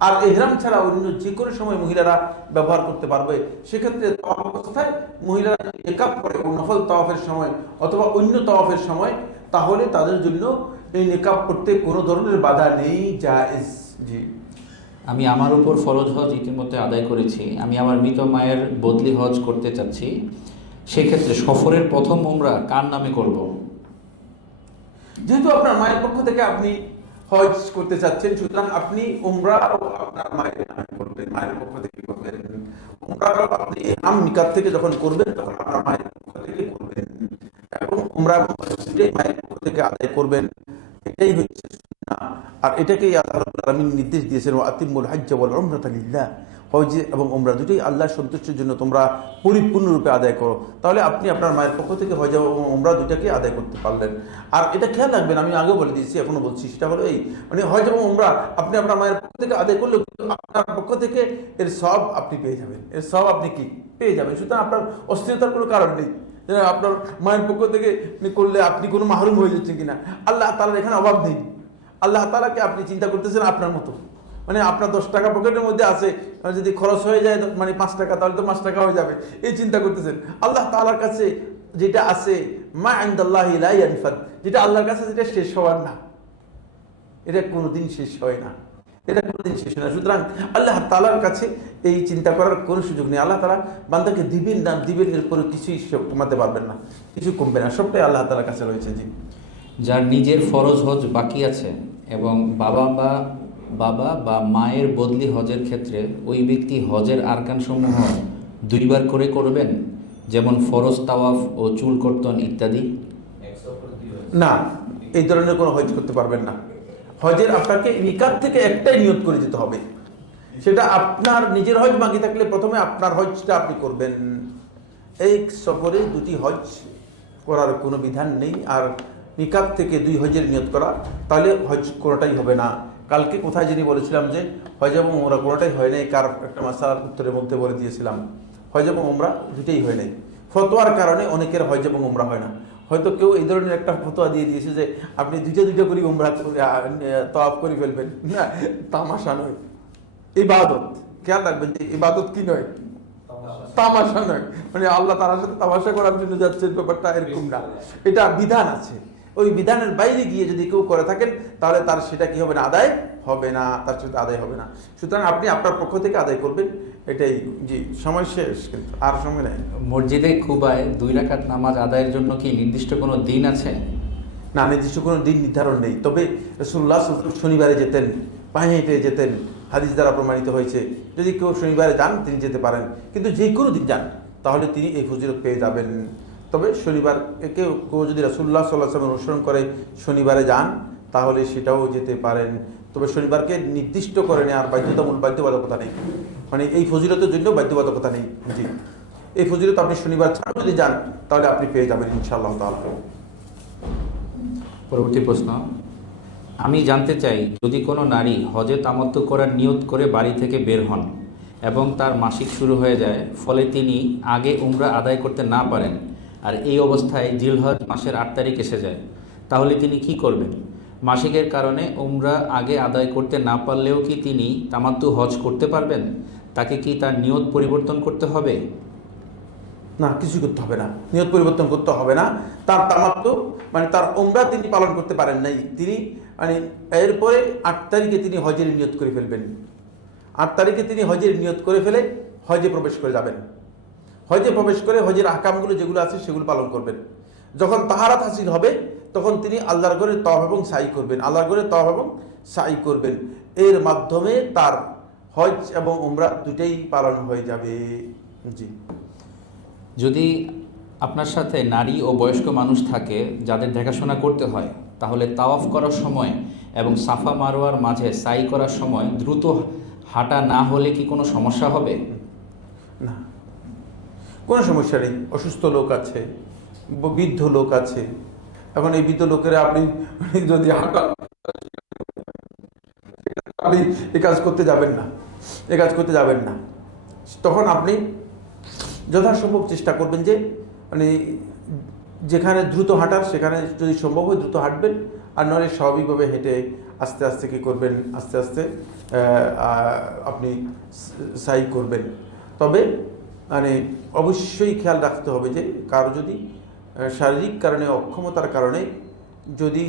আর ইহরাম ছাড়া অন্য যে কোনো সময় মহিলারা ব্যবহার করতে পারবে। সেক্ষেত্রে তওয়াফ অবস্থায় মহিলারা নিকাব করে নফল তওয়াফের সময় অথবা অন্য তওয়াফের সময়, তাহলে তাদের জন্য এই নিকাব করতে কোনো ধরনের বাধা নেই, জায়েজ। জি। আমি আমার উপর ফরজ হজ ইতিমধ্যে আদায় করেছি, আমি আমার মৃত মায়ের বদলি হজ করতে চাচ্ছি, সেক্ষেত্রে সফরের প্রথম উমরা কার নামে করব? যেহেতু আপনার মায়ের পক্ষ থেকে আপনি হজ করতে চাচ্ছেন, সুতরাং আপনি উমরা আপনার মায়ের নামে করবেন, মায়ের পক্ষ থেকে করবেন। উমরা আপনি মিকাত থেকে যখন করবেন তখন আপনার মায়ের পক্ষ থেকে করবেন এবং উমরা মায়ের পক্ষ থেকে আদায় করবেন। এটাই হচ্ছে সুন্নাহ। আর এটাকেই আল্লাহ রাব্বুল আলামিন নির্দেশ দিয়েছেন, ওয়া আতিম্মুল হজ্জ ওয়াল উমরাতা লিল্লাহ। হজ এবং উমরা দুটোই আল্লাহর সন্তুষ্টির জন্য তোমরা পরিপূর্ণরূপে আদায় করো। তাহলে আপনি আপনার মায়ের পক্ষ থেকে হজ এবং উমরা দুটাকে আদায় করতে পারলেন। আর এটা খেয়াল রাখবেন, আমি আগে বলে দিয়েছি, এখনো বলছি, সেটা হলো এই, মানে হজ এবং উমরা আপনি আপনার মায়ের পক্ষ থেকে আদায় করলে আপনার পক্ষ থেকে এর সব আপনি পেয়ে যাবেন, এর সব আপনি কি পেয়ে যাবেন। সুতরাং আপনার অস্থিরতার কোনো কারণ নেই। আপনার মায়ের পক্ষ থেকে করলে আপনি কোনো মাহরুম হয়ে যাচ্ছেন কিনা, আল্লাহ তাআলার এখানে অভাব নেই। আল্লাহ তাআলাকে আপনি চিন্তা করতেছেন আপনার মতো, মানে আপনার 10 টাকা পকেটের মধ্যে আছে, যদি খরচ হয়ে যায় মানে 5 টাকা, তাহলে তো 5 টাকা হয়ে যাবে, এই চিন্তা করতেছেন। আল্লাহ তাআলার কাছে যেটা আছে, মা ইনদাল্লাহি লা ইয়ানফাদ, যেটা আল্লাহর কাছে যেটা শেষ হওয়ার না, এটা কোনোদিন শেষ হয় না, এটা কোনোদিন শেষ হয় না। সুতরাং আল্লাহ তাআলার কাছে এই চিন্তা করার কোনো সুযোগ নেই। আল্লাহ তাআলা বান্দাকে দিবেন না দিবেন, এরপরে কিছুই কমাতে পারবেন না, কিছু কমবে না, সবটাই আল্লাহ তাআলার কাছে রয়েছে। জি। যার নিজের ফরজ হজ বাকি আছে এবং বাবা বা মায়ের বদলি হজের ক্ষেত্রে ওই ব্যক্তি হজের আরকানসমূহ 2 বার করে করবেন, যেমন ফরজ তাওয়াফ ও চুল কর্তন ইত্যাদি? না, এই ধরনের কোনো হজ করতে পারবেন না। হজের আপনাকে মিকাত থেকে একটাই নিয়ত করে যেতে হবে, সেটা আপনার নিজের হজ বাকি থাকলে প্রথমে আপনার হজটা আপনি করবেন। এই সফরে 2টি হজ করার কোনো বিধান নেই। আর মিকাত থেকে 2 হজের নিয়ত করা, তাহলে হজ কোনোটাই হবে না। কালকে কোথায় যিনি বলেছিলাম যে হজ এবং উমরা কোনোটাই হয় নাই, কার একটা মাসালার উত্তরের মধ্যে বলে দিয়েছিলাম হজ এবং উমরা দুটোই হয় নাই। ফতোয়ার কারণে অনেকের হজ এবং উমরা হয় না। হয়তো কেউ এই ধরনের একটা ফতোয়া দিয়ে দিয়েছে যে আপনি দুইটা করে উমরা তওয়াফ করে ফেলবেন। না, তামাশা নয়, ইবাদত। খেয়াল রাখবেন যে ইবাদত কি নয়, তামাশা নয়। মানে আল্লাহ তাআলার সাথে তামাশা করার জন্য যাচ্ছেন, ব্যাপারটা এরকম না। এটা বিধান আছে, ওই বিধানের বাইরে গিয়ে যদি কেউ করে থাকেন তাহলে তার সেটা কি হবে না, আদায় হবে না, তার সাথে আদায় হবে না। সুতরাং আপনি আপনার পক্ষ থেকে আদায় করবেন, এটাই। জি, সময় শেষ, কিন্তু আর সময় নেই। মসজিদে কুবায় 2 রাকাত নামাজ আদায়ের জন্য কি নির্দিষ্ট কোনো দিন আছে? না, নির্দিষ্ট কোনো দিন নির্ধারণ নেই। তবে রাসূলুল্লাহ সাল্লাল্লাহু আলাইহি ওয়াসাল্লাম শনিবারে যেতেন, পায়ে হেঁটে যেতেন, হাদিস দ্বারা প্রমাণিত হয়েছে। যদি কেউ শনিবারে যান তিনি যেতে পারেন, কিন্তু যে কোনো দিন যান তাহলে তিনি এই ফজিলত পেয়ে যাবেন। তবে শনিবার কেউ যদি রাসূলুল্লাহ সাল্লাল্লাহু আলাইহি ওয়াসাল্লাম অনুসরণ করে শনিবারে যান তাহলে সেটাও যেতে পারেন। তবে শনিবারকে নির্দিষ্ট করে নেওয়ার বাধ্যবাধকতা নেই, মানে এই ফজিলতের জন্য বাধ্যবাধকতা নেই। জি, এই ফজিলত আপনি শনিবার ছাড়া যদি যান তাহলে আপনি পেয়ে যাবেন ইনশাআল্লাহ তাআলা। পরবর্তী প্রশ্ন, আমি জানতে চাই, যদি কোনো নারী হজে তামাত্তু করার নিয়ত করে বাড়ি থেকে বের হন এবং তার মাসিক শুরু হয়ে যায়, ফলে তিনি আগে উমরা আদায় করতে না পারেন, আর এই অবস্থায় জিলহজ মাসের 8 তারিখ এসে যায়, তাহলে তিনি কি করবেন? মাসিকের কারণে উমরা আগে আদায় করতে না পারলেও কি তিনি তামাত্তু হজ করতে পারবেন? তাকে কি তার নিয়ত পরিবর্তন করতে হবে? না, কিছু করতে হবে না, নিয়ত পরিবর্তন করতে হবে না। তার তামাত্তু মানে তার উমরা তিনি পালন করতে পারেন নাই, তিনি মানে এরপরে 8 তারিখে তিনি হজের নিয়ত করে ফেলবেন। 8 তারিখে তিনি হজের নিয়ত করে ফেলে হজে প্রবেশ করে যাবেন। হজে প্রবেশ করে হজের আহকামগুলো যেগুলো আছে সেগুলো পালন করবেন। যখন তাহারাত হাসিল হবে তখন তিনি আল্লাহর ঘরে তওয়াফ এবং সাই করবেন, আল্লাহর ঘরে তওয়াফ এবং সাই করবেন। এর মাধ্যমে তার হজ এবং উমরা দুটেই পালন হয়ে যাবে। জি। যদি আপনার সাথে নারী ও বয়স্ক মানুষ থাকে যাদের দেখাশোনা করতে হয়, তাহলে তাওয়াফ করার সময় এবং সাফা মারোয়ার মাঝে সাই করার সময় দ্রুত হাঁটা না হলে কি কোনো সমস্যা হবে? না, কোনো সমস্যা নেই। অসুস্থ লোক আছে, বৃদ্ধ লোক আছে, এখন এই বৃদ্ধ লোকেরা আপনি যদি হাঁটান, আপনি এ কাজ করতে যাবেন না, এ কাজ করতে যাবেন না। তখন আপনি যথাসম্ভব চেষ্টা করবেন যে মানে যেখানে দ্রুত হাঁটার সেখানে যদি সম্ভব হয় দ্রুত হাঁটবেন, আর নয় স্বাভাবিকভাবে হেঁটে আস্তে আস্তে কী করবেন, আস্তে আস্তে আপনি সাই করবেন। তবে মানে অবশ্যই খেয়াল রাখতে হবে যে কারো যদি শারীরিক কারণে, অক্ষমতার কারণে যদি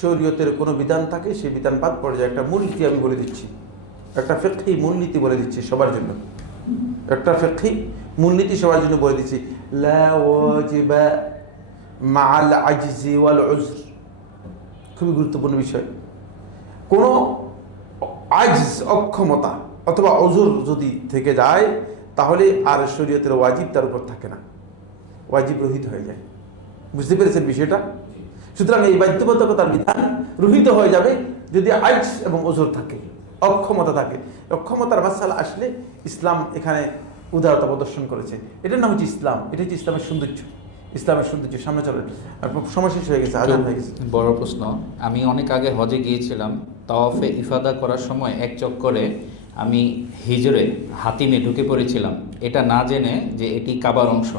শরীয়তের কোনো বিধান থাকে সেই বিধান বাদ পড়ে যায়। একটা মূলনীতি আমি বলে দিচ্ছি, একটা ফিকহি মূলনীতি বলে দিচ্ছি সবার জন্য, একটা ফিকহি মূলনীতি সবার জন্য বলে দিচ্ছি। লা ওয়াজিবা মাআল আজজি ওয়াল উজর, খুবই গুরুত্বপূর্ণ বিষয়। কোনো আজজ, অক্ষমতা অথবা অজর যদি থেকে যায় তাহলে আর শরীয়তের ওয়াজিব তার উপর থাকে না, ওয়াজিব রহিত হয়ে যায়। বুঝতে পেরেছেন বিষয়টা? সুতরাং এই বাধ্যবাধকতার বিধান রহিত হয়ে যাবে যদি আজজ এবং ওজর থাকে, অক্ষমতা থাকে। অক্ষমতার মাসালা আসলে ইসলাম এখানে উদারতা প্রদর্শন করেছে। এটা না হচ্ছে ইসলাম, এটা হচ্ছে ইসলামের সৌন্দর্য, ইসলামের সৌন্দর্য। সামনে চলেন, সময় শেষ হয়ে গেছে, আজান হয়ে গেছে। বড় প্রশ্ন, আমি অনেক আগে হজে গিয়েছিলাম, তাওয়াফে ইফাদা করার সময় এক চক্করে আমি হিজরে হাতিমে ঢুকে পড়েছিলাম, এটা না জেনে যে এটি কাবার অংশ।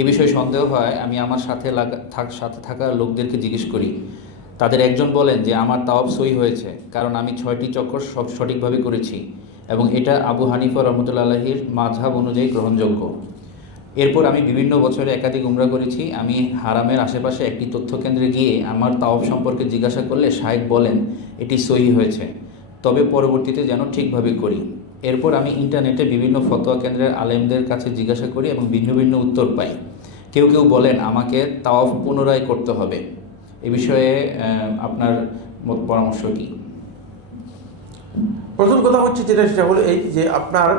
এ বিষয়ে সন্দেহ হয়, আমি আমার সাথে সাথে থাকা লোকদেরকে জিজ্ঞেস করি। তাদের একজন বলেন যে আমার তাওয়াফ সই হয়েছে, কারণ আমি 6টি চক্কর সব সঠিকভাবে করেছি এবং এটা আবু হানিফা রহমতুল্লাহ আলাহির মাযহাব অনুযায়ী গ্রহণযোগ্য। এরপর আমি বিভিন্ন বছরে একাধিক উমরা করেছি। আমি হারামের আশেপাশে একটি তথ্যকেন্দ্রে গিয়ে আমার তাওয়াফ সম্পর্কে জিজ্ঞাসা করলে শায়েখ বলেন এটি সহি হয়েছে, তবে পরবর্তীতে যেন ঠিকভাবে করি। এরপর আমি ইন্টারনেটে বিভিন্ন ফতোয়া কেন্দ্রের আলেমদের কাছে জিজ্ঞাসা করি এবং ভিন্ন ভিন্ন উত্তর পাই। কেউ কেউ বলেন আমাকে তাওয়াফ পুনরায় করতে হবে। এ বিষয়ে আপনার পরামর্শ কি? প্রথম কথা হচ্ছে সেটা হলো এই যে আপনার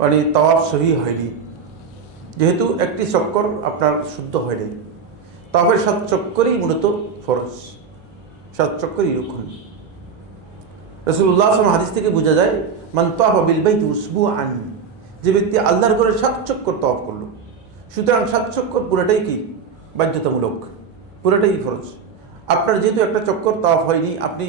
মানে তাওয়াফ সহি হয়নি, যেহেতু একটি চক্কর আপনার শুদ্ধ হয়নি। তাওয়াফের 7 চক্করই মূলত ফরজ, 7 চক্করই রুকুন। রাসূলুল্লাহ সাল্লাল্লাহু আলাইহি ওয়াসাল্লাম হাদিস থেকে বোঝা যায় মান তাওয়াফা বিল বাইতি উসবুআন, যে ব্যক্তি আল্লাহর ঘরে 7 চক্কর তাওয়াফ করলো। সুতরাং 7 চক্কর পুরোটাই কি বাধ্যতামূলক, পুরোটাই ফরজ। আপনার যেহেতু একটা চক্কর তাওয়াফ হয়নি, আপনি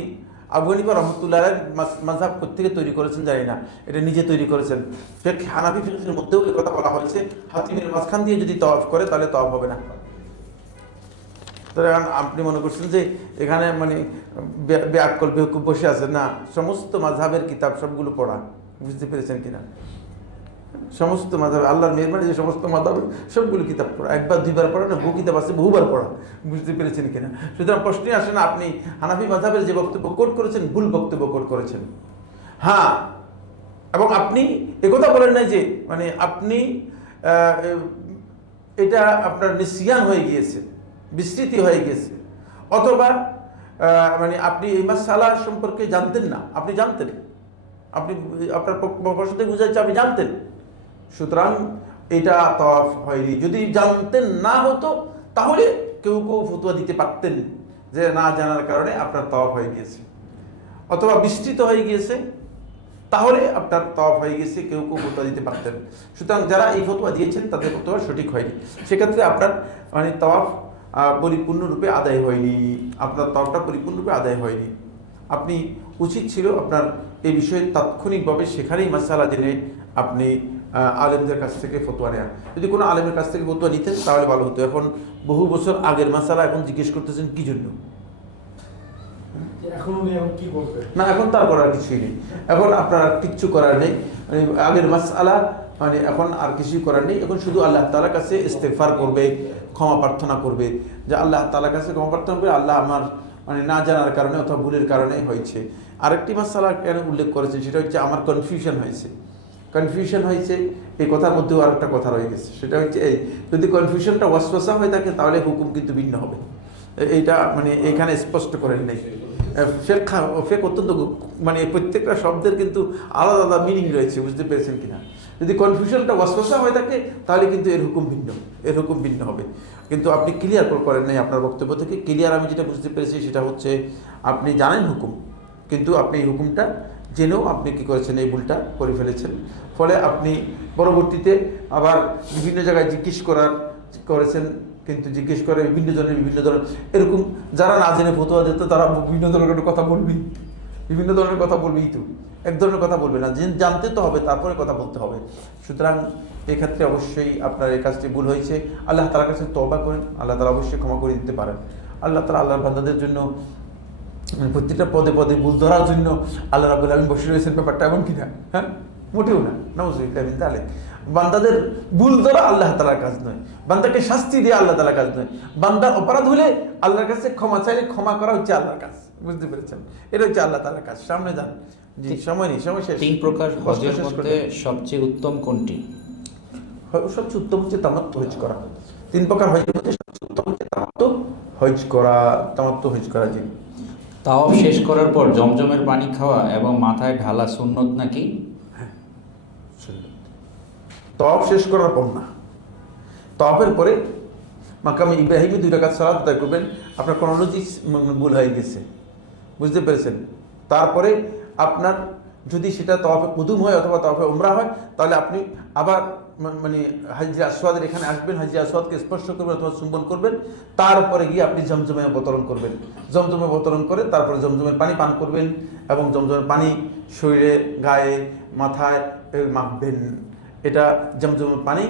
আবু হানিফা রাহমাতুল্লাহ আলাইহি মাযহাব কোত্থেকে তৈরি করেছেন জানি না, এটা নিজে তৈরি করেছেন। ফিকহ হানাফি ফিকহের মধ্যেও এই কথা বলা হয়েছে, হাতিমের মাঝখান দিয়ে যদি তাওয়াফ করে তাহলে তাওয়াফ হবে না। তাহলে আপনি মনে করছেন যে এখানে মানে বেআক্কল বেকুব বসে আছেন না, সমস্ত মাযহাবের কিতাব সবগুলো পড়া। বুঝতে পেরেছেন কিনা? সমস্ত মাযহাব, আল্লাহর মেহরবানি যে সমস্ত মাযহাবের সবগুলো কিতাব পড়া, একবার দুইবার পড়া না, বহু কিতাব আছে বহুবার পড়া। বুঝতে পেরেছেন কিনা? সুতরাং প্রশ্নই আসে না আপনি হানাফি মাযহাবের যে বক্তব্য কোট করেছেন ভুল বক্তব্য কোট করেছেন। হ্যাঁ, এবং আপনি একথা বলেন নাই যে মানে আপনি এটা আপনার নিসিয়ান হয়ে গিয়েছে, বিস্মৃতি হয়ে গেছে, অথবা মানে আপনি এই মাসআলা সম্পর্কে জানতেন না, আপনি জানতেন, আপনি আপনার প্রশ্নতে বুঝা যাচ্ছে আপনি জানতেন। সুতরাং এটা তাওয়াফ হয়নি। যদি জানতেন না হতো তাহলে কেউ কেউ ফতোয়া দিতে পারতেন যে না জানার কারণে আপনার তাওয়াফ হয়ে গিয়েছে, অথবা বিস্তৃত হয়ে গিয়েছে তাহলে আপনার তাওয়াফ হয়ে গেছে, কেউ কেউ ফতোয়া দিতে পারতেন। সুতরাং যারা এই ফতোয়া দিয়েছেন তাদের ফতোয়া সঠিক হয়নি, সেক্ষেত্রে আপনার মানে তাওয়াফ পরিপূর্ণরূপে আদায় হয়নি, আপনার তাওয়াফটা পরিপূর্ণরূপে আদায় হয়নি। আপনি উচিত ছিল আপনার এই বিষয়ে তাৎক্ষণিকভাবে সেখানেই মাসআলা জেনে আপনি আলেমদের কাছ থেকে ফতোয়া নেন। যদি কোনো আলেমের কাছ থেকে ফতোয়া নিতেন তাহলে ভালো হতো। এখন বহু বছর আগের মাসআলা এখন জিজ্ঞেস করতেছেন কি জন্য? না, এখন তার করার কিছুই নেই, এখন আপনার কিচ্ছু করার নেই। মানে আগের মাসআলা মানে এখন আর কিছুই করার নেই। এখন শুধু আল্লাহ তাআলার কাছে ইস্তেগফার করবে, ক্ষমা প্রার্থনা করবে, যে আল্লাহ তাআলার কাছে ক্ষমা প্রার্থনা করবে, আল্লাহ আমার মানে না জানার কারণে অথবা ভুলের কারণে হয়েছে। আরেকটি মাসআলা কেন উল্লেখ করেছে সেটা হচ্ছে আমার কনফিউশন হয়েছে। কনফিউশন হয়েছে, এই কথার মধ্যেও আরেকটা কথা রয়ে গেছে, সেটা হচ্ছে এই, যদি কনফিউশনটা ওয়াসওয়াসা হয়ে থাকে তাহলে হুকুম কিন্তু ভিন্ন হবে। এইটা মানে এখানে স্পষ্ট করেন নেই। ফেক অত্যন্ত মানে প্রত্যেকটা শব্দের কিন্তু আলাদা আলাদা মিনিং রয়েছে, বুঝতে পেরেছেন কিনা? যদি কনফিউশনটা ওয়াসওয়াসা হয়ে থাকে তাহলে কিন্তু এর হুকুম ভিন্ন, এর হুকুম ভিন্ন হবে। কিন্তু আপনি ক্লিয়ার করেন নাই আপনার বক্তব্য থেকে। ক্লিয়ার আমি যেটা বুঝতে পেরেছি সেটা হচ্ছে আপনি জানেন হুকুম, কিন্তু আপনি এই হুকুমটা জেনেও আপনি কি করেছেন, এই ভুলটা করে ফেলেছেন। ফলে আপনি পরবর্তীতে আবার বিভিন্ন জায়গায় জিজ্ঞেস করেছেন, কিন্তু জিজ্ঞেস করে বিভিন্ন ধরনের এরকম যারা না জেনে ফতোয়া দিত তারা বিভিন্ন ধরনের কথা বলবি, বিভিন্ন ধরনের কথা বলবেই তো, এক ধরনের কথা বলবে না, জানতে তো হবে তারপরে কথা বলতে হবে। সুতরাং এক্ষেত্রে অবশ্যই আপনার এই কাজটি ভুল হয়েছে, আল্লাহ তাআলার কাছে তওবা করেন, আল্লাহ তাআলা অবশ্যই ক্ষমা করে দিতে পারেন। আল্লাহ তাআলা আল্লাহর বান্দাদের জন্য প্রত্যেকটা পদে পদে ভুল ধরার জন্য আল্লাহ রাব্বুল আলামিন বসে রয়েছেন, ব্যাপারটা এমন কিনা? হ্যাঁ, মোটেও না। নাউযুবিল্লাহি মিন যালিক। বান্দাদের ভুল ধরা আল্লাহ তাআলার কাজ নয়, বান্দাকে শাস্তি দিয়ে আল্লাহ তাআলার কাজ নয়, বান্দার অপরাধ হলে আল্লাহর কাছে ক্ষমা চাইলে ক্ষমা করা হচ্ছে আল্লাহর কাজ। বুঝতে পেরেছেন? এটা হচ্ছে আল্লাহ তাআলার কাজ। সামনে যান। জি, সময় নেই, সময় শেষ। 3 প্রকার হজের মধ্যে সবচেয়ে উত্তম কোনটি? সবচেয়ে উত্তম হচ্ছে তামাত্তু হজ করা। 3 প্রকার হজের মধ্যে সবচেয়ে উত্তম হচ্ছে তামাত্তু হজ করা। তামাত্তু হজ করা। জি। তাওয়াফ শেষ করার পর জমজমের পানি খাওয়া এবং মাথায় ঢালা সুন্নত নাকি? তাওয়াফ শেষ করার পর না, তাওয়াফের পরে মাকামে ইব্রাহিমে 2 রাকাত সালাত আদায় করবেন। আপনার ক্রনোলজি ভুল হয়ে গেছে, বুঝতে পেরেছেন? তারপরে আপনার যদি সেটা তাওয়াফে কুদুম হয় অথবা তাওয়াফে উমরা হয়, তাহলে আপনি আবার মানে হাজরে আসওয়াদের এখানে আসবেন, হাজরে আসওয়াদকে স্পর্শ করবেন অথবা চুম্বন করবেন, তারপরে গিয়ে আপনি জমজমে অবতরণ করবেন। জমজমে অবতরণ করে তারপরে জমজমের পানি পান করবেন এবং জমজমের পানি শরীরে, গায়ে, মাথায় মাখবেন। এটা জমজমের পানি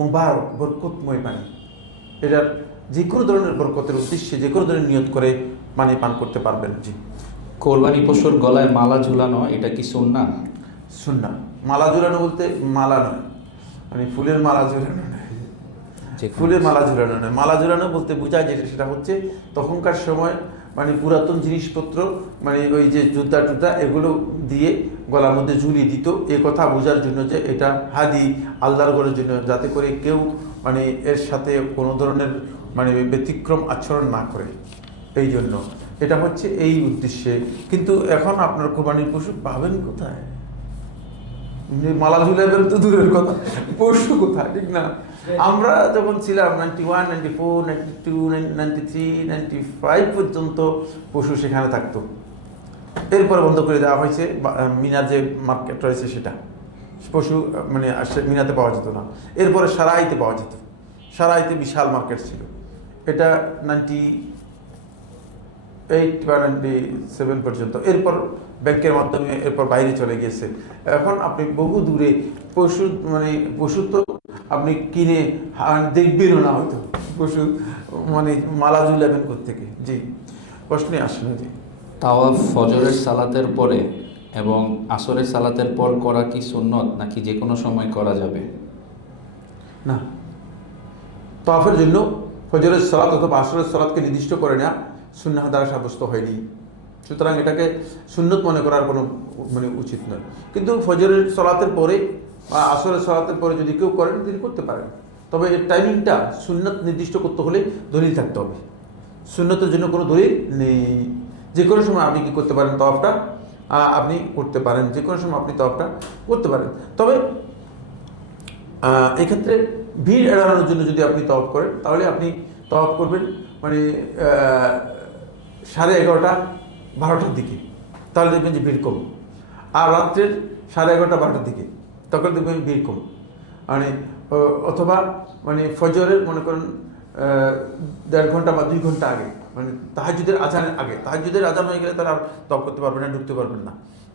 মুবারক, বরকতময় পানি। এটার যে কোনো ধরনের বরকতের উদ্দেশ্যে যে কোনো ধরনের নিয়ত করে পানি পান করতে পারবেন। জি। কোরবানি পশুর গলায় মালা ঝুলানো এটা কি সুন্নাহ? সুন্নাহ। মালা ঝুলানো বলতে মালা নয়, মানে ফুলের মালা ঝুলানো নয়, ফুলের মালা ঝুলানো নয়। মালা ঝুলানো বলতে বোঝায় যেটা, সেটা হচ্ছে তখনকার সময় মানে পুরাতন জিনিসপত্র, মানে ওই যে জুতা টুতা এগুলো দিয়ে গলার মধ্যে ঝুলিয়ে দিত, এ কথা বোঝার জন্য যে এটা হাদি আল্লাহর ঘরের জন্য, যাতে করে কেউ মানে এর সাথে কোনো ধরনের মানে ব্যতিক্রম আচরণ না করে, এই জন্য এটা হচ্ছে এই উদ্দেশ্যে। কিন্তু এখন আপনার কোরবানির পশু পাবেন কোথায়? মালা ঝুলাবেন তো দূরের কথা, পশু কোথায়? ঠিক না? আমরা যখন ছিলাম 91, 94, 92, 93, 95 পর্যন্ত পশু সেখানে থাকতো। এরপরে বন্ধ করে দেওয়া হয়েছে, মিনার যে মার্কেট রয়েছে সেটা, পশু মানে মিনাতে পাওয়া যেত না। এরপরে সারাইতে পাওয়া যেত, সারাইতে বিশাল মার্কেট ছিল। এটা 98 বা 97 পর্যন্ত। এরপর ব্যাংকের মাধ্যমে এরপর বাইরে চলে গিয়েছে। এখন আপনি বহু দূরে পশু, মানে পশু তো আপনি কিনে দেখবেনও না হয়তো, পশু মানে মালা ঝুলাবেন কোত্থেকে? জি, প্রশ্নে আসে না। জি। তাওয়াফ ফজরের সালাতের পরে এবং আসরের সালাতের পর করা কি সুন্নত নাকি যে কোনো সময় করা যাবে? না, তাওয়াফের জন্য ফজরের সালাত অথবা আসরের সালাতকে নির্দিষ্ট করে নেওয়া সুন্নাহ দ্বারা সাব্যস্ত হয়নি, সুতরাং এটাকে সুন্নত মনে করার কোনো মানে উচিত নয়। কিন্তু ফজরের সালাতের পরে বা আসরের সালাতের পরে যদি কেউ করেন তিনি করতে পারেন, তবে এর টাইমিংটা সুন্নত নির্দিষ্ট করতে হলে দলিল থাকতে হবে। সুন্নতের জন্য কোনো দলিল নেই। যে কোনো সময় আপনি কি করতে পারেন, তাওয়াফটা আপনি করতে পারেন, যে কোনো সময় আপনি তাওয়াফটা করতে পারেন। তবে এক্ষেত্রে ভিড় এড়ানোর জন্য যদি আপনি তাওয়াফ করেন, তাহলে আপনি তাওয়াফ করবেন মানে 11:30, 12টার দিকে, তাহলে দেখবেন যে ভিড় কম। আর রাত্রের 11:30, 12টার দিকে, তখন দেখবেন ভিড় কম। মানে অথবা মানে ফজরের মনে করেন 1.5 ঘন্টা বা 2 ঘন্টা আগে, মানে তাহাজ্জুদের আজানের আগে। তাহাজ্জুদের আজান হয়ে গেলে তারা আর তাওয়াফ করতে পারবেন না, ঢুকতে পারবেন না।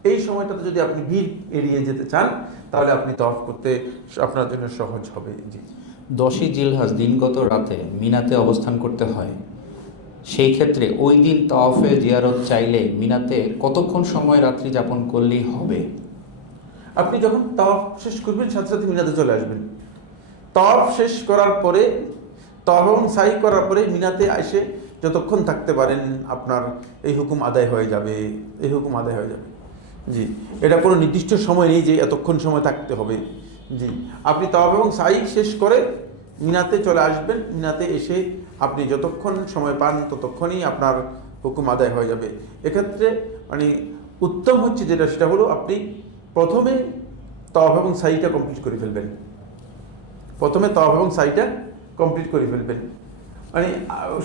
এই সময়টাতে যদি আপনি ভিড় এড়িয়ে যেতে চান, তাহলে আপনি তাওয়াফ করতে আপনার জন্য সহজ হবে। জি। 10ই জিলহজ দিনগত রাতে মিনাতে অবস্থান করতে হয়, সেই ক্ষেত্রে ওই দিন তাওয়াফে জিয়ারত চাইলে মিনাতে কতক্ষণ সময় রাত্রি যাপন করলেই হবে? আপনি যখন তাওয়াফ শেষ করবেন সাথে সাথে মিনাতে চলে আসবেন। তাওয়াফ শেষ করার পরে, তাওয়াফ এবং সাই করার পরে মিনাতে এসে যতক্ষণ থাকতে পারেন আপনার এই হুকুম আদায় হয়ে যাবে, এই হুকুম আদায় হয়ে যাবে। জি, এটা কোনো নির্দিষ্ট সময় নেই যে এতক্ষণ সময় থাকতে হবে। জি, আপনি তাওয়াফ এবং সাই শেষ করে মিনাতে চলে আসবেন। মিনাতে এসে আপনি যতক্ষণ সময় পান ততক্ষণই আপনার হুকুম আদায় হয়ে যাবে। এক্ষেত্রে মানে উত্তম হচ্ছে যেটা, সেটা হলো আপনি প্রথমে তাওয়াফ এবং সাইটা কমপ্লিট করে ফেলবেন। প্রথমে তাওয়াফ এবং সাইটা কমপ্লিট করে ফেলবেন। মানে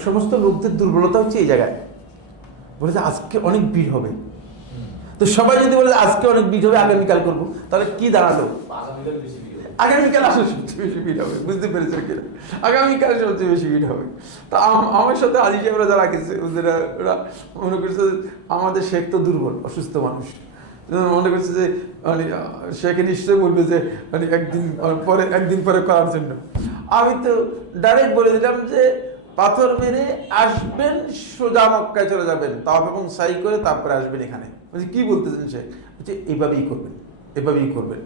সমস্ত লোকদের দুর্বলতা হচ্ছে এই জায়গায়, বলে যে আজকে অনেক ভিড় হবে। তো সবাই যদি বলে আজকে অনেক ভিড় হবে, আগামীকাল করবো, তাহলে কি দাঁড়ালো? আগামীকাল আসলে সবচেয়ে বেশি ভিড় হবে, বুঝতে পেরেছেন কিনা? আগামীকাল সবচেয়ে বেশি ভিড় হবে। তা আমার সাথে হাজি সাহেবরা যারা গেছে ওরা মনে করছে আমাদের শেখ তো দুর্বল, অসুস্থ মানুষ, মনে করছে যে মানে শেখে নিশ্চয়ই বলবে যে মানে একদিন পরে করার জন্য। আমি তো ডাইরেক্ট বলে দিলাম যে পাথর মেরে আসবেন, সোজা মক্কায় চলে যাবেন, তাওয়াফ এবং সাই করে তারপরে আসবেন এখানে। বলছি কি বলতেছেন শেখ? বলছে এভাবেই করবেন, এভাবেই করবেন,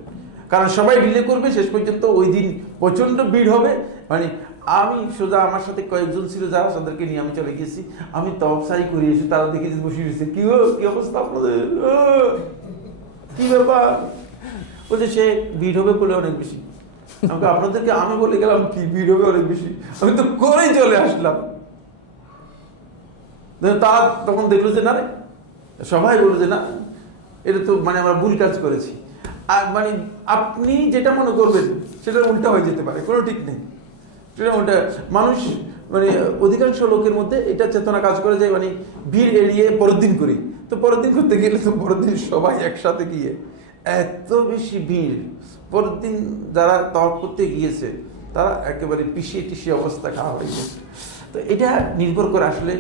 কারণ সবাই ডিলে করবে, শেষ পর্যন্ত ওই দিন প্রচণ্ড ভিড় হবে। মানে আমি সোজা, আমার সাথে কয়েকজন ছিল যারা, তাদেরকে নিয়ে আমি চলে গেছি। আমি তাওয়াফ সাই করে এসে তারা দেখেছি বসে রয়েছে, কি অবস্থা আপনাদের, কি ব্যাপার? বলছে সে ভিড় হবে বলে অনেক বেশি। আমাকে আপনাদেরকে আমি বলে গেলাম কি ভিড় হবে অনেক বেশি, আমি তো করেই চলে আসলাম। তারা তখন দেখলো যে না রে, সবাই বললো যে না, এটা তো মানে আমরা ভুল কাজ করেছি। আর মানে আপনি যেটা মনে করবেন সেটা উল্টা হয়ে যেতে পারে, কোনো ঠিক নেই। সেটা উল্টা মানুষ মানে অধিকাংশ লোকের মধ্যে এটা চেতনা কাজ করে যে মানে ভিড় এড়িয়ে পরের দিন করি। তো পরের দিন করতে গেলে তো পরের দিন সবাই একসাথে গিয়ে এত বেশি ভিড়, পরের দিন যারা তওয়াফ করতে গিয়েছে তারা একেবারে পিছিয়ে টিসিয়ে অবস্থা খারাপ হয়ে গেছে। তো এটা নির্ভর করে আসলে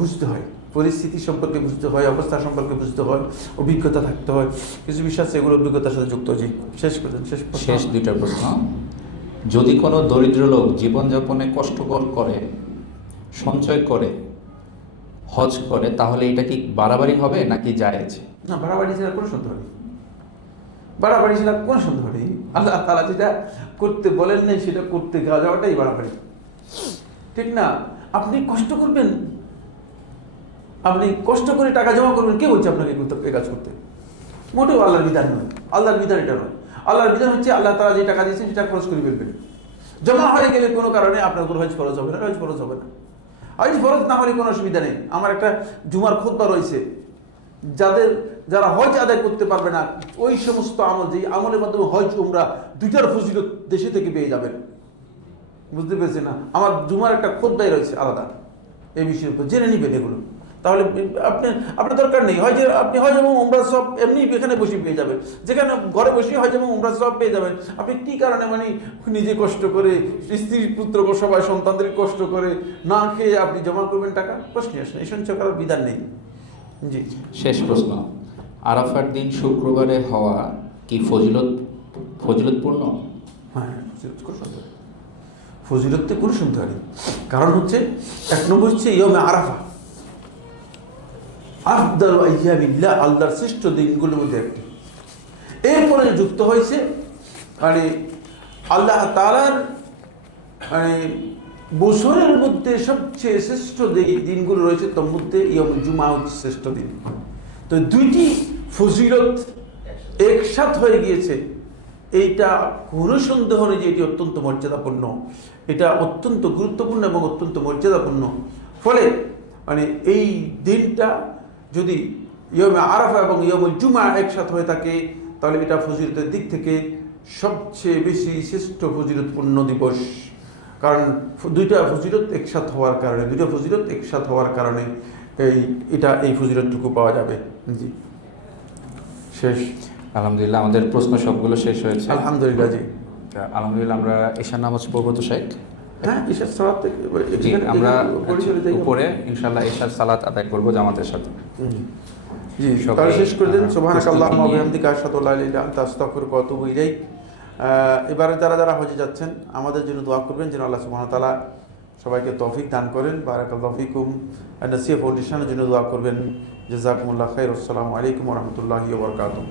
বুঝতে হয়, পরিস্থিতি সম্পর্কে বুঝতে হয়, অবস্থা সম্পর্কে বুঝতে হয়, অভিজ্ঞতা থাকতে হয়। কিছু বিষয় আছে এগুলো অভিজ্ঞতার সাথে যুক্ত। জি, শেষ করলেন, শেষ দুইটা প্রশ্ন। যদি কোনো দরিদ্র লোক জীবনযাপনে কষ্টকর করে, সঞ্চয় করে, হজ করে, তাহলে এটা কি বাড়াবাড়ি হবে নাকি জায়েজ? না, বাড়াবাড়ি ছাড়া কোনো সন্দেহ নেই, বাড়াবাড়ি ছাড়া কোনো সন্দেহ নেই। আল্লাহ তাআলা যেটা করতে বলেন নাই সেটা করতে যাওয়াটাই বাড়াবাড়ি, ঠিক না? আপনি কষ্ট করবেন, আপনি কষ্ট করে টাকা জমা করবেন, কে বলছে আপনাকে এই কাজ করতে? মোটেও আল্লাহর বিধান নয়, আল্লাহর বিধান এটা নয়। আল্লাহর বিধান হচ্ছে আল্লাহ তাআলা যে টাকা দিয়েছেন সেটা খরচ করে ফেলবেন। জমা হয়ে গেলে কোনো কারণে আপনার কোনো হজ ফরজ হবে না, হজ ফরজ হবে না। হজ ফরজ না হলে কোনো অসুবিধা নেই। আমার একটা জুমার খুতবা রয়েছে, যারা হজ আদায় করতে পারবে না, ওই সমস্ত আমল, যে আমলের মাধ্যমে হজ উমরা দুইটার ফজিলত দেশে থেকে পেয়ে যাবেন, বুঝতে পেরেছি না? আমার জুমার একটা খুতবাই রয়েছে আলাদা এই বিষয়ের উপর, জেনে নিবেন এগুলো। তাহলে আপনার দরকার নেই হয় যে আপনি হজ এবং উমরা সব এমনি এখানে বসে পেয়ে যাবেন, যেখানে ঘরে বসে হজ এবং উমরা সব পেয়ে যাবেন। আপনি কি কারণে মানে নিজে কষ্ট করে, স্ত্রী পুত্র সবাই সন্তানদের কষ্ট করে না খেয়ে আপনি জমা করবেন টাকা? প্রশ্নই আসে না, এই সঞ্চয় করার বিধান নেই। জি, শেষ প্রশ্ন। আরাফার দিন শুক্রবারে হওয়া কি ফজিলতপূর্ণ? হ্যাঁ, ফজিলতে কোনো সন্দেহ নেই। কারণ হচ্ছে এক নম্বর হচ্ছে ইয়মে আরাফা আফদাল আইয়ামিল্লাহ, আল্লাহর শ্রেষ্ঠ দিনগুলোর মধ্যে একটি। এরপরে যুক্ত হয়েছে মানে আল্লাহ তাআলার মানে বছরের মধ্যে সবচেয়ে শ্রেষ্ঠ যে দিনগুলো রয়েছে তার মধ্যে ইয়মুল জুমা হচ্ছে শ্রেষ্ঠ দিন। তো দুইটি ফজিলত একসাথ হয়ে গিয়েছে, এইটা কোনো সন্দেহ নেই যে এটি অত্যন্ত মর্যাদাপূর্ণ, এটা অত্যন্ত গুরুত্বপূর্ণ এবং অত্যন্ত মর্যাদাপূর্ণ। ফলে মানে এই দিনটা যদি ইয়মে আরাফা এবং ইয়মুল জুমা একসাথ হয়ে থাকে তাহলে এটা ফজিলতের দিক থেকে সবচেয়ে বেশি শ্রেষ্ঠ ফজিলতপূর্ণ দিবস। কারণ দুইটা ফজিলত একসাথ হওয়ার কারণে এই ফজিলতটুকু পাওয়া যাবে। জি, শেষ। আলহামদুলিল্লাহ, আমাদের প্রশ্ন সবগুলো শেষ হয়েছে। আলহামদুলিল্লাহ। জি, আলহামদুলিল্লাহ, আমরা ঈশার নামাজ পড়বো তো শেখ? হ্যাঁ, ঈশার সালাত থেকে জি, আমরা উপরে ইনশাআল্লাহ ঈশার সালাত আদায় করবো জামাতের সাথে। জি, তাহলে শেষ করে দিন। সুবহানাকাল্লাহুম্মা ওয়া বিহামদিকা আশহাদু আল্লা ইলাহা ইল্লা আনতা আস্তাগফিরুকা ওয়া আতুবু ইলাইক। এবারে যারা হজে যাচ্ছেন আমাদের জন্য দোয়া করবেন যেন আল্লাহ সুবহানাহু ওয়া তাআলা সবাইকে তৌফিক দান করেন। বারাকাল্লাহু ফিকুম। নাসিয়া ফাউন্ডেশনের জন্য দোয়া করবেন। জাযাকুমুল্লাহু খাইর। আসসালামু আলাইকুম ওয়া রাহমাতুল্লাহি ওয়া বারাকাতুহু।